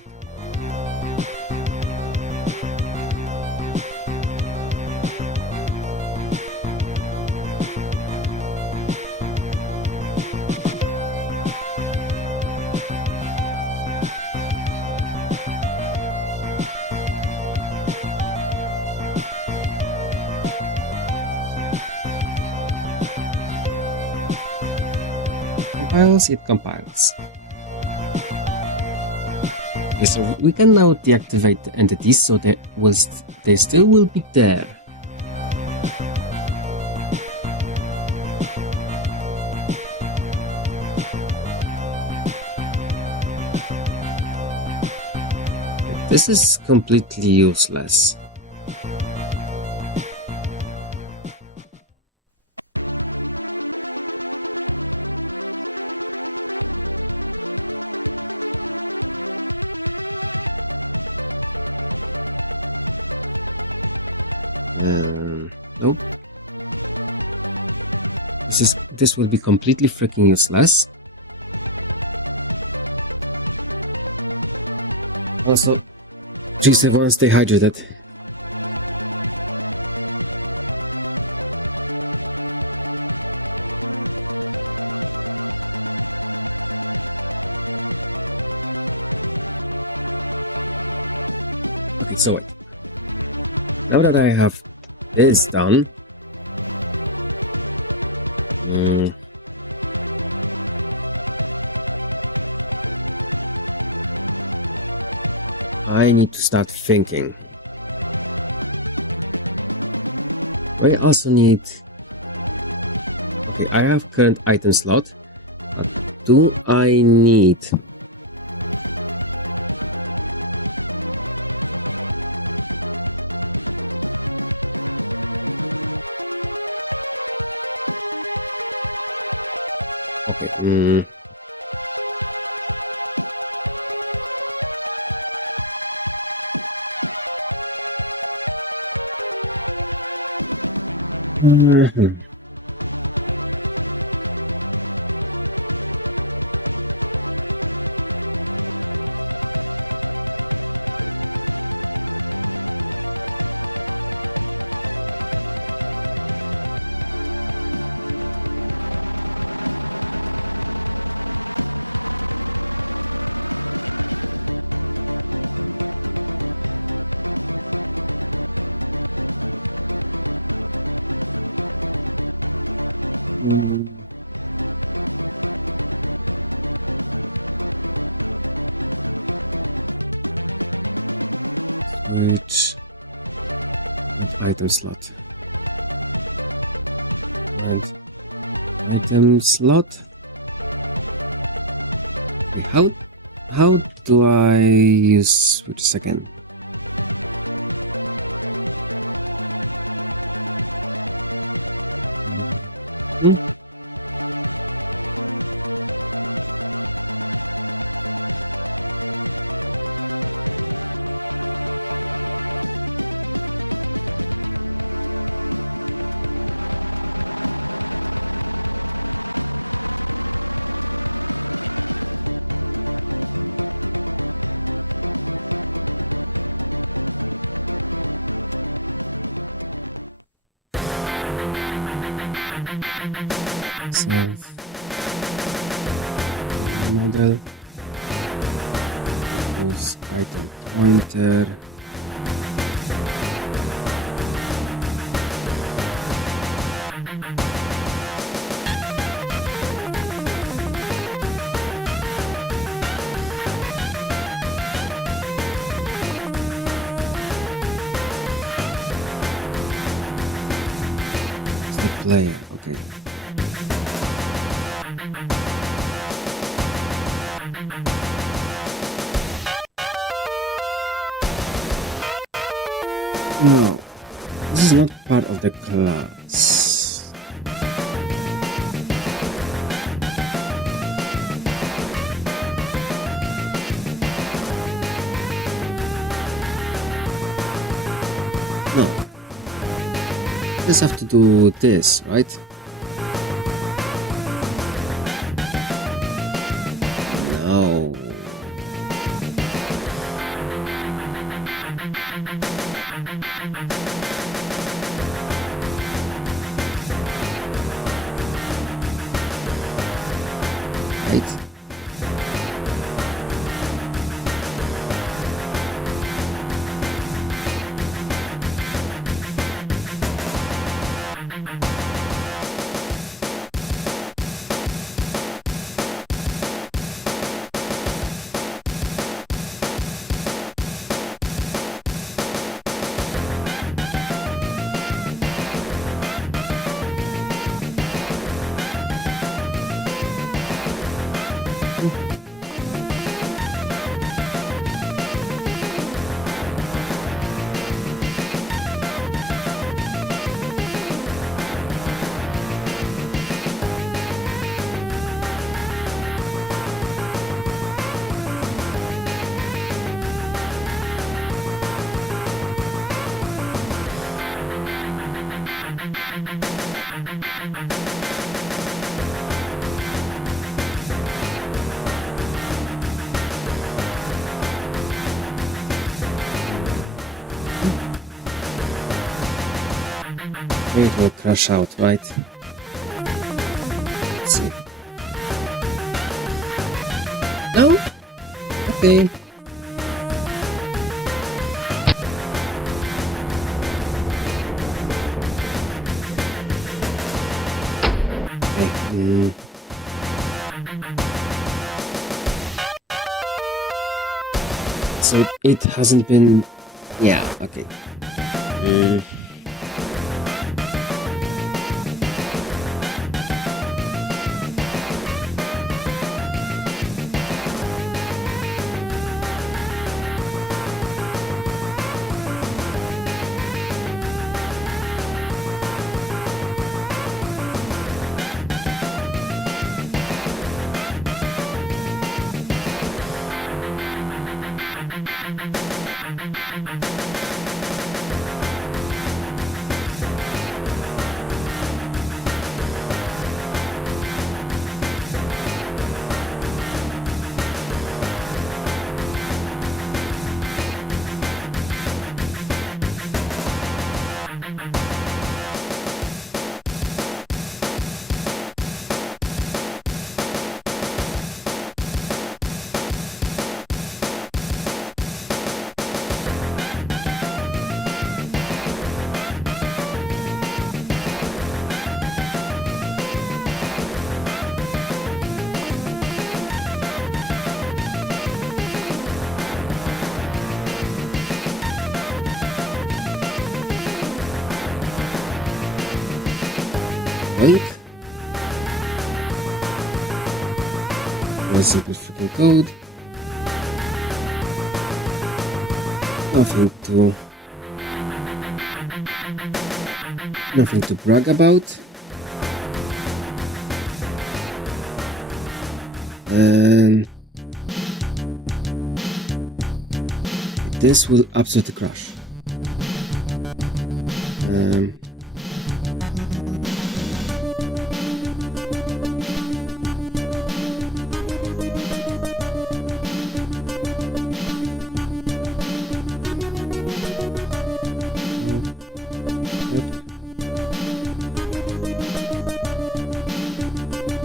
It compiles. Okay, so we can now deactivate the entities, so they still will be there. This is completely useless. No. This will be completely freaking useless. Also, G7 stay hydrated. Okay, so wait. Now that I have this done, I need to start thinking. I also need... Okay, I have current item slot, but do I need... Okay, switch and item slot. And item slot. Okay, how do I use switch again? Hmm? Self model use item pointer layer, okay. No, this is not part of the class. No. Just have to do this, right? No. Right? It will crash out, right? Let's see. No? Okay. Okay. So it hasn't been... Yeah, okay. Wait. Very simple freaking code. Nothing to brag about. And this will absolutely crash.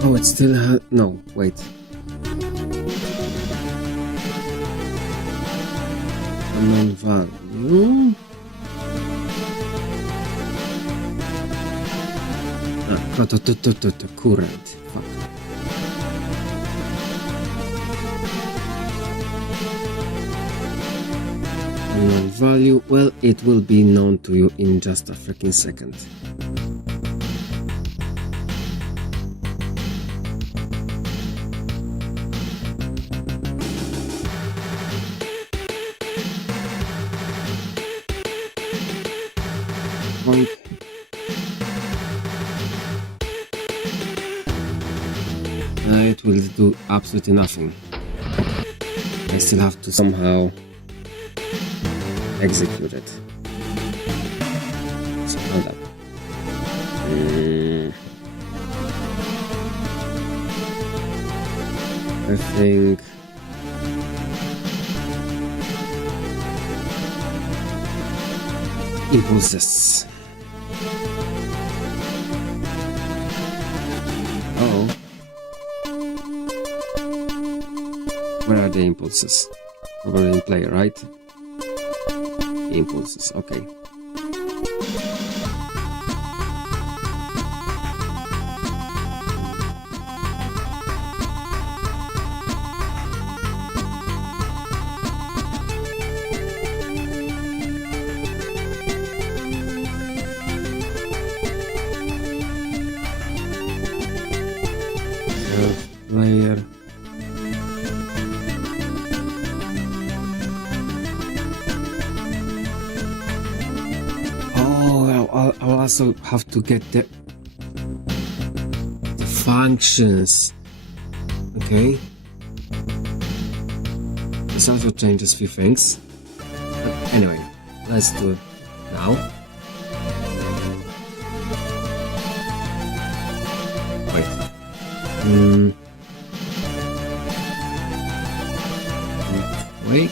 Oh, it still has... No, wait. Unknown value. Current. Fuck. Unknown value. Well, it will be known to you in just a freaking second. do absolutely nothing. I still have to somehow execute it. So hold up. I think impulses. Oh. Where are the impulses? Probably in play, right? Impulses, okay. Player. Oh, I'll also have to get the functions. Okay. This also changes few things. But anyway, let's do it now. Wait. Wait.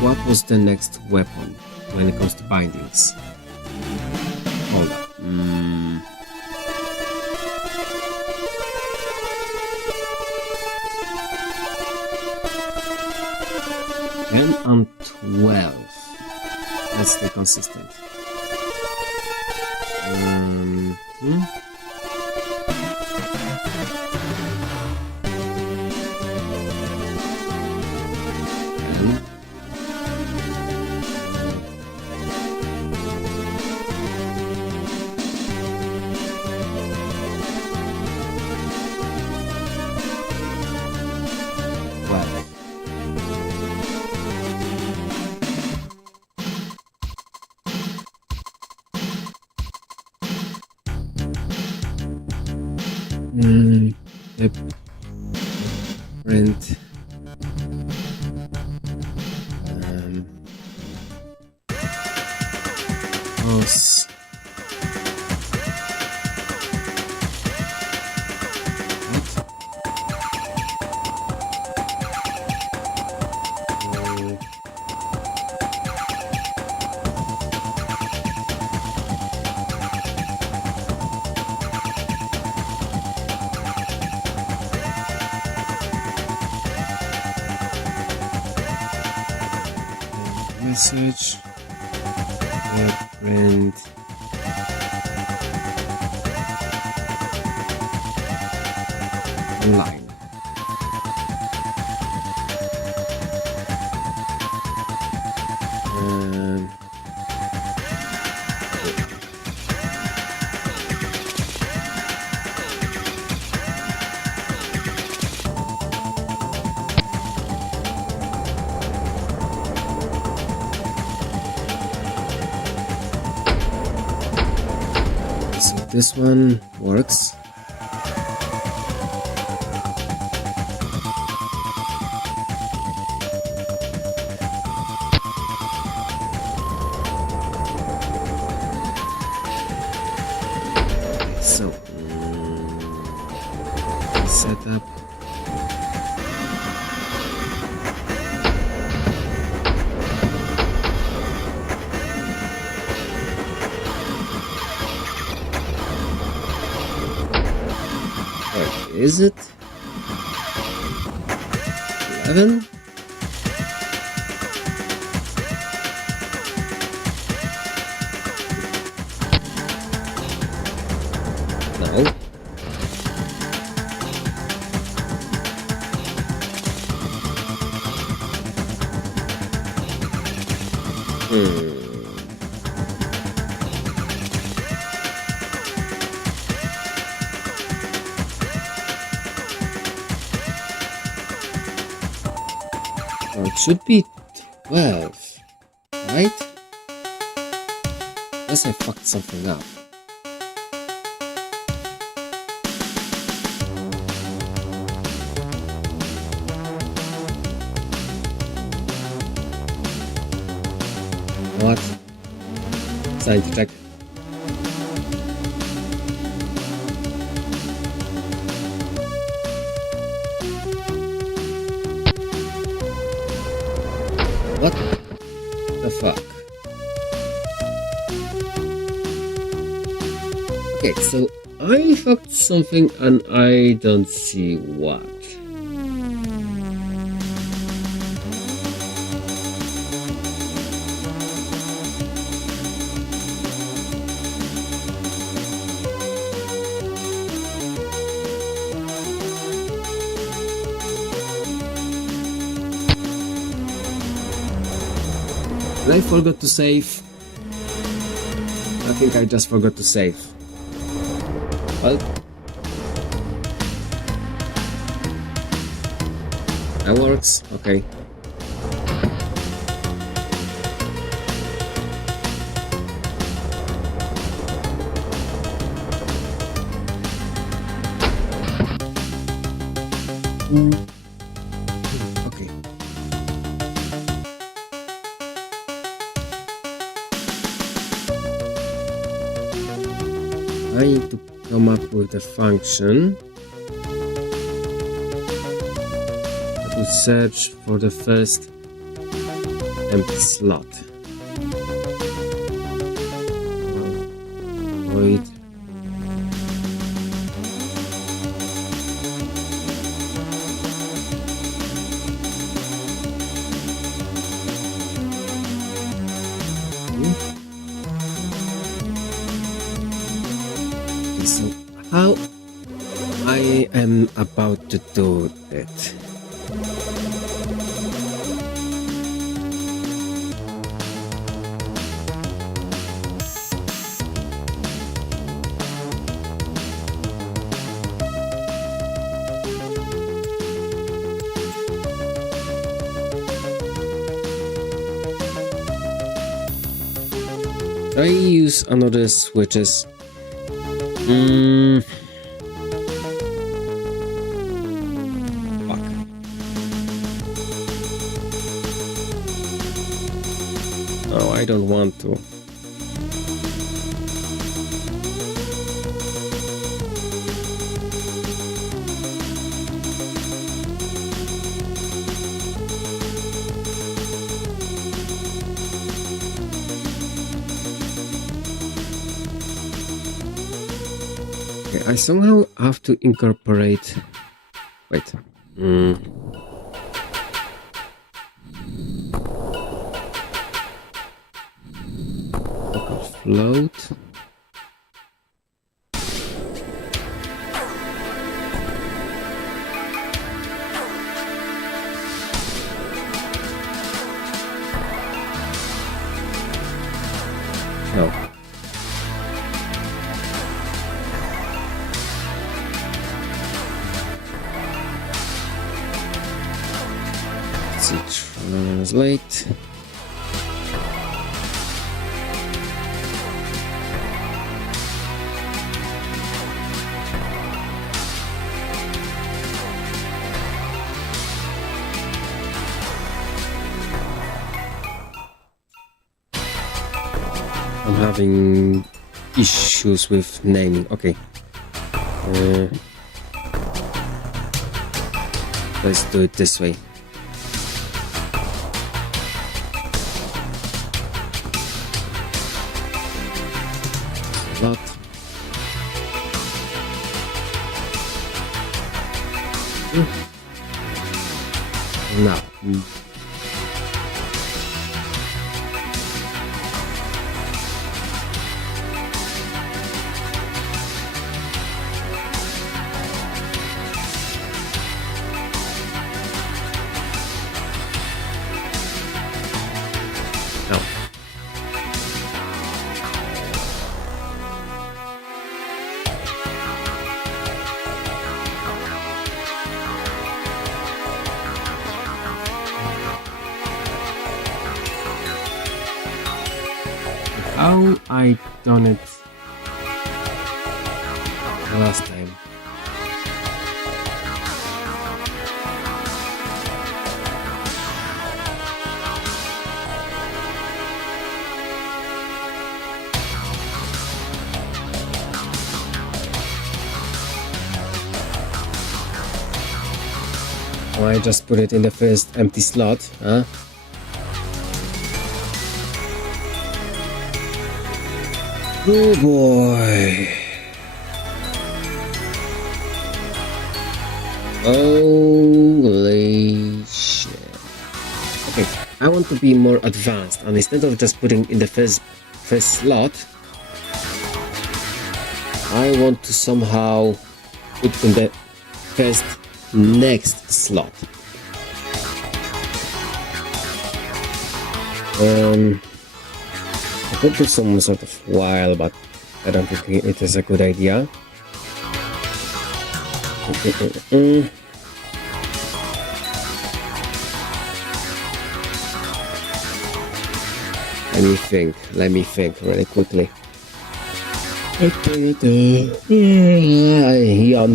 What was the next weapon when it comes to bindings? Hold up. 10 and 12. Let's stay consistent. The print house message print line. So this one works. So setup. Is it 11? No. Oh, it should be 12, right? Unless I fucked something up. What? Sanity check. What the fuck? Okay, so I fucked something and I don't see what. I forgot to save. I think I just forgot to save. Well, that works. Okay. Okay. I need to come up with a function that will search for the first empty slot. Void. So how I am about to do it. I use another switches. Fuck. No, I don't want to. Okay, I somehow have to incorporate. Wait. Local float. No. Translate. I'm having issues with naming. Okay. Let's do it this way. Lot. Now. Now. How I done it last time. I just put it in the first empty slot, huh? Oh boy. Holy shit. Okay, I want to be more advanced, and instead of just putting in the first slot, I want to somehow put in the first next slot. I could do some sort of while, but I don't think it is a good idea. Let me think really quickly. Yawn.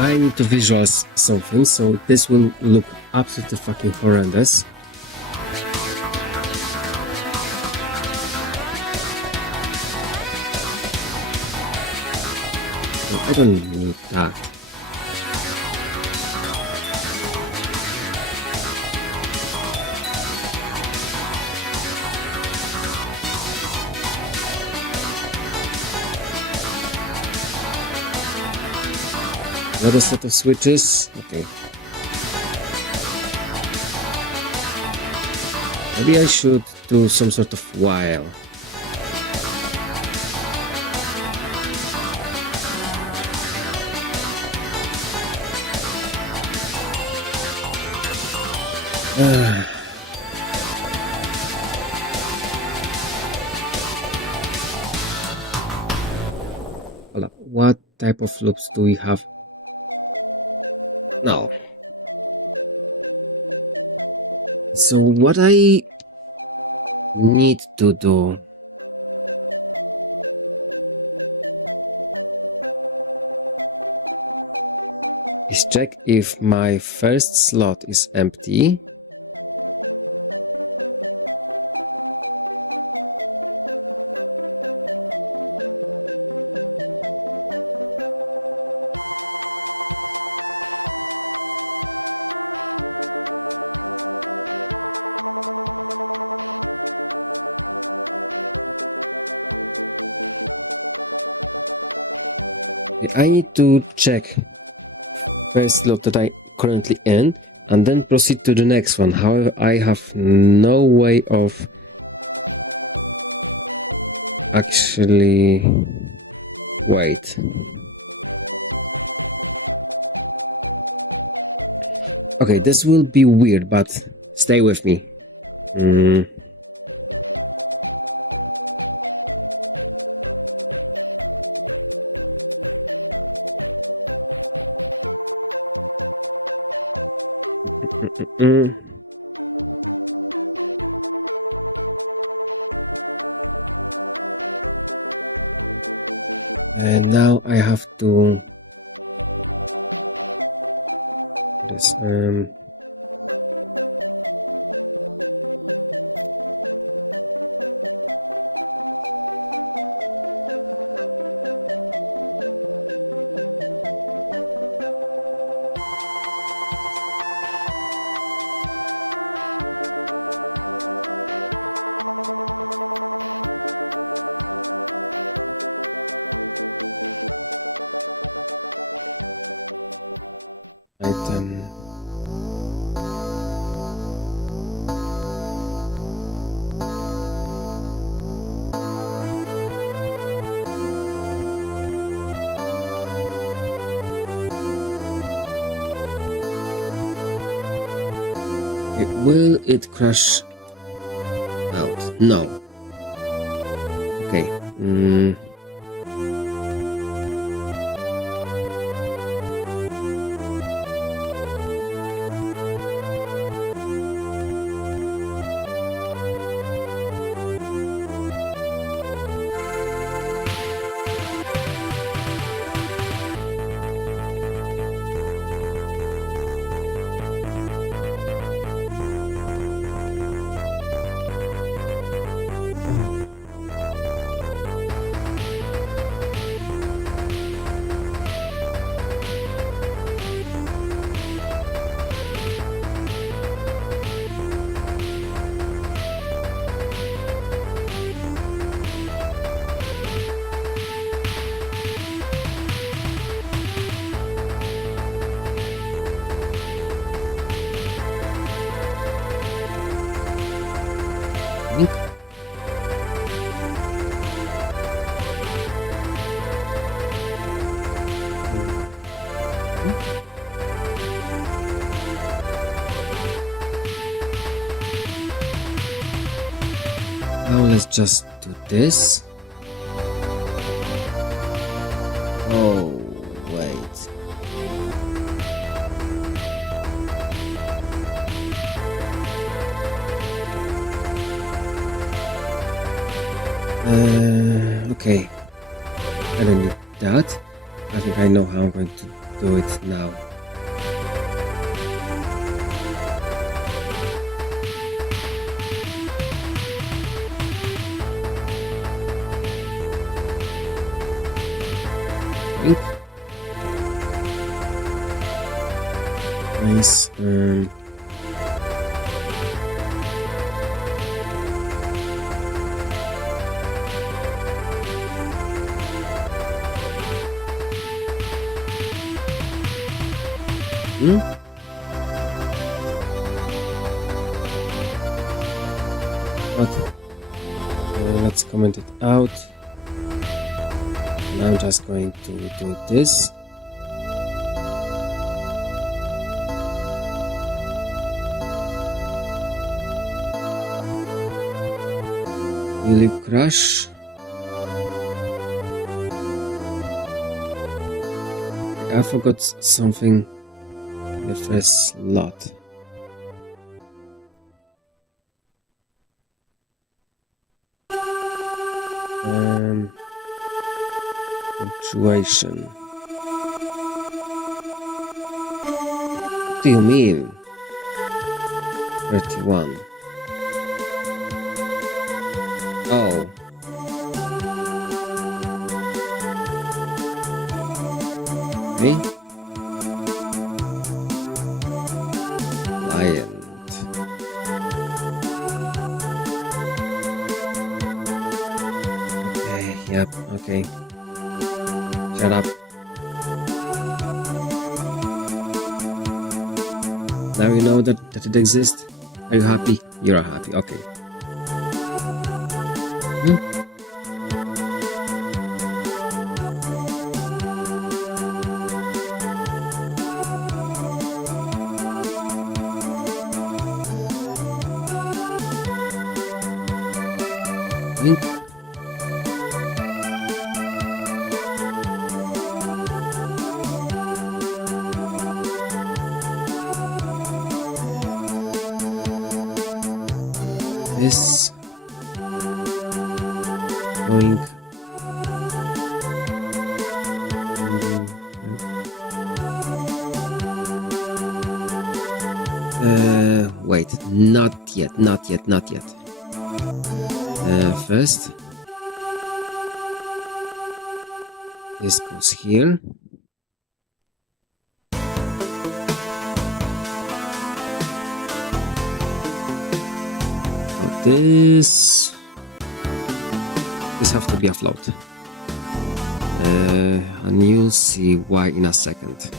I need to visualize something, so this will look absolutely fucking horrendous. I don't need that. Another set of switches. Okay. Maybe I should do some sort of while. Hold up. What type of loops do we have? No. So what I need to do is check if my first slot is empty. I need to check first slot that I currently in and then proceed to the next one. However, I have no way of actually wait. Okay, this will be weird, but stay with me. And now I have to this item. Will it crash out? No. Okay. Now let's just do this. Oh, wait. Okay. I don't need that. I think I know how I'm going to do it now. Nice. But let's comment it out. And I'm just going to do this. Lip crush. I forgot something in the first slot. Punctuation. What do you mean? 31. Oh. Me? Lion. Okay, yep, okay. Shut up. Now you know that it exists. Are you happy? You're happy, okay. This going wait, not yet. First this goes here. This have to be afloat, and you'll see why in a second.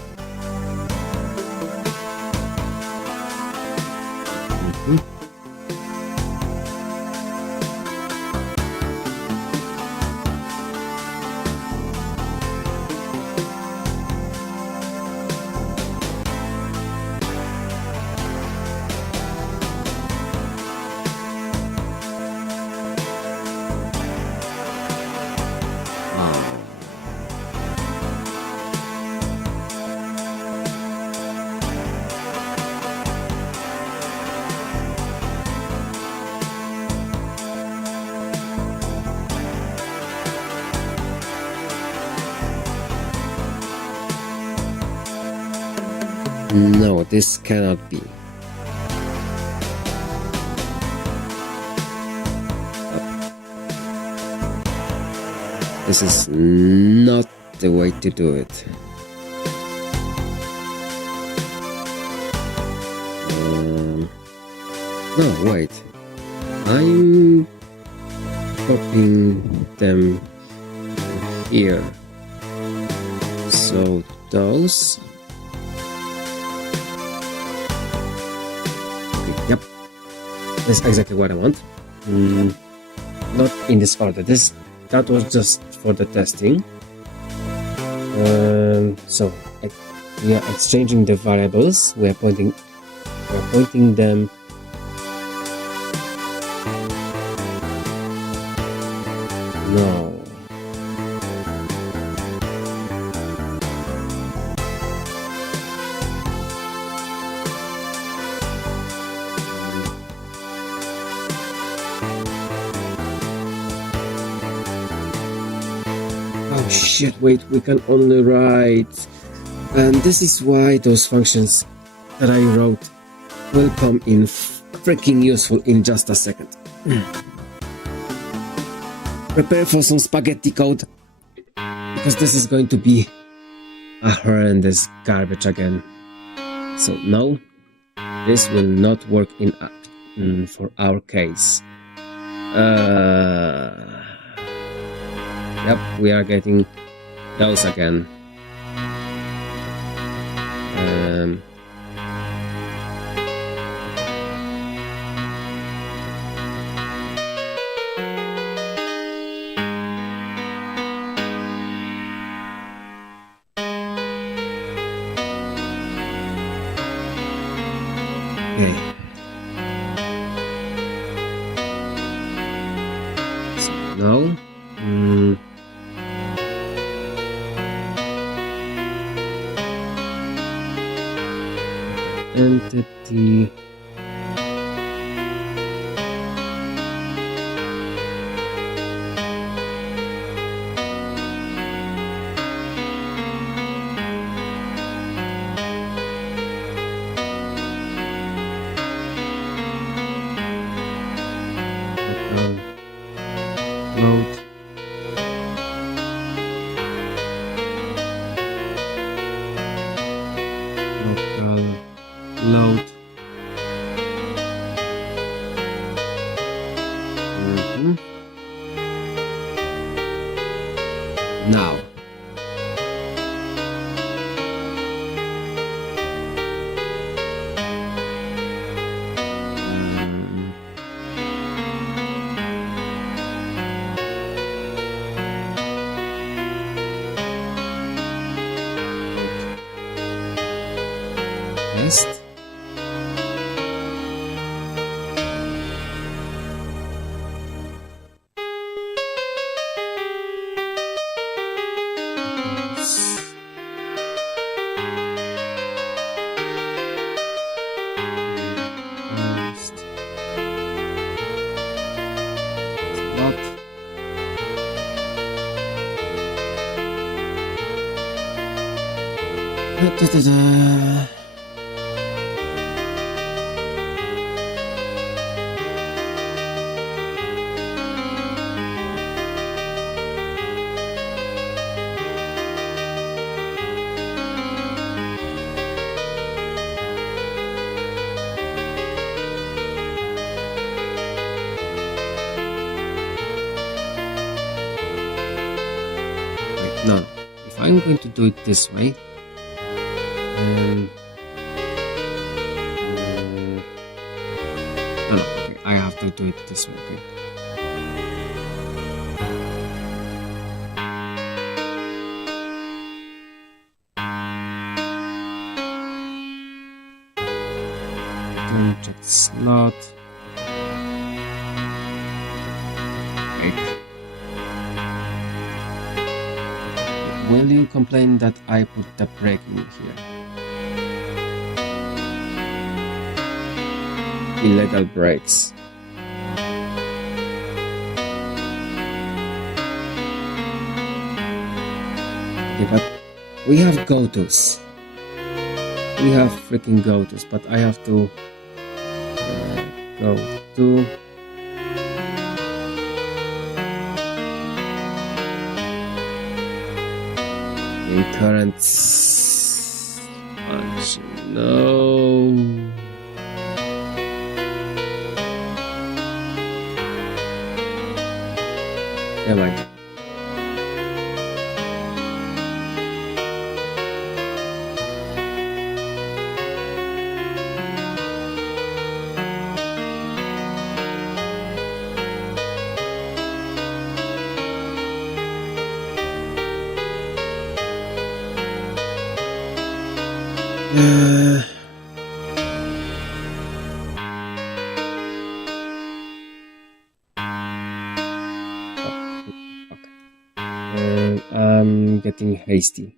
No, this cannot be. This is not the way to do it. No, wait. I'm copying them here. So those. Okay, yep. That's exactly what I want. Not in this order. That was just for the testing. So we are exchanging the variables. We are pointing them. No. Oh shit, wait, we can only write. And this is why those functions that I wrote will come in freaking useful in just a second. Prepare for some spaghetti code, because this is going to be a horrendous garbage again. So no, this will not work for our case. Yep, we are getting those again. Okay. So now, entity. Load. Local load. Now. Test. Now, if I'm going to do it this way, no, okay, I have to do it this way, okay. Don't check slot. Wait. Will you complain that I put the break in here? Illegal breaks. Okay, but we have go-tos. we have freaking go-tos, but I have to go to in current function. No. Never mind. I'm getting hasty.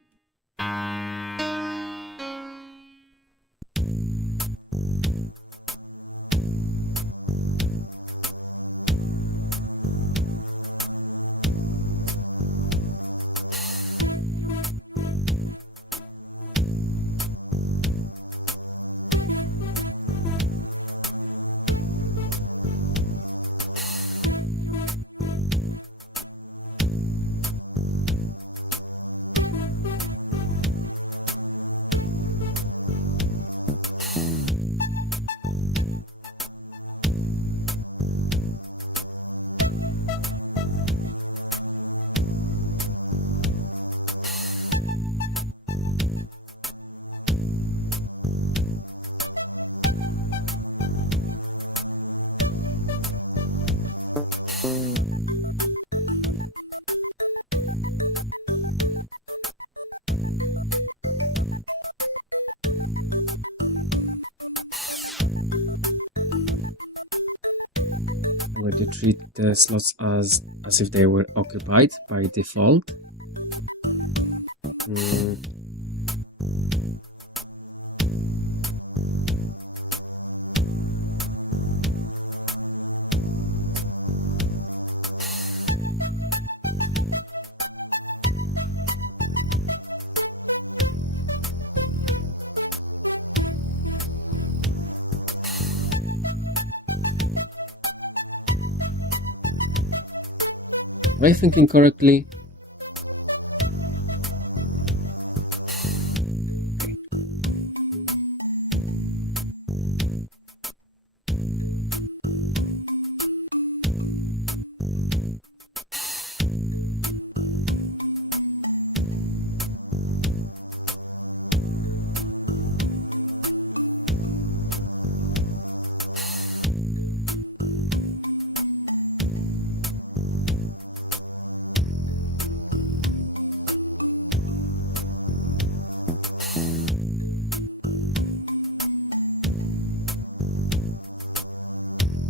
I'm going to treat the slots as if they were occupied by default. Am I thinking correctly?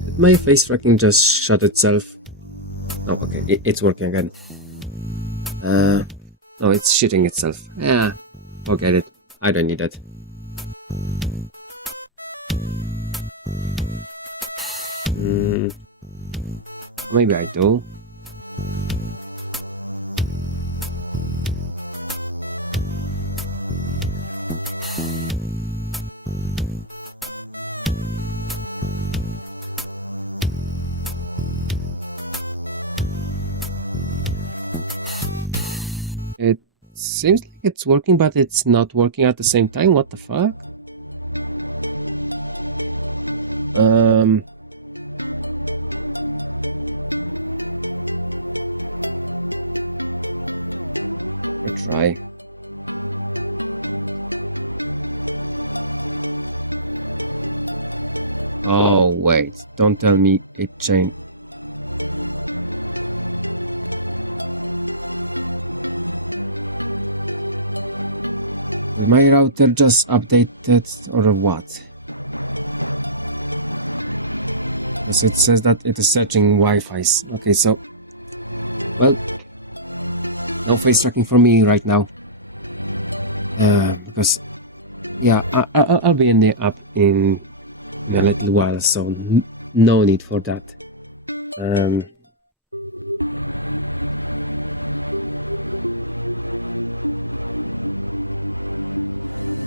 Did my face tracking just shut itself? Oh, okay, it's working again. No, it's shitting itself. Yeah, forget it. I don't need it. Maybe I do. It seems like it's working, but it's not working at the same time. What the fuck? I'll try. Oh, wait. Don't tell me it changed. Is my router just updated or what? Because it says that it is searching Wi-Fi's. Okay, so, well, no face tracking for me right now. Because, yeah, I'll be in the app in a little while, so no need for that.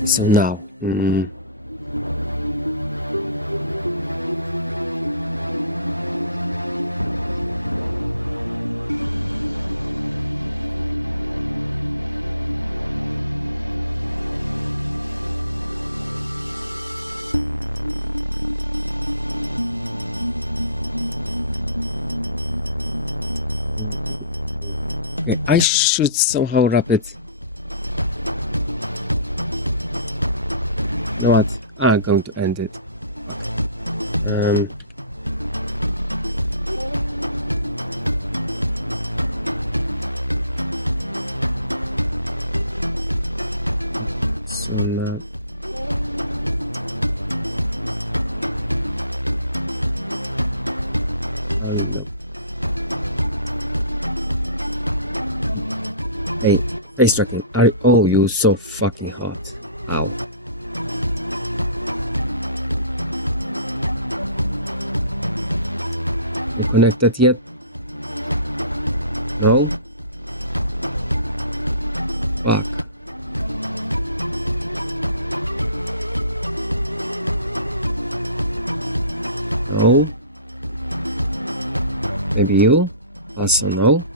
So now Mm. Okay, I should somehow wrap it. You know what? I'm going to end it. Fuck. So now I'll go. Hey, face tracking. Oh, you so fucking hot. Ow. We connected yet? No? Fuck. No? Maybe you? Also no?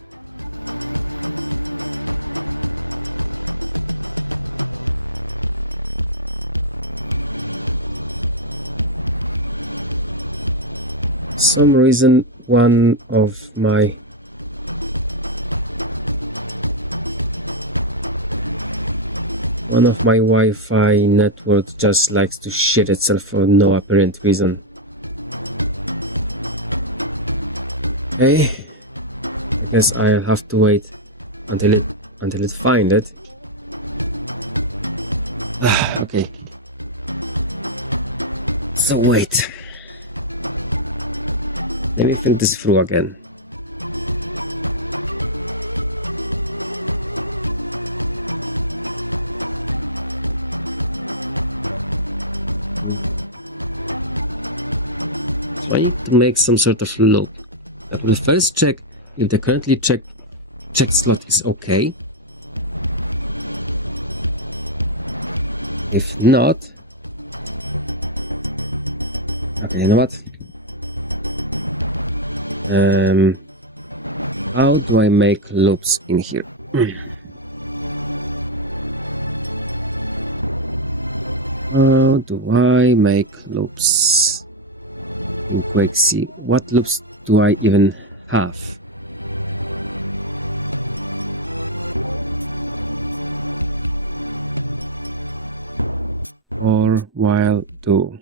Some reason one of my Wi-Fi networks just likes to shit itself for no apparent reason. Okay. I guess I'll have to wait until it find it. Okay. So wait. Let me think this through again. So I need to make some sort of loop. I will first check if the currently checked slot is okay. If not, okay, you know what? How do I make loops in here? How do I make loops in Quake C? What loops do I even have? Or while do?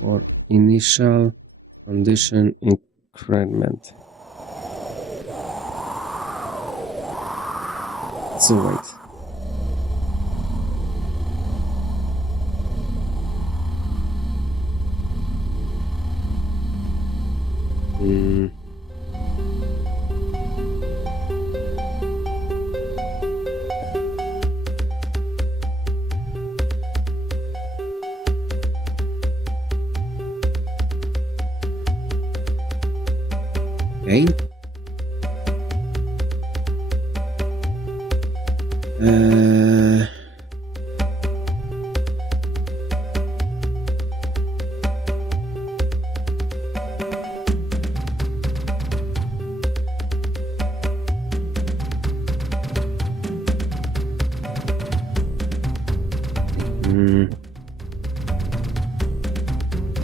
Or initial condition increment. So wait. Okay.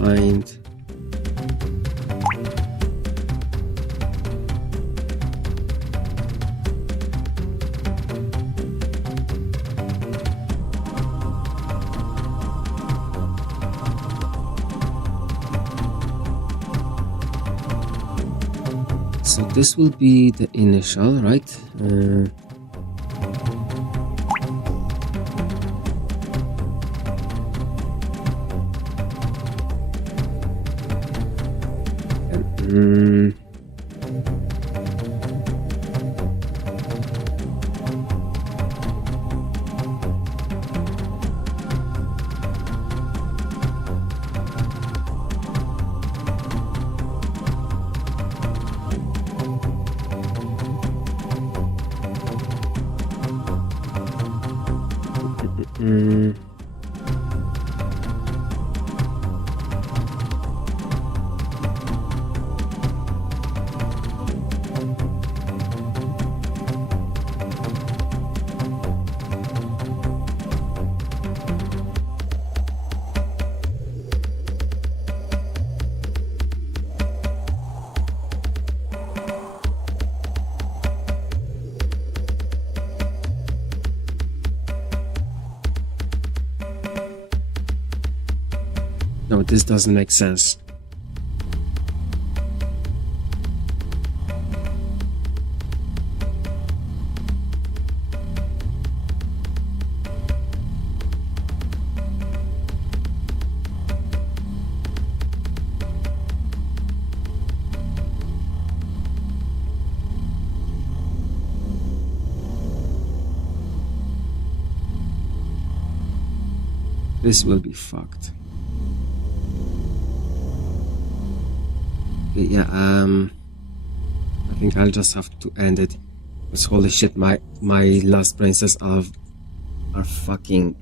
Find so this will be the initial, right? No, this doesn't make sense. This will be fucked. Yeah, I think I'll just have to end it. Because holy shit, my last brain cells are fucking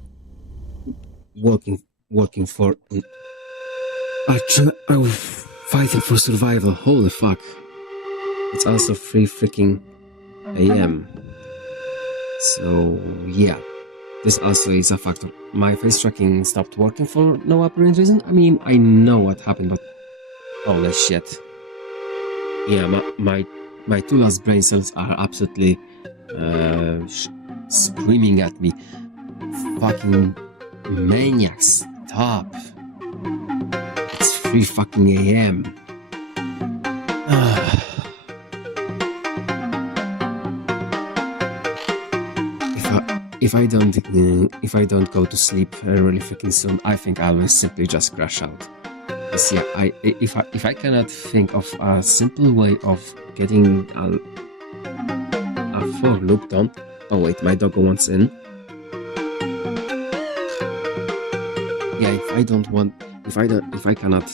working for are fighting for survival. Holy fuck. It's also 3 freaking AM. So yeah. This also is a factor. My face tracking stopped working for no apparent reason. I mean, I know what happened, but holy shit. Yeah, my 2 last brain cells are absolutely screaming at me. Fucking maniacs, stop. It's 3 fucking AM. If I don't go to sleep really freaking soon, I think I will simply just crash out. Because yeah, if I cannot think of a simple way of getting a for loop done. Oh wait, my dog wants in. Yeah, if I cannot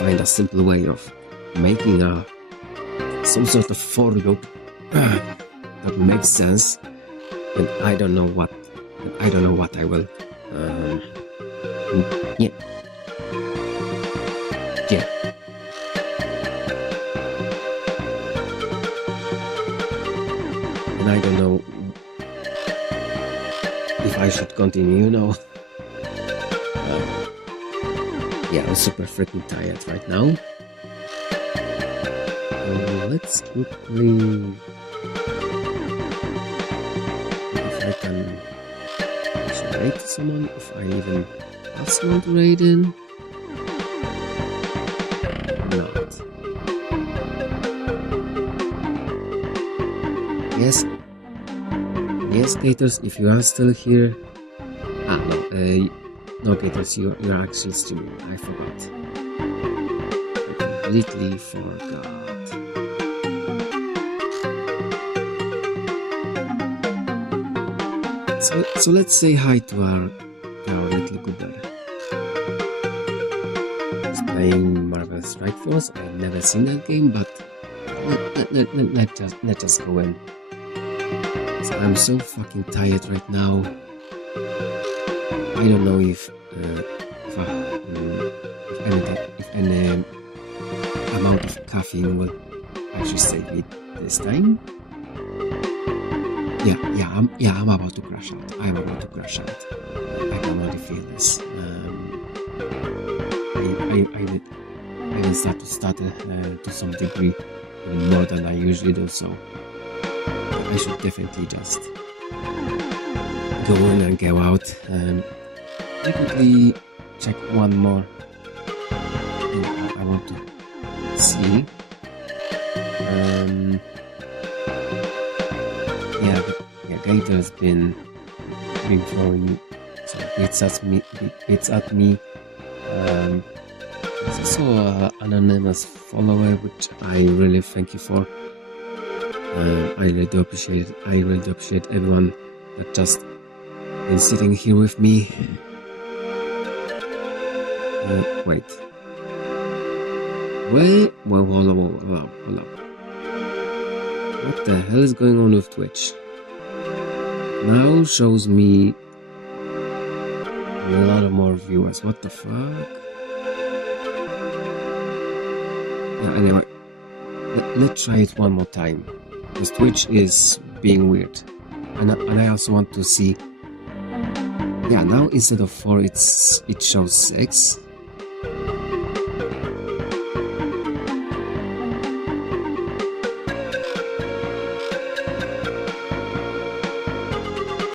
find a simple way of making some sort of for loop that makes sense, and I don't know what I will. Yeah. And I don't know if I should continue. Yeah, I'm super freaking tired right now. Let's quickly. Raid someone, if I even have someone to raid in. Not. Yes, Gators, if you are still here. No, Gators, you're actually streaming. I forgot. I completely forgot. So let's say hi to our little goober. He's playing Marvel Strike Force. I've never seen that game, but let's just go in. So I'm so fucking tired right now. I don't know if any amount of caffeine will actually save me this time. I'm about to crash out. I can already feel this. I will start to stutter to some degree, even more than I usually do. So I should definitely just go in and go out. I quickly check one more thing I want to see. Gator has been throwing some bits at me. There's also an anonymous follower, which I really thank you for. I really do appreciate it. I really do appreciate everyone that just been sitting here with me. Wait, hold up. What the hell is going on with Twitch? Now shows me a lot of more viewers. What the fuck? Yeah, anyway, let's try it one more time. Because Twitch is being weird. And I also want to see. Yeah, now instead of 4, it shows 6.